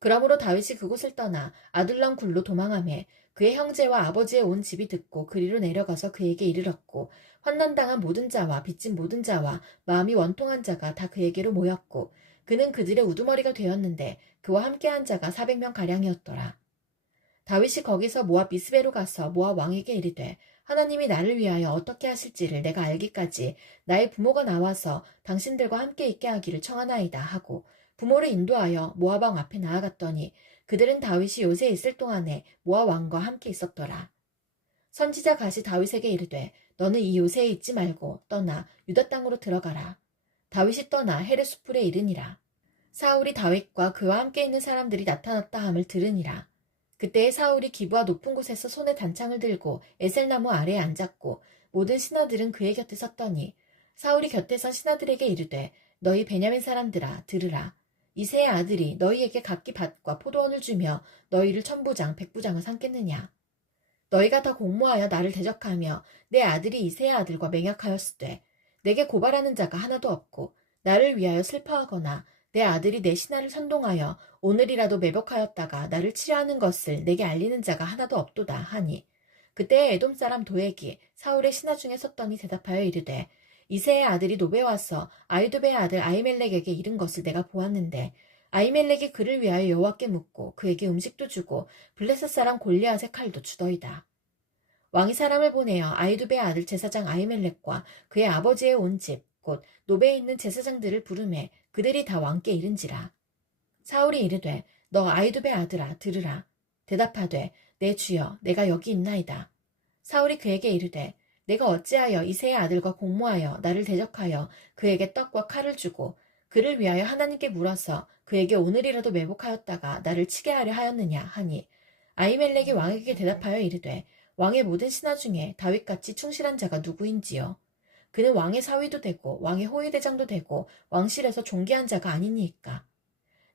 그러므로 다윗이 그곳을 떠나 아둘람 굴로 도망하매 그의 형제와 아버지의 온 집이 듣고 그리로 내려가서 그에게 이르렀고 환난당한 모든 자와 빚진 모든 자와 마음이 원통한 자가 다 그에게로 모였고 그는 그들의 우두머리가 되었는데 그와 함께한 자가 400명가량이었더라. 다윗이 거기서 모압 미스베로 가서 모압 왕에게 이르되 하나님이 나를 위하여 어떻게 하실지를 내가 알기까지 나의 부모가 나와서 당신들과 함께 있게 하기를 청하나이다 하고 부모를 인도하여 모압 왕 앞에 나아갔더니 그들은 다윗이 요새에 있을 동안에 모아 왕과 함께 있었더라. 선지자 갓이 다윗에게 이르되 너는 이 요새에 있지 말고 떠나 유다 땅으로 들어가라. 다윗이 떠나 헤르수풀에 이르니라. 사울이 다윗과 그와 함께 있는 사람들이 나타났다 함을 들으니라. 그때에 사울이 기브와 높은 곳에서 손에 단창을 들고 에셀나무 아래에 앉았고 모든 신하들은 그의 곁에 섰더니 사울이 곁에 선 신하들에게 이르되 너희 베냐민 사람들아 들으라. 이새의 아들이 너희에게 각기 밭과 포도원을 주며 너희를 천부장 백부장을 삼겠느냐. 너희가 다 공모하여 나를 대적하며 내 아들이 이새의 아들과 맹약하였으되 내게 고발하는 자가 하나도 없고 나를 위하여 슬퍼하거나 내 아들이 내 신하를 선동하여 오늘이라도 매복하였다가 나를 치려하는 것을 내게 알리는 자가 하나도 없도다 하니 그때 에돔 사람 도액이 사울의 신하 중에 섰더니 대답하여 이르되 이새의 아들이 노베 와서 아이두베의 아들 아히멜렉에게 이른 것을 내가 보았는데 아히멜렉이 그를 위하여 여호와께 묻고 그에게 음식도 주고 블레셋 사람 골리앗의 칼도 주더이다. 왕이 사람을 보내어 아히두베의 아들 제사장 아히멜렉과 그의 아버지의 온 집 곧 노베에 있는 제사장들을 부르매 그들이 다 왕께 이른지라. 사울이 이르되 너 아히두베 아들아 들으라. 대답하되 내 주여 내가 여기 있나이다. 사울이 그에게 이르되 내가 어찌하여 이새의 아들과 공모하여 나를 대적하여 그에게 떡과 칼을 주고 그를 위하여 하나님께 물어서 그에게 오늘이라도 매복하였다가 나를 치게 하려 하였느냐 하니 아히멜렉이 왕에게 대답하여 이르되 왕의 모든 신하 중에 다윗같이 충실한 자가 누구인지요. 그는 왕의 사위도 되고 왕의 호위대장도 되고 왕실에서 존귀한 자가 아니니이까.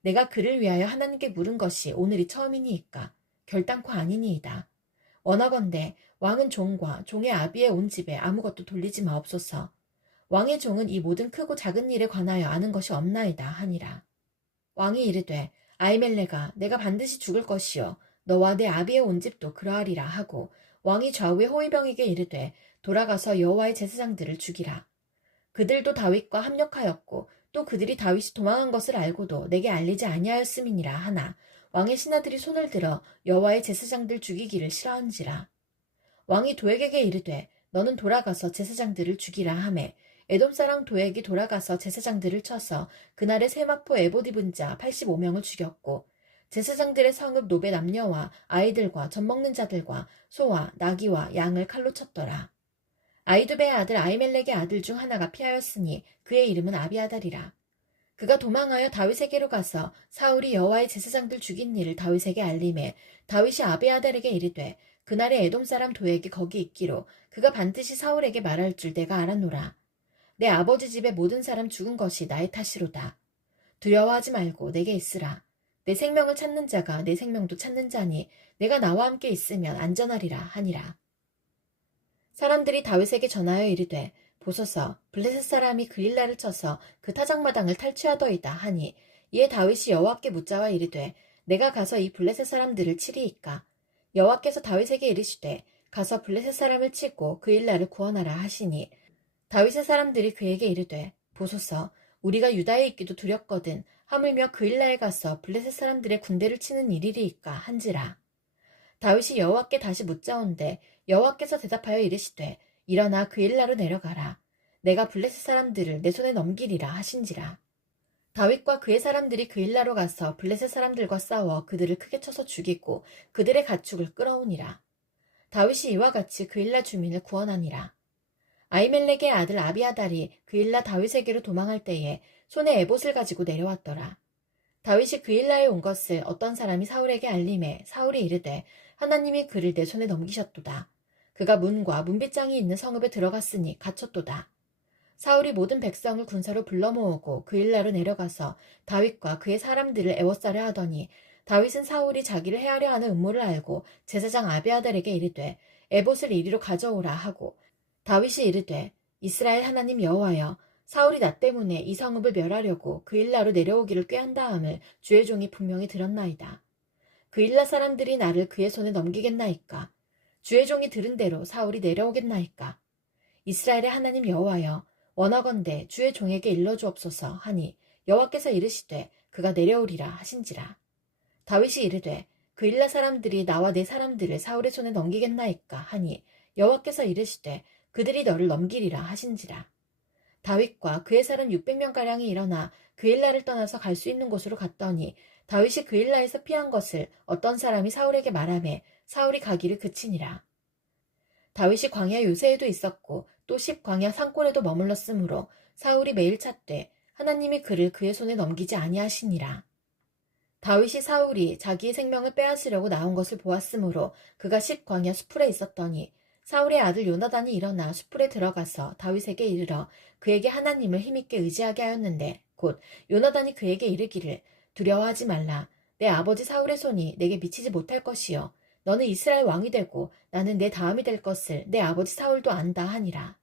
내가 그를 위하여 하나님께 물은 것이 오늘이 처음이니이까 결단코 아니니이다. 원하건대 왕은 종과 종의 아비의 온 집에 아무것도 돌리지 마옵소서. 왕의 종은 이 모든 크고 작은 일에 관하여 아는 것이 없나이다 하니라. 왕이 이르되 아히멜렉아 내가 반드시 죽을 것이요 너와 내 아비의 온 집도 그러하리라 하고 왕이 좌우의 호위병에게 이르되 돌아가서 여호와의 제사장들을 죽이라. 그들도 다윗과 합력하였고 또 그들이 다윗이 도망한 것을 알고도 내게 알리지 아니하였음이니라 하나 왕의 신하들이 손을 들어 여호와의 제사장들 죽이기를 싫어한지라. 왕이 도액에게 이르되 너는 돌아가서 제사장들을 죽이라 하매 에돔 사람 도액이 돌아가서 제사장들을 쳐서 그날에 세마포 에봇 입은 자 85명을 죽였고 제사장들의 성읍 노베 남녀와 아이들과 젖 먹는 자들과 소와 나귀와 양을 칼로 쳤더라. 아히두베의 아들 아히멜렉의 아들 중 하나가 피하였으니 그의 이름은 아비아달이라. 그가 도망하여 다윗에게로 가서 사울이 여호와의 제사장들 죽인 일을 다윗에게 알림해 다윗이 아비아달에게 이르되 그날에 에돔 사람 도액이 거기 있기로 그가 반드시 사울에게 말할 줄 내가 알았노라. 내 아버지 집의 모든 사람 죽은 것이 나의 탓이로다. 두려워하지 말고 내게 있으라. 내 생명을 찾는 자가 내 생명도 찾는 자니 내가 나와 함께 있으면 안전하리라 하니라. 사람들이 다윗에게 전하여 이르되 보소서 블레셋 사람이 그일라를 쳐서 그 타작마당을 탈취하더이다 하니 이에 다윗이 여호와께 묻자와 이르되 내가 가서 이 블레셋 사람들을 치리이까. 여호와께서 다윗에게 이르시되 가서 블레셋 사람을 치고 그일라를 구원하라 하시니 다윗의 사람들이 그에게 이르되 보소서 우리가 유다에 있기도 두렵거든 하물며 그일라에 가서 블레셋 사람들의 군대를 치는 일이리이까 한지라. 다윗이 여호와께 다시 묻자온데 여호와께서 대답하여 이르시되 일어나 그일라로 내려가라. 내가 블레셋 사람들을 내 손에 넘기리라 하신지라. 다윗과 그의 사람들이 그일라로 가서 블레셋 사람들과 싸워 그들을 크게 쳐서 죽이고 그들의 가축을 끌어오니라. 다윗이 이와 같이 그일라 주민을 구원하니라. 아히멜렉의 아들 아비아달이 그일라 다윗에게로 도망할 때에 손에 에봇을 가지고 내려왔더라. 다윗이 그일라에 온 것을 어떤 사람이 사울에게 알림해 사울이 이르되 하나님이 그를 내 손에 넘기셨도다. 그가 문과 문빗장이 있는 성읍에 들어갔으니 갇혔도다. 사울이 모든 백성을 군사로 불러 모으고 그일라로 내려가서 다윗과 그의 사람들을 애워싸려 하더니 다윗은 사울이 자기를 해하려 하는 음모를 알고 제사장 아비아달에게 이르되 에봇을 이리로 가져오라 하고 다윗이 이르되 이스라엘 하나님 여호와여 사울이 나 때문에 이 성읍을 멸하려고 그일라로 내려오기를 꾀한다함을 주의 종이 분명히 들었나이다. 그일라 사람들이 나를 그의 손에 넘기겠나이까. 주의 종이 들은 대로 사울이 내려오겠나이까. 이스라엘의 하나님 여호와여 원하건대 주의 종에게 일러주옵소서 하니 여호와께서 이르시되 그가 내려오리라 하신지라. 다윗이 이르되 그일라 사람들이 나와 내 사람들을 사울의 손에 넘기겠나이까 하니 여호와께서 이르시되 그들이 너를 넘기리라 하신지라. 다윗과 그의 사람 600명가량이 일어나 그일라를 떠나서 갈 수 있는 곳으로 갔더니 다윗이 그일라에서 피한 것을 어떤 사람이 사울에게 말하매 사울이 가기를 그치니라. 다윗이 광야 요새에도 있었고 또 십 광야 산골에도 머물렀으므로 사울이 매일 찾되 하나님이 그를 그의 손에 넘기지 아니하시니라. 다윗이 사울이 자기의 생명을 빼앗으려고 나온 것을 보았으므로 그가 십 광야 수풀에 있었더니 사울의 아들 요나단이 일어나 수풀에 들어가서 다윗에게 이르러 그에게 하나님을 힘있게 의지하게 하였는데 곧 요나단이 그에게 이르기를 두려워하지 말라. 내 아버지 사울의 손이 내게 미치지 못할 것이요 너는 이스라엘 왕이 되고 나는 내 다음이 될 것을 내 아버지 사울도 안다 하니라.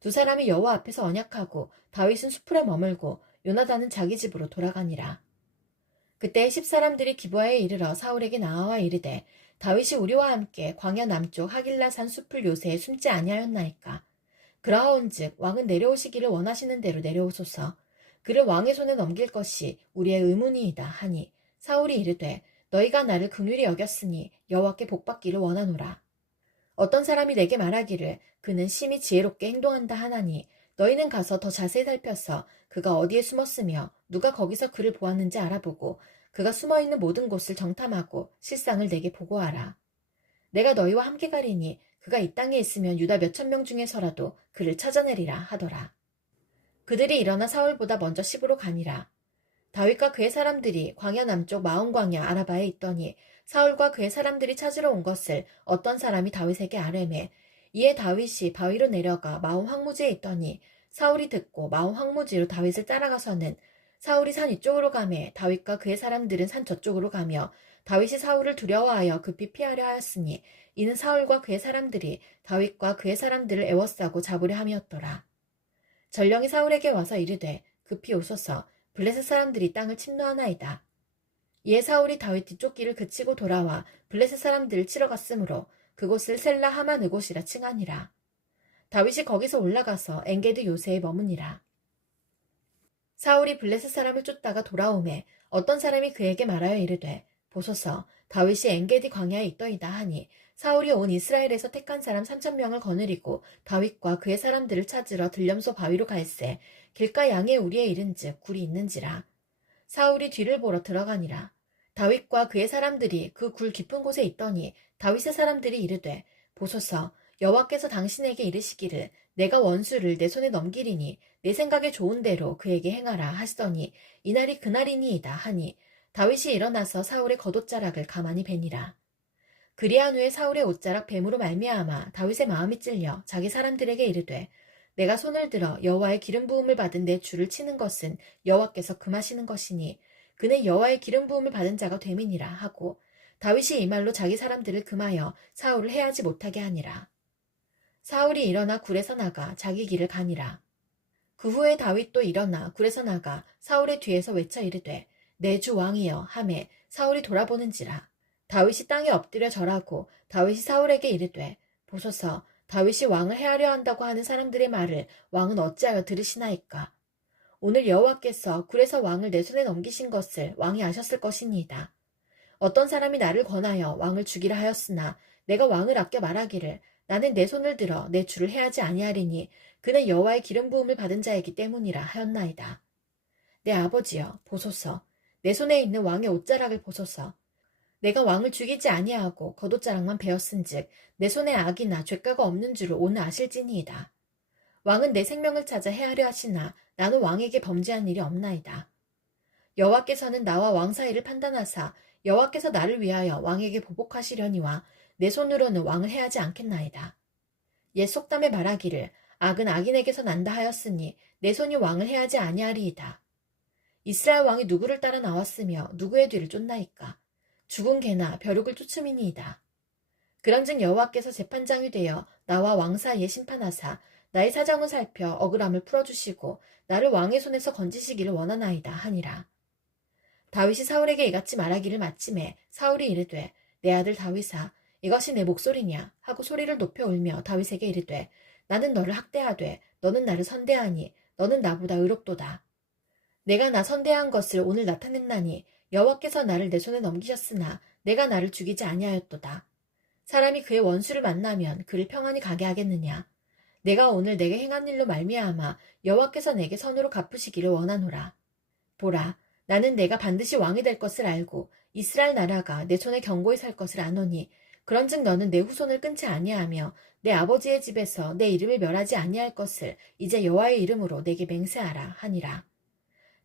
두 사람이 여호와 앞에서 언약하고 다윗은 수풀에 머물고 요나단은 자기 집으로 돌아가니라. 그때 십 사람들이 기브아에 이르러 사울에게 나아와 이르되 다윗이 우리와 함께 광야 남쪽 하길라산 수풀 요새에 숨지 아니하였나이까. 그러하온즉 왕은 내려오시기를 원하시는 대로 내려오소서. 그를 왕의 손에 넘길 것이 우리의 의문이이다 하니 사울이 이르되 너희가 나를 긍휼히 여겼으니 여호와께 복받기를 원하노라. 어떤 사람이 내게 말하기를 그는 심히 지혜롭게 행동한다 하나니 너희는 가서 더 자세히 살펴서 그가 어디에 숨었으며 누가 거기서 그를 보았는지 알아보고 그가 숨어있는 모든 곳을 정탐하고 실상을 내게 보고하라. 내가 너희와 함께 가리니 그가 이 땅에 있으면 유다 몇천 명 중에서라도 그를 찾아내리라 하더라. 그들이 일어나 사울보다 먼저 시브로 가니라. 다윗과 그의 사람들이 광야 남쪽 마온광야 아라바에 있더니 사울과 그의 사람들이 찾으러 온 것을 어떤 사람이 다윗에게 아뢰매 이에 다윗이 바위로 내려가 마온 황무지에 있더니 사울이 듣고 마온 황무지로 다윗을 따라가서는 사울이 산 위쪽으로 가매 다윗과 그의 사람들은 산 저쪽으로 가며 다윗이 사울을 두려워하여 급히 피하려 하였으니 이는 사울과 그의 사람들이 다윗과 그의 사람들을 애워싸고 잡으려 함이었더라. 전령이 사울에게 와서 이르되 급히 오소서 블레셋 사람들이 땅을 침노하나이다. 이에 사울이 다윗 뒤쪽 길을 그치고 돌아와 블레셋 사람들을 치러 갔으므로 그곳을 셀라 하만 의곳이라 칭하니라. 다윗이 거기서 올라가서 엔게드 요새에 머무니라. 사울이 블레셋 사람을 쫓다가 돌아오매 어떤 사람이 그에게 말하여 이르되 보소서 다윗이 엔게디 광야에 있더이다 하니 사울이 온 이스라엘에서 택한 사람 3,000명을 거느리고 다윗과 그의 사람들을 찾으러 들렴소 바위로 갈새 길가 양의 우리에 이른즉 굴이 있는지라. 사울이 뒤를 보러 들어가니라. 다윗과 그의 사람들이 그 굴 깊은 곳에 있더니 다윗의 사람들이 이르되 보소서 여호와께서 당신에게 이르시기를 내가 원수를 내 손에 넘기리니 내 생각에 좋은 대로 그에게 행하라 하시더니 이날이 그날이니이다 하니 다윗이 일어나서 사울의 겉옷자락을 가만히 베니라. 그리한 후에 사울의 옷자락 뱀으로 말미암아 다윗의 마음이 찔려 자기 사람들에게 이르되 내가 손을 들어 여호와의 기름 부음을 받은 내 주를 치는 것은 여호와께서 금하시는 것이니 그는 여호와의 기름 부음을 받은 자가 됨이니라 하고 다윗이 이 말로 자기 사람들을 금하여 사울을 해하지 못하게 하니라. 사울이 일어나 굴에서 나가 자기 길을 가니라. 그 후에 다윗도 일어나 굴에서 나가 사울의 뒤에서 외쳐 이르되 내 주 왕이여 하매 사울이 돌아보는지라. 다윗이 땅에 엎드려 절하고 다윗이 사울에게 이르되 보소서 다윗이 왕을 해하려 한다고 하는 사람들의 말을 왕은 어찌하여 들으시나이까. 오늘 여호와께서 굴에서 왕을 내 손에 넘기신 것을 왕이 아셨을 것이니이다. 어떤 사람이 나를 권하여 왕을 죽이라 하였으나 내가 왕을 아껴 말하기를 나는 내 손을 들어 내 주를 해하지 아니하리니 그는 여호와의 기름 부음을 받은 자이기 때문이라 하였나이다. 내 아버지여 보소서 내 손에 있는 왕의 옷자락을 보소서. 내가 왕을 죽이지 아니하고 겉옷자락만 베었은즉 내 손에 악이나 죄가가 없는 줄을 오늘 아실지니이다. 왕은 내 생명을 찾아 해하려 하시나 나는 왕에게 범죄한 일이 없나이다. 여호와께서는 나와 왕 사이를 판단하사 여호와께서 나를 위하여 왕에게 보복하시려니와 내 손으로는 왕을 해하지 않겠나이다. 옛 속담에 말하기를 악은 악인에게서 난다 하였으니 내 손이 왕을 해하지 아니하리이다. 이스라엘 왕이 누구를 따라 나왔으며 누구의 뒤를 쫓나이까. 죽은 개나 벼룩을 쫓음이니이다. 그런즉 여호와께서 재판장이 되어 나와 왕 사이에 심판하사 나의 사정을 살펴 억울함을 풀어주시고 나를 왕의 손에서 건지시기를 원하나이다 하니라. 다윗이 사울에게 이같이 말하기를 마침에 사울이 이르되 내 아들 다윗아 이것이 내 목소리냐 하고 소리를 높여 울며 다윗에게 이르되 나는 너를 학대하되 너는 나를 선대하니 너는 나보다 의롭도다. 내가 나 선대한 것을 오늘 나타냈나니 여호와께서 나를 내 손에 넘기셨으나 내가 나를 죽이지 아니하였도다. 사람이 그의 원수를 만나면 그를 평안히 가게 하겠느냐. 내가 오늘 내게 행한 일로 말미암아 여호와께서 내게 선으로 갚으시기를 원하노라. 보라 나는 내가 반드시 왕이 될 것을 알고 이스라엘 나라가 내 손에 견고히 살 것을 아노니 그런즉 너는 내 후손을 끊지 아니하며 내 아버지의 집에서 내 이름을 멸하지 아니할 것을 이제 여호와의 이름으로 내게 맹세하라 하니라.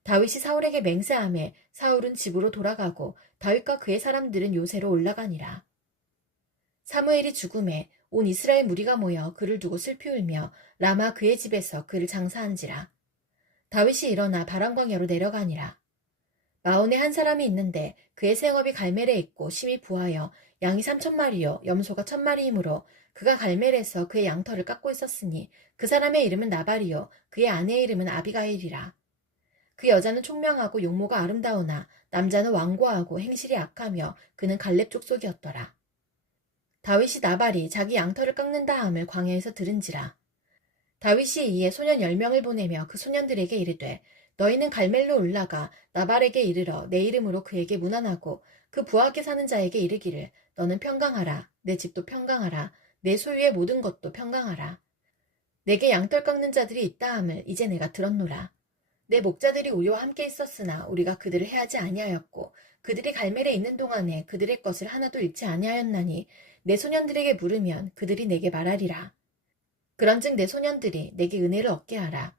다윗이 사울에게 맹세하매 사울은 집으로 돌아가고 다윗과 그의 사람들은 요새로 올라가니라. 사무엘이 죽음에 온 이스라엘 무리가 모여 그를 두고 슬피 울며 라마 그의 집에서 그를 장사한지라. 다윗이 일어나 바람광야로 내려가니라. 마온에 한 사람이 있는데 그의 생업이 갈멜에 있고 심히 부하여 양이 3,000마리요 염소가 1,000마리이므로 그가 갈멜에서 그의 양털을 깎고 있었으니 그 사람의 이름은 나발이요 그의 아내의 이름은 아비가일이라. 그 여자는 총명하고 용모가 아름다우나 남자는 완고하고 행실이 악하며 그는 갈렙 족속이었더라. 다윗이 나발이 자기 양털을 깎는다 함을 광야에서 들은지라. 다윗이 이에 소년 10명을 보내며 그 소년들에게 이르되 너희는 갈멜로 올라가 나발에게 이르러 내 이름으로 그에게 문안하고 그 부하께 사는 자에게 이르기를 너는 평강하라. 내 집도 평강하라. 내 소유의 모든 것도 평강하라. 내게 양털 깎는 자들이 있다 함을 이제 내가 들었노라. 내 목자들이 우리와 함께 있었으나 우리가 그들을 해하지 아니하였고 그들이 갈멜에 있는 동안에 그들의 것을 하나도 잃지 아니하였나니 내 소년들에게 물으면 그들이 내게 말하리라. 그런즉 내 소년들이 내게 은혜를 얻게 하라.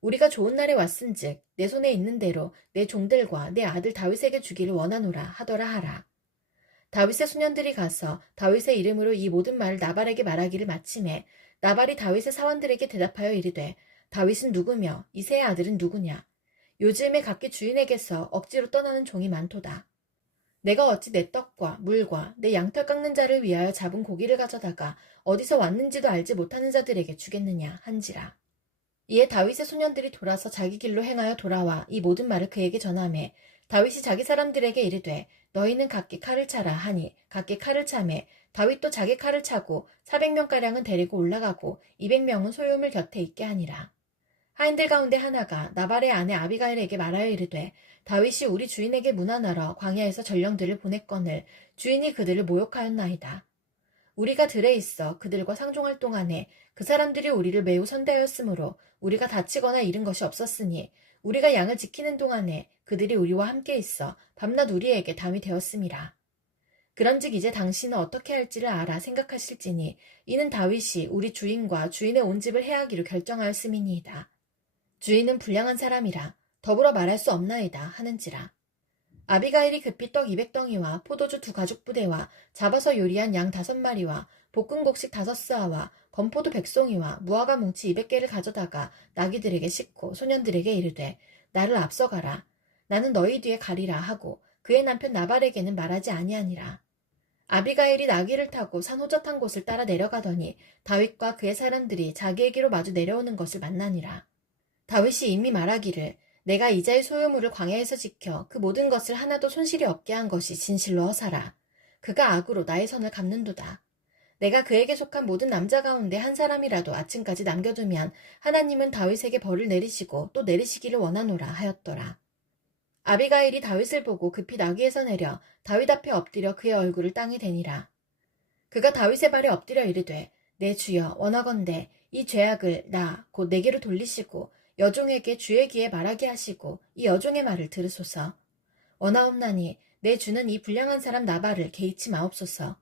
우리가 좋은 날에 왔은즉 내 손에 있는 대로 내 종들과 내 아들 다윗에게 주기를 원하노라 하더라 하라. 다윗의 소년들이 가서 다윗의 이름으로 이 모든 말을 나발에게 말하기를 마침에 나발이 다윗의 사원들에게 대답하여 이르되 다윗은 누구며 이새의 아들은 누구냐. 요즘에 각기 주인에게서 억지로 떠나는 종이 많도다. 내가 어찌 내 떡과 물과 내 양털 깎는 자를 위하여 잡은 고기를 가져다가 어디서 왔는지도 알지 못하는 자들에게 주겠느냐 한지라. 이에 다윗의 소년들이 돌아서 자기 길로 행하여 돌아와 이 모든 말을 그에게 전하매 다윗이 자기 사람들에게 이르되 너희는 각기 칼을 차라 하니 각기 칼을 차매 다윗도 자기 칼을 차고 400명가량은 데리고 올라가고 200명은 소유물 곁에 있게 하니라. 하인들 가운데 하나가 나발의 아내 아비가일에게 말하여 이르되 다윗이 우리 주인에게 문안하러 광야에서 전령들을 보냈거늘 주인이 그들을 모욕하였나이다. 우리가 들에 있어 그들과 상종할 동안에 그 사람들이 우리를 매우 선대하였으므로 우리가 다치거나 잃은 것이 없었으니 우리가 양을 지키는 동안에 그들이 우리와 함께 있어 밤낮 우리에게 담이 되었음이라. 그런즉 이제 당신은 어떻게 할지를 알아 생각하실지니 이는 다윗이 우리 주인과 주인의 온 집을 해하기로 결정하였음이니이다. 주인은 불량한 사람이라 더불어 말할 수 없나이다 하는지라. 아비가일이 급히 떡 200덩이와 포도주 2가죽부대와 잡아서 요리한 양 5마리와 볶은 곡식 5스아와 건포도 100송이와 무화과 뭉치 200개를 가져다가 나귀들에게 싣고 소년들에게 이르되 나를 앞서가라. 나는 너희 뒤에 가리라 하고 그의 남편 나발에게는 말하지 아니하니라. 아비가일이 나귀를 타고 산 호젓한 곳을 따라 내려가더니 다윗과 그의 사람들이 자기에게로 마주 내려오는 것을 만나니라. 다윗이 이미 말하기를 내가 이자의 소유물을 광야에서 지켜 그 모든 것을 하나도 손실이 없게 한 것이 진실로 허사라. 그가 악으로 나의 선을 갚는도다. 내가 그에게 속한 모든 남자 가운데 한 사람이라도 아침까지 남겨두면 하나님은 다윗에게 벌을 내리시고 또 내리시기를 원하노라 하였더라. 아비가일이 다윗을 보고 급히 나귀에서 내려 다윗 앞에 엎드려 그의 얼굴을 땅에 대니라. 그가 다윗의 발에 엎드려 이르되 내 주여 원하건대 이 죄악을 나 곧 내게로 돌리시고 여종에게 주의 귀에 말하게 하시고 이 여종의 말을 들으소서. 원하옵나니 내 주는 이 불량한 사람 나발을 개의치 마옵소서.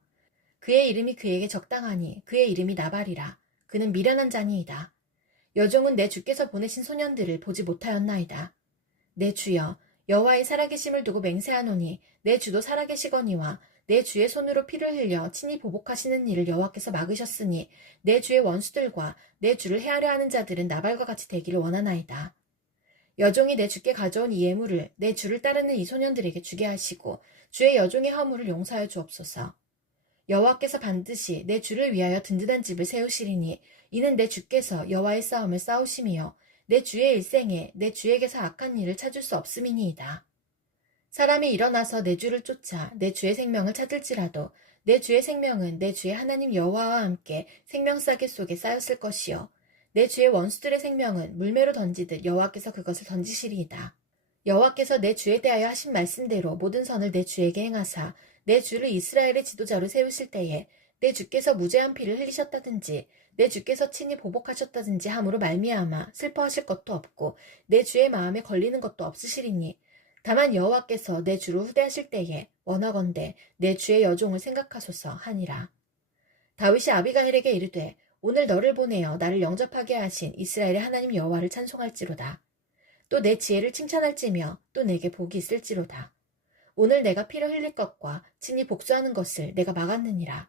그의 이름이 그에게 적당하니 그의 이름이 나발이라. 그는 미련한 자니이다. 여종은 내 주께서 보내신 소년들을 보지 못하였나이다. 내 주여 여호와의 살아계심을 두고 맹세하노니 내 주도 살아계시거니와 내 주의 손으로 피를 흘려 친히 보복하시는 일을 여호와께서 막으셨으니 내 주의 원수들과 내 주를 해하려 하는 자들은 나발과 같이 되기를 원하나이다. 여종이 내 주께 가져온 이 예물을 내 주를 따르는 이 소년들에게 주게 하시고 주의 여종의 허물을 용서하여 주옵소서. 여호와께서 반드시 내 주를 위하여 든든한 집을 세우시리니 이는 내 주께서 여호와의 싸움을 싸우심이요 내 주의 일생에 내 주에게서 악한 일을 찾을 수 없음이니이다. 사람이 일어나서 내 주를 쫓아 내 주의 생명을 찾을지라도 내 주의 생명은 내 주의 하나님 여호와와 함께 생명싸개 속에 쌓였을 것이요 내 주의 원수들의 생명은 물매로 던지듯 여호와께서 그것을 던지시리이다. 여호와께서 내 주에 대하여 하신 말씀대로 모든 선을 내 주에게 행하사 내 주를 이스라엘의 지도자로 세우실 때에 내 주께서 무죄한 피를 흘리셨다든지 내 주께서 친히 보복하셨다든지 함으로 말미암아 슬퍼하실 것도 없고 내 주의 마음에 걸리는 것도 없으시리니 다만 여호와께서 내 주로 후대하실 때에 원하건대 내 주의 여종을 생각하소서 하니라. 다윗이 아비가일에게 이르되 오늘 너를 보내어 나를 영접하게 하신 이스라엘의 하나님 여호와를 찬송할지로다. 또 내 지혜를 칭찬할지며 또 내게 복이 있을지로다. 오늘 내가 피를 흘릴 것과 친히 복수하는 것을 내가 막았느니라.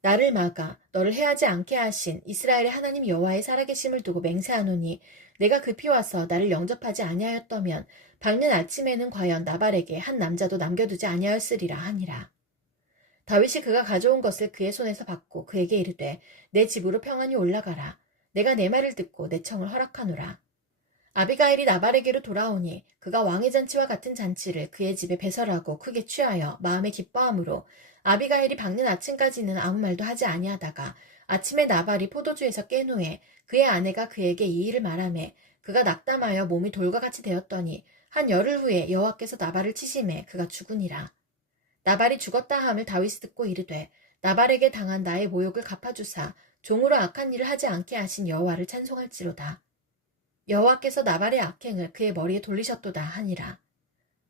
나를 막아 너를 해하지 않게 하신 이스라엘의 하나님 여호와의 살아계심을 두고 맹세하노니 내가 급히 와서 나를 영접하지 아니하였더면 밝는 아침에는 과연 나발에게 한 남자도 남겨두지 아니하였으리라 하니라. 다윗이 그가 가져온 것을 그의 손에서 받고 그에게 이르되 내 집으로 평안히 올라가라. 내가 내 말을 듣고 내 청을 허락하노라. 아비가일이 나발에게로 돌아오니 그가 왕의 잔치와 같은 잔치를 그의 집에 배설하고 크게 취하여 마음에 기뻐함으로 아비가일이 밝는 아침까지는 아무 말도 하지 아니하다가 아침에 나발이 포도주에서 깬 후에 그의 아내가 그에게 이 일을 말하매 그가 낙담하여 몸이 돌과 같이 되었더니 한 열흘 후에 여호와께서 나발을 치심해 그가 죽으니라. 나발이 죽었다 함을 다윗이 듣고 이르되 나발에게 당한 나의 모욕을 갚아주사 종으로 악한 일을 하지 않게 하신 여호와를 찬송할지로다. 여호와께서 나발의 악행을 그의 머리에 돌리셨도다 하니라.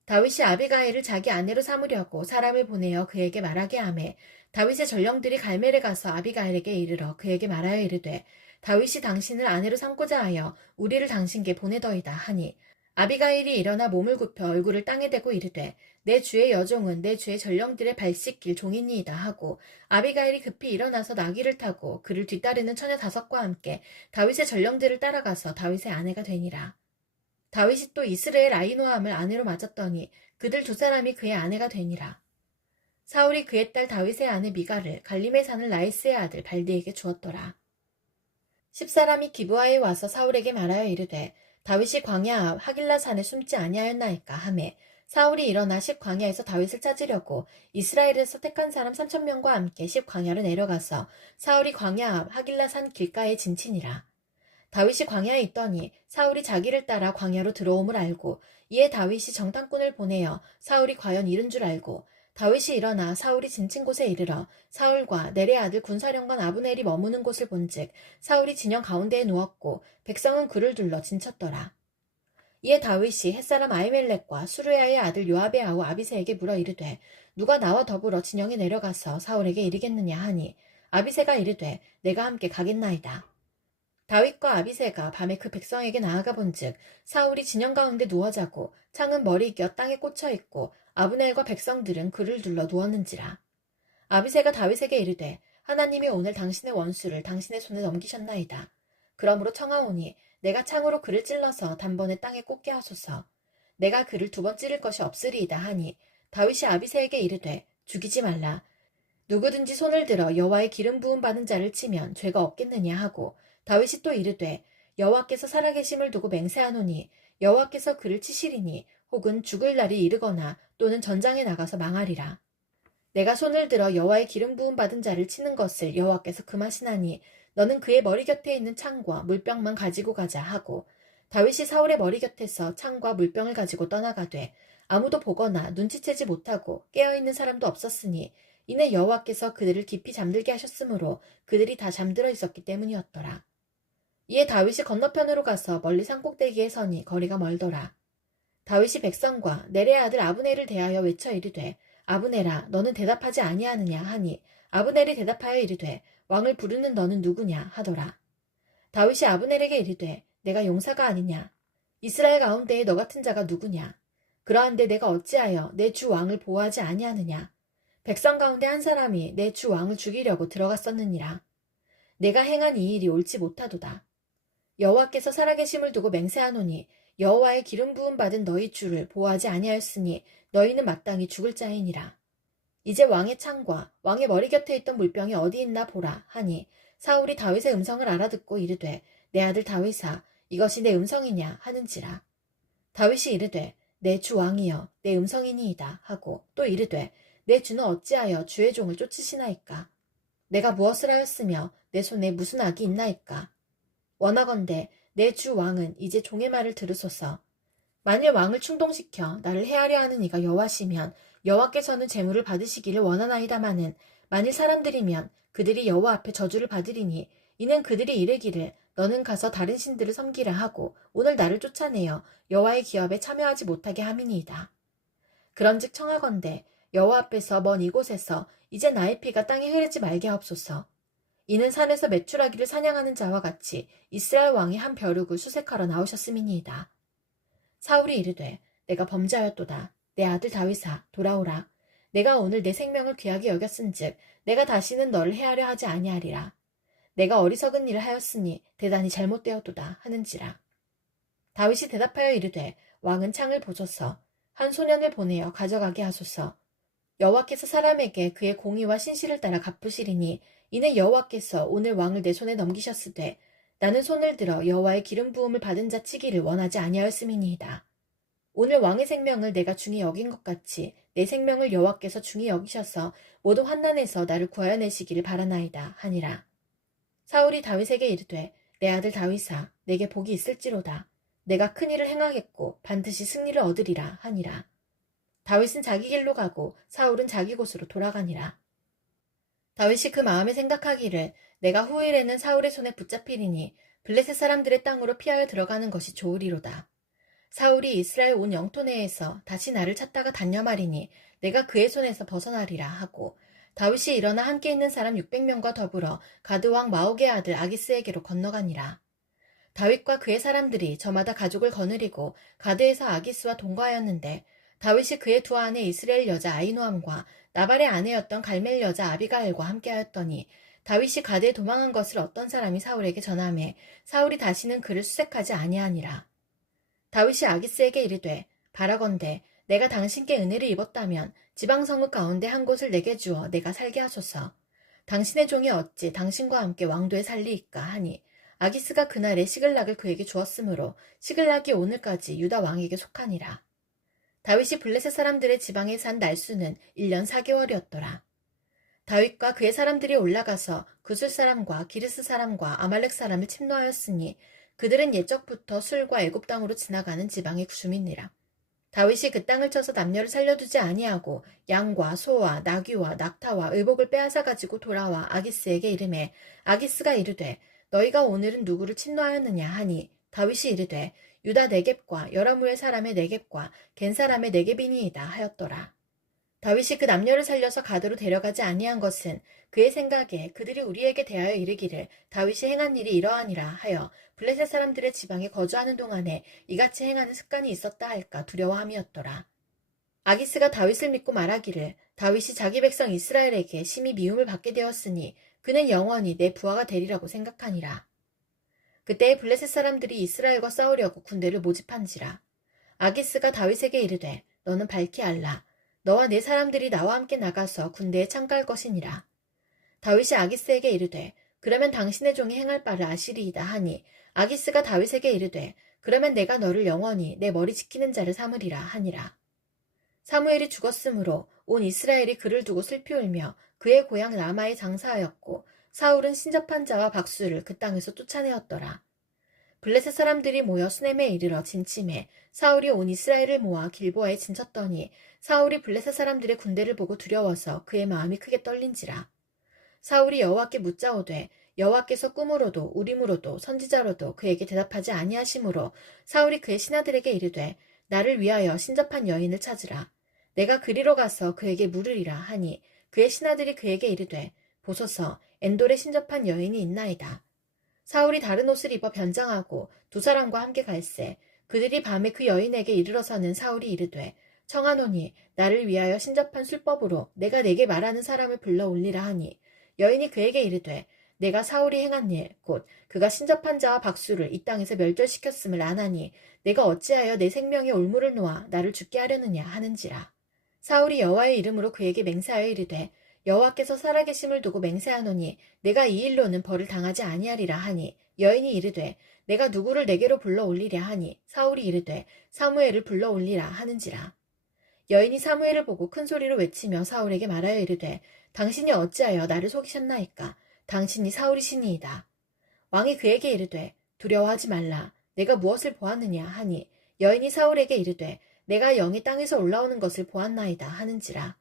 다윗이 아비가일을 자기 아내로 삼으려고 사람을 보내어 그에게 말하게 하매 다윗의 전령들이 갈멜에 가서 아비가일에게 이르러 그에게 말하여 이르되 다윗이 당신을 아내로 삼고자 하여 우리를 당신께 보내더이다 하니 아비가일이 일어나 몸을 굽혀 얼굴을 땅에 대고 이르되 내 주의 여종은 내 주의 전령들의 발 씻길 종이니이다 하고 아비가일이 급히 일어나서 나귀를 타고 그를 뒤따르는 처녀 5과 함께 다윗의 전령들을 따라가서 다윗의 아내가 되니라. 다윗이 또 이스라엘 아히노함을 아내로 맞았더니 그들 2사람이 그의 아내가 되니라. 사울이 그의 딸 다윗의 아내 미갈을 갈림에 사는 라이스의 아들 발디에게 주었더라. 10사람이 기브아에 와서 사울에게 말하여 이르되 다윗이 광야 앞 하길라 산에 숨지 아니하였나이까 하매 사울이 일어나 10광야에서 다윗을 찾으려고 이스라엘에서 택한 사람 3,000명과 함께 10광야로 내려가서 사울이 광야 앞 하길라 산 길가에 진치니라. 다윗이 광야에 있더니 사울이 자기를 따라 광야로 들어옴을 알고 이에 다윗이 정탐꾼을 보내어 사울이 과연 이른 줄 알고 다윗이 일어나 사울이 진친 곳에 이르러 사울과 내레 아들 군사령관 아브넬이 머무는 곳을 본즉 사울이 진영 가운데에 누웠고 백성은 그를 둘러 진쳤더라. 이에 다윗이 햇사람 아히멜렉과 수르야의 아들 요압의 아우 아비새에게 물어 이르되 누가 나와 더불어 진영에 내려가서 사울에게 이르겠느냐 하니 아비새가 이르되 내가 함께 가겠나이다. 다윗과 아비새가 밤에 그 백성에게 나아가 본즉 사울이 진영 가운데 누워 자고 창은 머리 껴 땅에 꽂혀 있고 아브넬과 백성들은 그를 둘러 누웠는지라. 아비새가 다윗에게 이르되 하나님이 오늘 당신의 원수를 당신의 손에 넘기셨나이다. 그러므로 청하오니 내가 창으로 그를 찔러서 단번에 땅에 꽂게 하소서. 내가 그를 2번 찌를 것이 없으리이다 하니 다윗이 아비새에게 이르되 죽이지 말라. 누구든지 손을 들어 여호와의 기름 부음 받은 자를 치면 죄가 없겠느냐 하고 다윗이 또 이르되 여호와께서 살아계심을 두고 맹세하노니 여호와께서 그를 치시리니 혹은 죽을 날이 이르거나 또는 전장에 나가서 망하리라. 내가 손을 들어 여호와의 기름 부음 받은 자를 치는 것을 여호와께서 금하시나니 너는 그의 머리 곁에 있는 창과 물병만 가지고 가자 하고 다윗이 사울의 머리 곁에서 창과 물병을 가지고 떠나가되 아무도 보거나 눈치채지 못하고 깨어있는 사람도 없었으니 이내 여호와께서 그들을 깊이 잠들게 하셨으므로 그들이 다 잠들어 있었기 때문이었더라. 이에 다윗이 건너편으로 가서 멀리 산꼭대기에 서니 거리가 멀더라. 다윗이 백성과 내레 아들 아브넬을 대하여 외쳐 이르되 아브넬아 너는 대답하지 아니하느냐 하니 아브넬이 대답하여 이르되 왕을 부르는 너는 누구냐 하더라. 다윗이 아브넬에게 이르되 내가 용사가 아니냐. 이스라엘 가운데에 너 같은 자가 누구냐. 그러한데 내가 어찌하여 내 주 왕을 보호하지 아니하느냐. 백성 가운데 한 사람이 내 주 왕을 죽이려고 들어갔었느니라. 내가 행한 이 일이 옳지 못하도다. 여호와께서 살아계심을 두고 맹세하노니 여호와의 기름 부음 받은 너희 주를 보호하지 아니하였으니 너희는 마땅히 죽을 자이니라. 이제 왕의 창과 왕의 머리 곁에 있던 물병이 어디 있나 보라 하니 사울이 다윗의 음성을 알아듣고 이르되 내 아들 다윗아 이것이 내 음성이냐 하는지라. 다윗이 이르되 내 주 왕이여 내 음성이니이다 하고 또 이르되 내 주는 어찌하여 주의 종을 쫓으시나이까. 내가 무엇을 하였으며 내 손에 무슨 악이 있나이까. 원하건대 내 주 왕은 이제 종의 말을 들으소서. 만일 왕을 충동시켜 나를 해하려 하는 이가 여호와시면 여호와께서는 재물을 받으시기를 원하나이다마는 만일 사람들이면 그들이 여호와 앞에 저주를 받으리니 이는 그들이 이르기를 너는 가서 다른 신들을 섬기라 하고 오늘 나를 쫓아내어 여호와의 기업에 참여하지 못하게 함이니이다. 그런즉 청하건대 여호와 앞에서 먼 이곳에서 이제 나의 피가 땅에 흐르지 말게 하옵소서. 이는 산에서 메추라기를 사냥하는 자와 같이 이스라엘 왕이 한 벼룩을 수색하러 나오셨음이니이다. 사울이 이르되 내가 범죄하였도다. 내 아들 다윗아 돌아오라. 내가 오늘 내 생명을 귀하게 여겼은즉 내가 다시는 너를 해하려 하지 아니하리라. 내가 어리석은 일을 하였으니 대단히 잘못되었도다 하는지라. 다윗이 대답하여 이르되 왕은 창을 보소서. 한 소년을 보내어 가져가게 하소서. 여호와께서 사람에게 그의 공의와 신실을 따라 갚으시리니 이는 여호와께서 오늘 왕을 내 손에 넘기셨으되 나는 손을 들어 여호와의 기름 부음을 받은 자 치기를 원하지 아니하였음이니이다. 오늘 왕의 생명을 내가 중히 여긴 것 같이 내 생명을 여호와께서 중히 여기셔서 모든 환난에서 나를 구하여 내시기를 바라나이다 하니라. 사울이 다윗에게 이르되 내 아들 다윗아 내게 복이 있을지로다. 내가 큰 일을 행하겠고 반드시 승리를 얻으리라 하니라. 다윗은 자기 길로 가고 사울은 자기 곳으로 돌아가니라. 다윗이 그 마음에 생각하기를 내가 후일에는 사울의 손에 붙잡히리니 블레셋 사람들의 땅으로 피하여 들어가는 것이 좋으리로다. 사울이 이스라엘 온 영토 내에서 다시 나를 찾다가 단념하리니 내가 그의 손에서 벗어나리라 하고 다윗이 일어나 함께 있는 사람 600명과 더불어 가드 왕 마옥의 아들 아기스에게로 건너가니라. 다윗과 그의 사람들이 저마다 가족을 거느리고 가드에서 아기스와 동거하였는데 다윗이 그의 두 아내 이스라엘 여자 아히노함과 나발의 아내였던 갈멜 여자 아비가일과 함께하였더니 다윗이 가드에 도망한 것을 어떤 사람이 사울에게 전하매 사울이 다시는 그를 수색하지 아니하니라. 다윗이 아기스에게 이르되 바라건대 내가 당신께 은혜를 입었다면 지방성읍 가운데 한 곳을 내게 주어 내가 살게 하소서. 당신의 종이 어찌 당신과 함께 왕도에 살리이까 하니 아기스가 그날에 시글락을 그에게 주었으므로 시글락이 오늘까지 유다 왕에게 속하니라. 다윗이 블레셋 사람들의 지방에 산 날수는 1년 4개월이었더라. 다윗과 그의 사람들이 올라가서 구술 사람과 기르스 사람과 아말렉 사람을 침노하였으니 그들은 옛적부터 술과 애굽 땅으로 지나가는 지방의 주민이라. 다윗이 그 땅을 쳐서 남녀를 살려두지 아니하고 양과 소와 나귀와 낙타와 의복을 빼앗아 가지고 돌아와 아기스에게 이르매 아기스가 이르되 너희가 오늘은 누구를 침노하였느냐 하니 다윗이 이르되 유다 네겝과 여라무엘 사람의 네겝과 겐 사람의 네겝이니이다 하였더라. 다윗이 그 남녀를 살려서 가드로 데려가지 아니한 것은 그의 생각에 그들이 우리에게 대하여 이르기를 다윗이 행한 일이 이러하니라 하여 블레셋 사람들의 지방에 거주하는 동안에 이같이 행하는 습관이 있었다 할까 두려워함이었더라. 아기스가 다윗을 믿고 말하기를 다윗이 자기 백성 이스라엘에게 심히 미움을 받게 되었으니 그는 영원히 내 부하가 되리라고 생각하니라. 그때에 블레셋 사람들이 이스라엘과 싸우려고 군대를 모집한지라. 아기스가 다윗에게 이르되 너는 밝히 알라. 너와 내 사람들이 나와 함께 나가서 군대에 참가할 것이니라. 다윗이 아기스에게 이르되 그러면 당신의 종이 행할 바를 아시리이다 하니 아기스가 다윗에게 이르되 그러면 내가 너를 영원히 내 머리 지키는 자를 삼으리라 하니라. 사무엘이 죽었으므로 온 이스라엘이 그를 두고 슬피 울며 그의 고향 라마에 장사하였고 사울은 신접한 자와 박수를 그 땅에서 쫓아내었더라. 블레셋 사람들이 모여 수넴에 이르러 진침해 사울이 온 이스라엘을 모아 길보아에 진쳤더니 사울이 블레셋 사람들의 군대를 보고 두려워서 그의 마음이 크게 떨린지라. 사울이 여호와께 묻자오되 여호와께서 꿈으로도 우림으로도 선지자로도 그에게 대답하지 아니하시므로 사울이 그의 신하들에게 이르되 나를 위하여 신접한 여인을 찾으라. 내가 그리로 가서 그에게 물으리라 하니 그의 신하들이 그에게 이르되 보소서 엔돌에 신접한 여인이 있나이다. 사울이 다른 옷을 입어 변장하고 두 사람과 함께 갈새 그들이 밤에 그 여인에게 이르러서는 사울이 이르되 청하노니 나를 위하여 신접한 술법으로 내가 내게 말하는 사람을 불러 올리라 하니 여인이 그에게 이르되 내가 사울이 행한 일 곧 그가 신접한 자와 박수를 이 땅에서 멸절시켰음을 아나니 내가 어찌하여 내 생명의 올무를 놓아 나를 죽게 하려느냐 하는지라. 사울이 여호와의 이름으로 그에게 맹세하여 이르되 여호와께서 살아계심을 두고 맹세하노니 내가 이 일로는 벌을 당하지 아니하리라 하니 여인이 이르되 내가 누구를 내게로 불러 올리랴 하니 사울이 이르되 사무엘을 불러 올리라 하는지라. 여인이 사무엘을 보고 큰 소리로 외치며 사울에게 말하여 이르되 당신이 어찌하여 나를 속이셨나이까. 당신이 사울이시니이다. 왕이 그에게 이르되 두려워하지 말라. 내가 무엇을 보았느냐 하니 여인이 사울에게 이르되 내가 영이 땅에서 올라오는 것을 보았나이다 하는지라.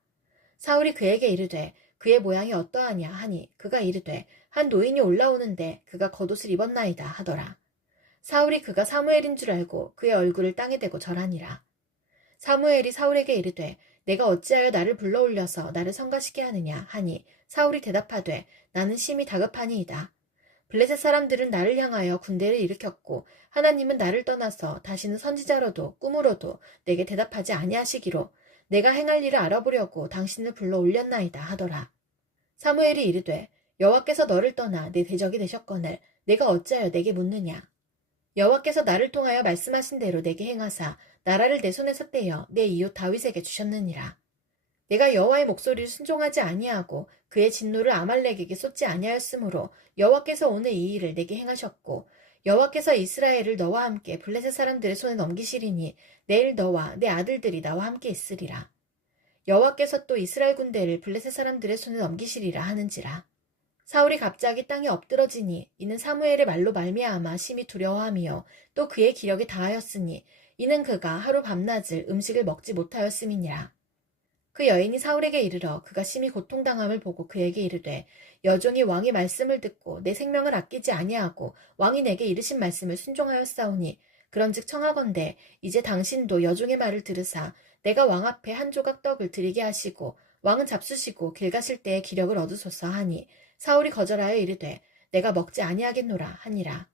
사울이 그에게 이르되 그의 모양이 어떠하냐 하니 그가 이르되 한 노인이 올라오는데 그가 겉옷을 입었나이다 하더라. 사울이 그가 사무엘인 줄 알고 그의 얼굴을 땅에 대고 절하니라. 사무엘이 사울에게 이르되 내가 어찌하여 나를 불러올려서 나를 성가시게 하느냐 하니 사울이 대답하되 나는 심히 다급하니이다. 블레셋 사람들은 나를 향하여 군대를 일으켰고 하나님은 나를 떠나서 다시는 선지자로도 꿈으로도 내게 대답하지 아니하시기로 내가 행할 일을 알아보려고 당신을 불러 올렸나이다 하더라. 사무엘이 이르되 여호와께서 너를 떠나 내 대적이 되셨거늘 내가 어찌하여 내게 묻느냐. 여호와께서 나를 통하여 말씀하신 대로 내게 행하사 나라를 내 손에서 떼어 내 이웃 다윗에게 주셨느니라. 내가 여호와의 목소리를 순종하지 아니하고 그의 진노를 아말렉에게 쏟지 아니하였으므로 여호와께서 오늘 이 일을 내게 행하셨고 여호와께서 이스라엘을 너와 함께 블레셋 사람들의 손에 넘기시리니 내일 너와 내 아들들이 나와 함께 있으리라. 여호와께서 또 이스라엘 군대를 블레셋 사람들의 손에 넘기시리라 하는지라. 사울이 갑자기 땅에 엎드러지니 이는 사무엘의 말로 말미암아 심히 두려워하며 또 그의 기력이 다하였으니 이는 그가 하루 밤낮을 음식을 먹지 못하였음이니라. 그 여인이 사울에게 이르러 그가 심히 고통당함을 보고 그에게 이르되 여종이 왕의 말씀을 듣고 내 생명을 아끼지 아니하고 왕이 내게 이르신 말씀을 순종하였사오니 그런즉 청하건대 이제 당신도 여종의 말을 들으사 내가 왕 앞에 한 조각 떡을 드리게 하시고 왕은 잡수시고 길 가실 때에 기력을 얻으소서 하니 사울이 거절하여 이르되 내가 먹지 아니하겠노라 하니라.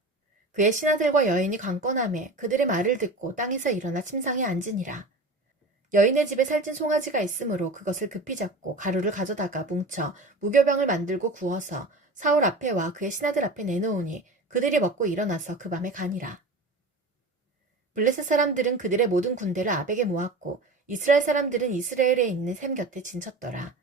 그의 신하들과 여인이 강건하매 그들의 말을 듣고 땅에서 일어나 침상에 앉으니라. 여인의 집에 살찐 송아지가 있으므로 그것을 급히 잡고 가루를 가져다가 뭉쳐 무교병을 만들고 구워서 사울 앞에와 그의 신하들 앞에 내놓으니 그들이 먹고 일어나서 그 밤에 가니라. 블레셋 사람들은 그들의 모든 군대를 아벡에 모았고 이스라엘 사람들은 이스라엘에 있는 셈 곁에 진쳤더라.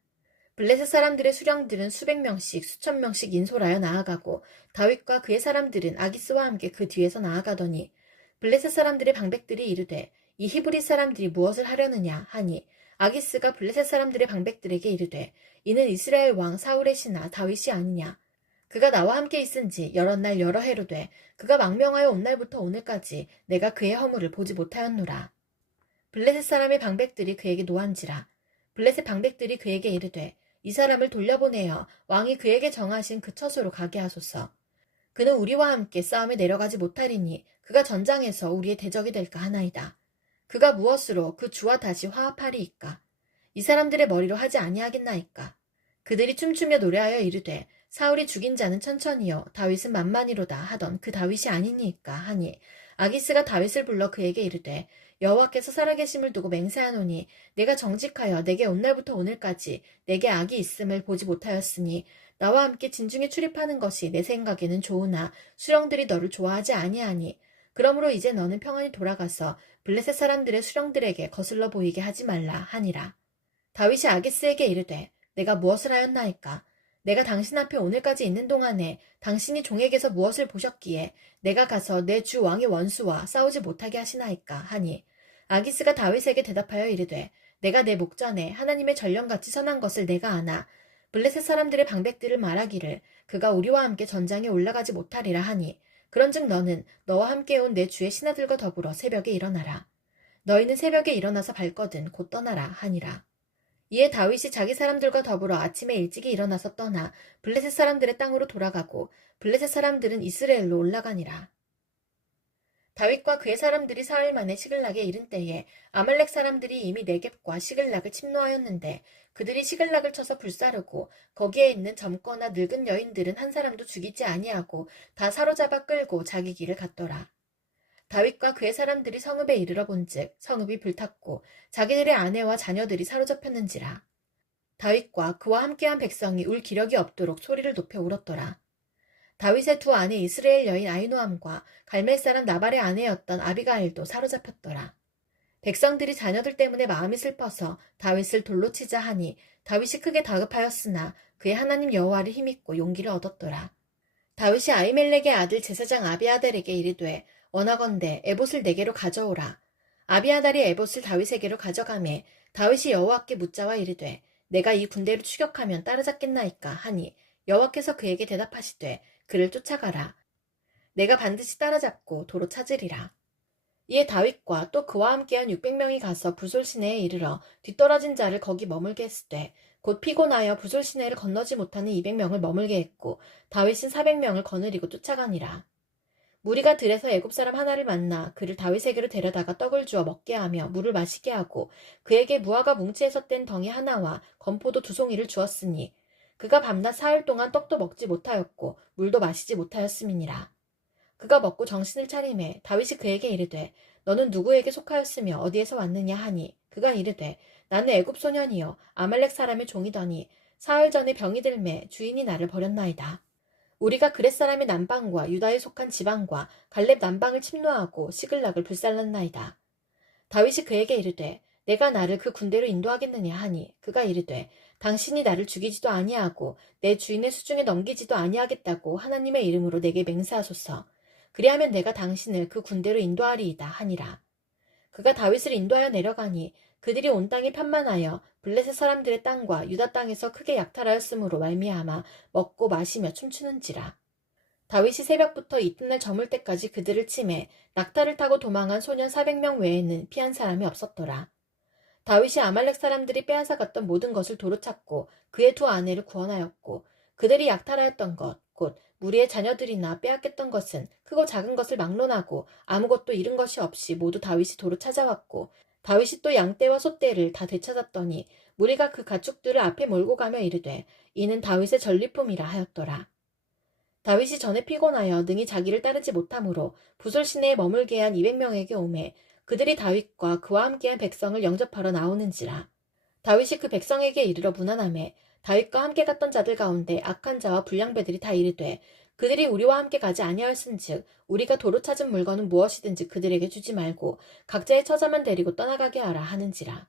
블레셋 사람들의 수령들은 수백 명씩 수천 명씩 인솔하여 나아가고 다윗과 그의 사람들은 아기스와 함께 그 뒤에서 나아가더니 블레셋 사람들의 방백들이 이르되 이 히브리 사람들이 무엇을 하려느냐 하니 아기스가 블레셋 사람들의 방백들에게 이르되 이는 이스라엘 왕 사울의 신하 다윗이 아니냐. 그가 나와 함께 있은지 여러 날 여러 해로 돼 그가 망명하여 온 날부터 오늘까지 내가 그의 허물을 보지 못하였노라. 블레셋 사람의 방백들이 그에게 노한지라. 블레셋 방백들이 그에게 이르되 이 사람을 돌려보내어 왕이 그에게 정하신 그 처소로 가게 하소서. 그는 우리와 함께 싸움에 내려가지 못하리니 그가 전장에서 우리의 대적이 될까 하나이다. 그가 무엇으로 그 주와 다시 화합하리이까? 이 사람들의 머리로 하지 아니하겠나이까? 그들이 춤추며 노래하여 이르되 사울이 죽인 자는 천천히요 다윗은 만만히로다 하던 그 다윗이 아니니까 하니 아기스가 다윗을 불러 그에게 이르되 여호와께서 살아계심을 두고 맹세하노니 내가 정직하여 내게 온 날부터 오늘까지 내게 악이 있음을 보지 못하였으니 나와 함께 진중에 출입하는 것이 내 생각에는 좋으나 수령들이 너를 좋아하지 아니하니 그러므로 이제 너는 평안히 돌아가서 블레셋 사람들의 수령들에게 거슬러 보이게 하지 말라 하니라. 다윗이 아기스에게 이르되 내가 무엇을 하였나이까? 내가 당신 앞에 오늘까지 있는 동안에 당신이 종에게서 무엇을 보셨기에 내가 가서 내 주 왕의 원수와 싸우지 못하게 하시나이까 하니 아기스가 다윗에게 대답하여 이르되 내가 내 목전에 하나님의 전령같이 선한 것을 내가 아나 블레셋 사람들의 방백들을 말하기를 그가 우리와 함께 전장에 올라가지 못하리라 하니 그런즉 너는 너와 함께 온 내 주의 신하들과 더불어 새벽에 일어나라. 너희는 새벽에 일어나서 발거든 곧 떠나라 하니라. 이에 다윗이 자기 사람들과 더불어 아침에 일찍이 일어나서 떠나 블레셋 사람들의 땅으로 돌아가고 블레셋 사람들은 이스라엘로 올라가니라. 다윗과 그의 사람들이 사흘 만에 시글락에 이른 때에 아말렉 사람들이 이미 네겝과 시글락을 침노하였는데 그들이 시글락을 쳐서 불사르고 거기에 있는 젊거나 늙은 여인들은 한 사람도 죽이지 아니하고 다 사로잡아 끌고 자기 길을 갔더라. 다윗과 그의 사람들이 성읍에 이르러 본즉 성읍이 불탔고 자기들의 아내와 자녀들이 사로잡혔는지라. 다윗과 그와 함께한 백성이 울 기력이 없도록 소리를 높여 울었더라. 다윗의 두 아내 이스라엘 여인 아히노암과 갈멜 사람 나발의 아내였던 아비가일도 사로잡혔더라. 백성들이 자녀들 때문에 마음이 슬퍼서 다윗을 돌로 치자 하니 다윗이 크게 다급하였으나 그의 하나님 여호와를 힘입고 용기를 얻었더라. 다윗이 아히멜렉의 아들 제사장 아비아달에게 이르되 원하건대 에봇을 내게로 가져오라. 아비아달이 에봇을 다윗에게로 가져가매 다윗이 여호와께 묻자와 이르되 내가 이 군대를 추격하면 따라잡겠나이까 하니 여호와께서 그에게 대답하시되 그를 쫓아가라. 내가 반드시 따라잡고 도로 찾으리라. 이에 다윗과 또 그와 함께한 600명이 가서 부솔 시내에 이르러 뒤떨어진 자를 거기 머물게 했으되 곧 피곤하여 부솔 시내를 건너지 못하는 200명을 머물게 했고 다윗은 400명을 거느리고 쫓아가니라. 무리가 들에서 애굽 사람 하나를 만나 그를 다윗에게로 데려다가 떡을 주어 먹게 하며 물을 마시게 하고 그에게 무화과 뭉치에서 뗀 덩이 하나와 건포도 2송이를 주었으니 그가 밤낮 사흘 동안 떡도 먹지 못하였고 물도 마시지 못하였음이니라. 그가 먹고 정신을 차리매 다윗이 그에게 이르되 너는 누구에게 속하였으며 어디에서 왔느냐 하니 그가 이르되 나는 애굽 소년이요 아말렉 사람의 종이더니 사흘 전에 병이 들매 주인이 나를 버렸나이다. 우리가 그렛 사람의 남방과 유다에 속한 지방과 갈렙 남방을 침노하고 시글락을 불살랐나이다. 다윗이 그에게 이르되 내가 나를 그 군대로 인도하겠느냐 하니 그가 이르되 당신이 나를 죽이지도 아니하고 내 주인의 수중에 넘기지도 아니하겠다고 하나님의 이름으로 내게 맹세하소서. 그리하면 내가 당신을 그 군대로 인도하리이다 하니라. 그가 다윗을 인도하여 내려가니 그들이 온 땅이 편만하여 블레셋 사람들의 땅과 유다 땅에서 크게 약탈하였으므로 말미암아 먹고 마시며 춤추는지라. 다윗이 새벽부터 이튿날 저물 때까지 그들을 치매 낙타를 타고 도망한 소년 400명 외에는 피한 사람이 없었더라. 다윗이 아말렉 사람들이 빼앗아갔던 모든 것을 도로 찾고 그의 두 아내를 구원하였고 그들이 약탈하였던 것 곧 무리의 자녀들이나 빼앗겼던 것은 크고 작은 것을 막론하고 아무것도 잃은 것이 없이 모두 다윗이 도로 찾아왔고 다윗이 또 양떼와 소떼를 다 되찾았더니 무리가 그 가축들을 앞에 몰고 가며 이르되 이는 다윗의 전리품이라 하였더라. 다윗이 전에 피곤하여 능히 자기를 따르지 못하므로 부솔 시내에 머물게 한 200명에게 오매 그들이 다윗과 그와 함께한 백성을 영접하러 나오는지라. 다윗이 그 백성에게 이르러 문안하매 다윗과 함께 갔던 자들 가운데 악한 자와 불량배들이 다 이르되 그들이 우리와 함께 가지 아니하였은즉 우리가 도로 찾은 물건은 무엇이든지 그들에게 주지 말고 각자의 처자만 데리고 떠나가게 하라 하는지라.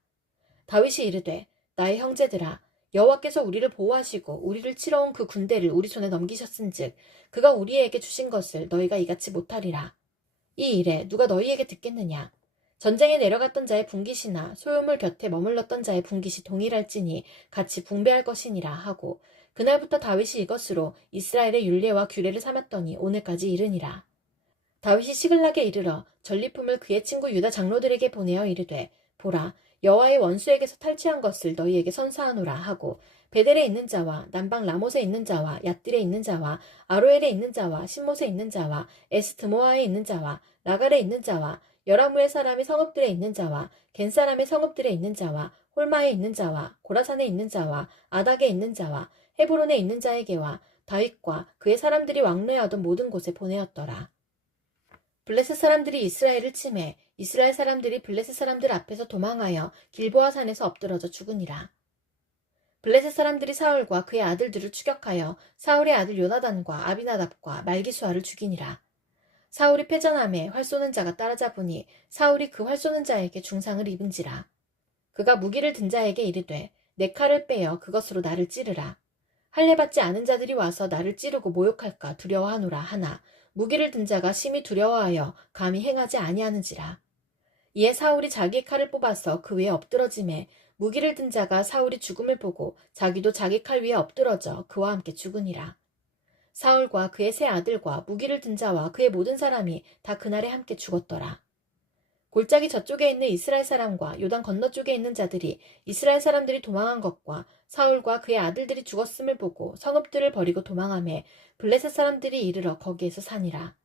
다윗이 이르되 나의 형제들아 여호와께서 우리를 보호하시고 우리를 치러 온 그 군대를 우리 손에 넘기셨은즉 그가 우리에게 주신 것을 너희가 이같이 못하리라. 이 일에 누가 너희에게 듣겠느냐. 전쟁에 내려갔던 자의 분깃이나 소유물 곁에 머물렀던 자의 분깃이 동일할지니 같이 분배할 것이니라 하고 그날부터 다윗이 이것으로 이스라엘의 율례와 규례를 삼았더니 오늘까지 이르니라. 다윗이 시글락에 이르러 전리품을 그의 친구 유다 장로들에게 보내어 이르되 보라 여호와의 원수에게서 탈취한 것을 너희에게 선사하노라 하고 베델에 있는 자와 남방 라못에 있는 자와 얏딜에 있는 자와 아로엘에 있는 자와 신못에 있는 자와 에스드모아에 있는 자와 라갈에 있는 자와 여라무의 사람의 성읍들에 있는 자와 겐 사람의 성읍들에 있는 자와 홀마에 있는 자와 고라산에 있는 자와 아닥에 있는 자와 헤브론에 있는 자에게와 다윗과 그의 사람들이 왕래하던 모든 곳에 보내었더라. 블레셋 사람들이 이스라엘을 치매 이스라엘 사람들이 블레셋 사람들 앞에서 도망하여 길보아 산에서 엎드러져 죽으니라. 블레셋 사람들이 사울과 그의 아들들을 추격하여 사울의 아들 요나단과 아비나답과 말기수아를 죽이니라. 사울이 패전함에 활 쏘는 자가 따라잡으니 사울이 그 활 쏘는 자에게 중상을 입은지라. 그가 무기를 든 자에게 이르되 내 칼을 빼어 그것으로 나를 찌르라. 할례 받지 않은 자들이 와서 나를 찌르고 모욕할까 두려워하노라 하나 무기를 든 자가 심히 두려워하여 감히 행하지 아니하는지라. 이에 사울이 자기의 칼을 뽑아서 그 위에 엎드러짐에 무기를 든 자가 사울이 죽음을 보고 자기도 자기 칼 위에 엎드러져 그와 함께 죽으니라. 사울과 그의 세 아들과 무기를 든 자와 그의 모든 사람이 다 그날에 함께 죽었더라. 골짜기 저쪽에 있는 이스라엘 사람과 요단 건너쪽에 있는 자들이 이스라엘 사람들이 도망한 것과 사울과 그의 아들들이 죽었음을 보고 성읍들을 버리고 도망하매 블레셋 사람들이 이르러 거기에서 사니라.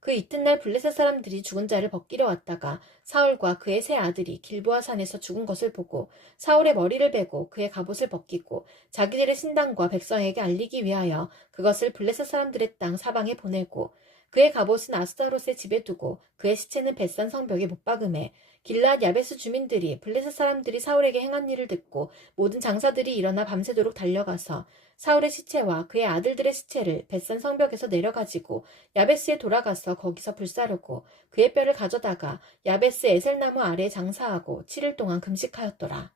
그 이튿날 블레셋 사람들이 죽은 자를 벗기려 왔다가 사울과 그의 세 아들이 길보아 산에서 죽은 것을 보고 사울의 머리를 베고 그의 갑옷을 벗기고 자기들의 신당과 백성에게 알리기 위하여 그것을 블레셋 사람들의 땅 사방에 보내고 그의 갑옷은 아스타롯의 집에 두고 그의 시체는 벳산 성벽에 못 박음에 길르앗 야베스 주민들이 블레셋 사람들이 사울에게 행한 일을 듣고 모든 장사들이 일어나 밤새도록 달려가서 사울의 시체와 그의 아들들의 시체를 벳산 성벽에서 내려가지고 야베스에 돌아가서 거기서 불사르고 그의 뼈를 가져다가 야베스 에셀나무 아래에 장사하고 7일 동안 금식하였더라.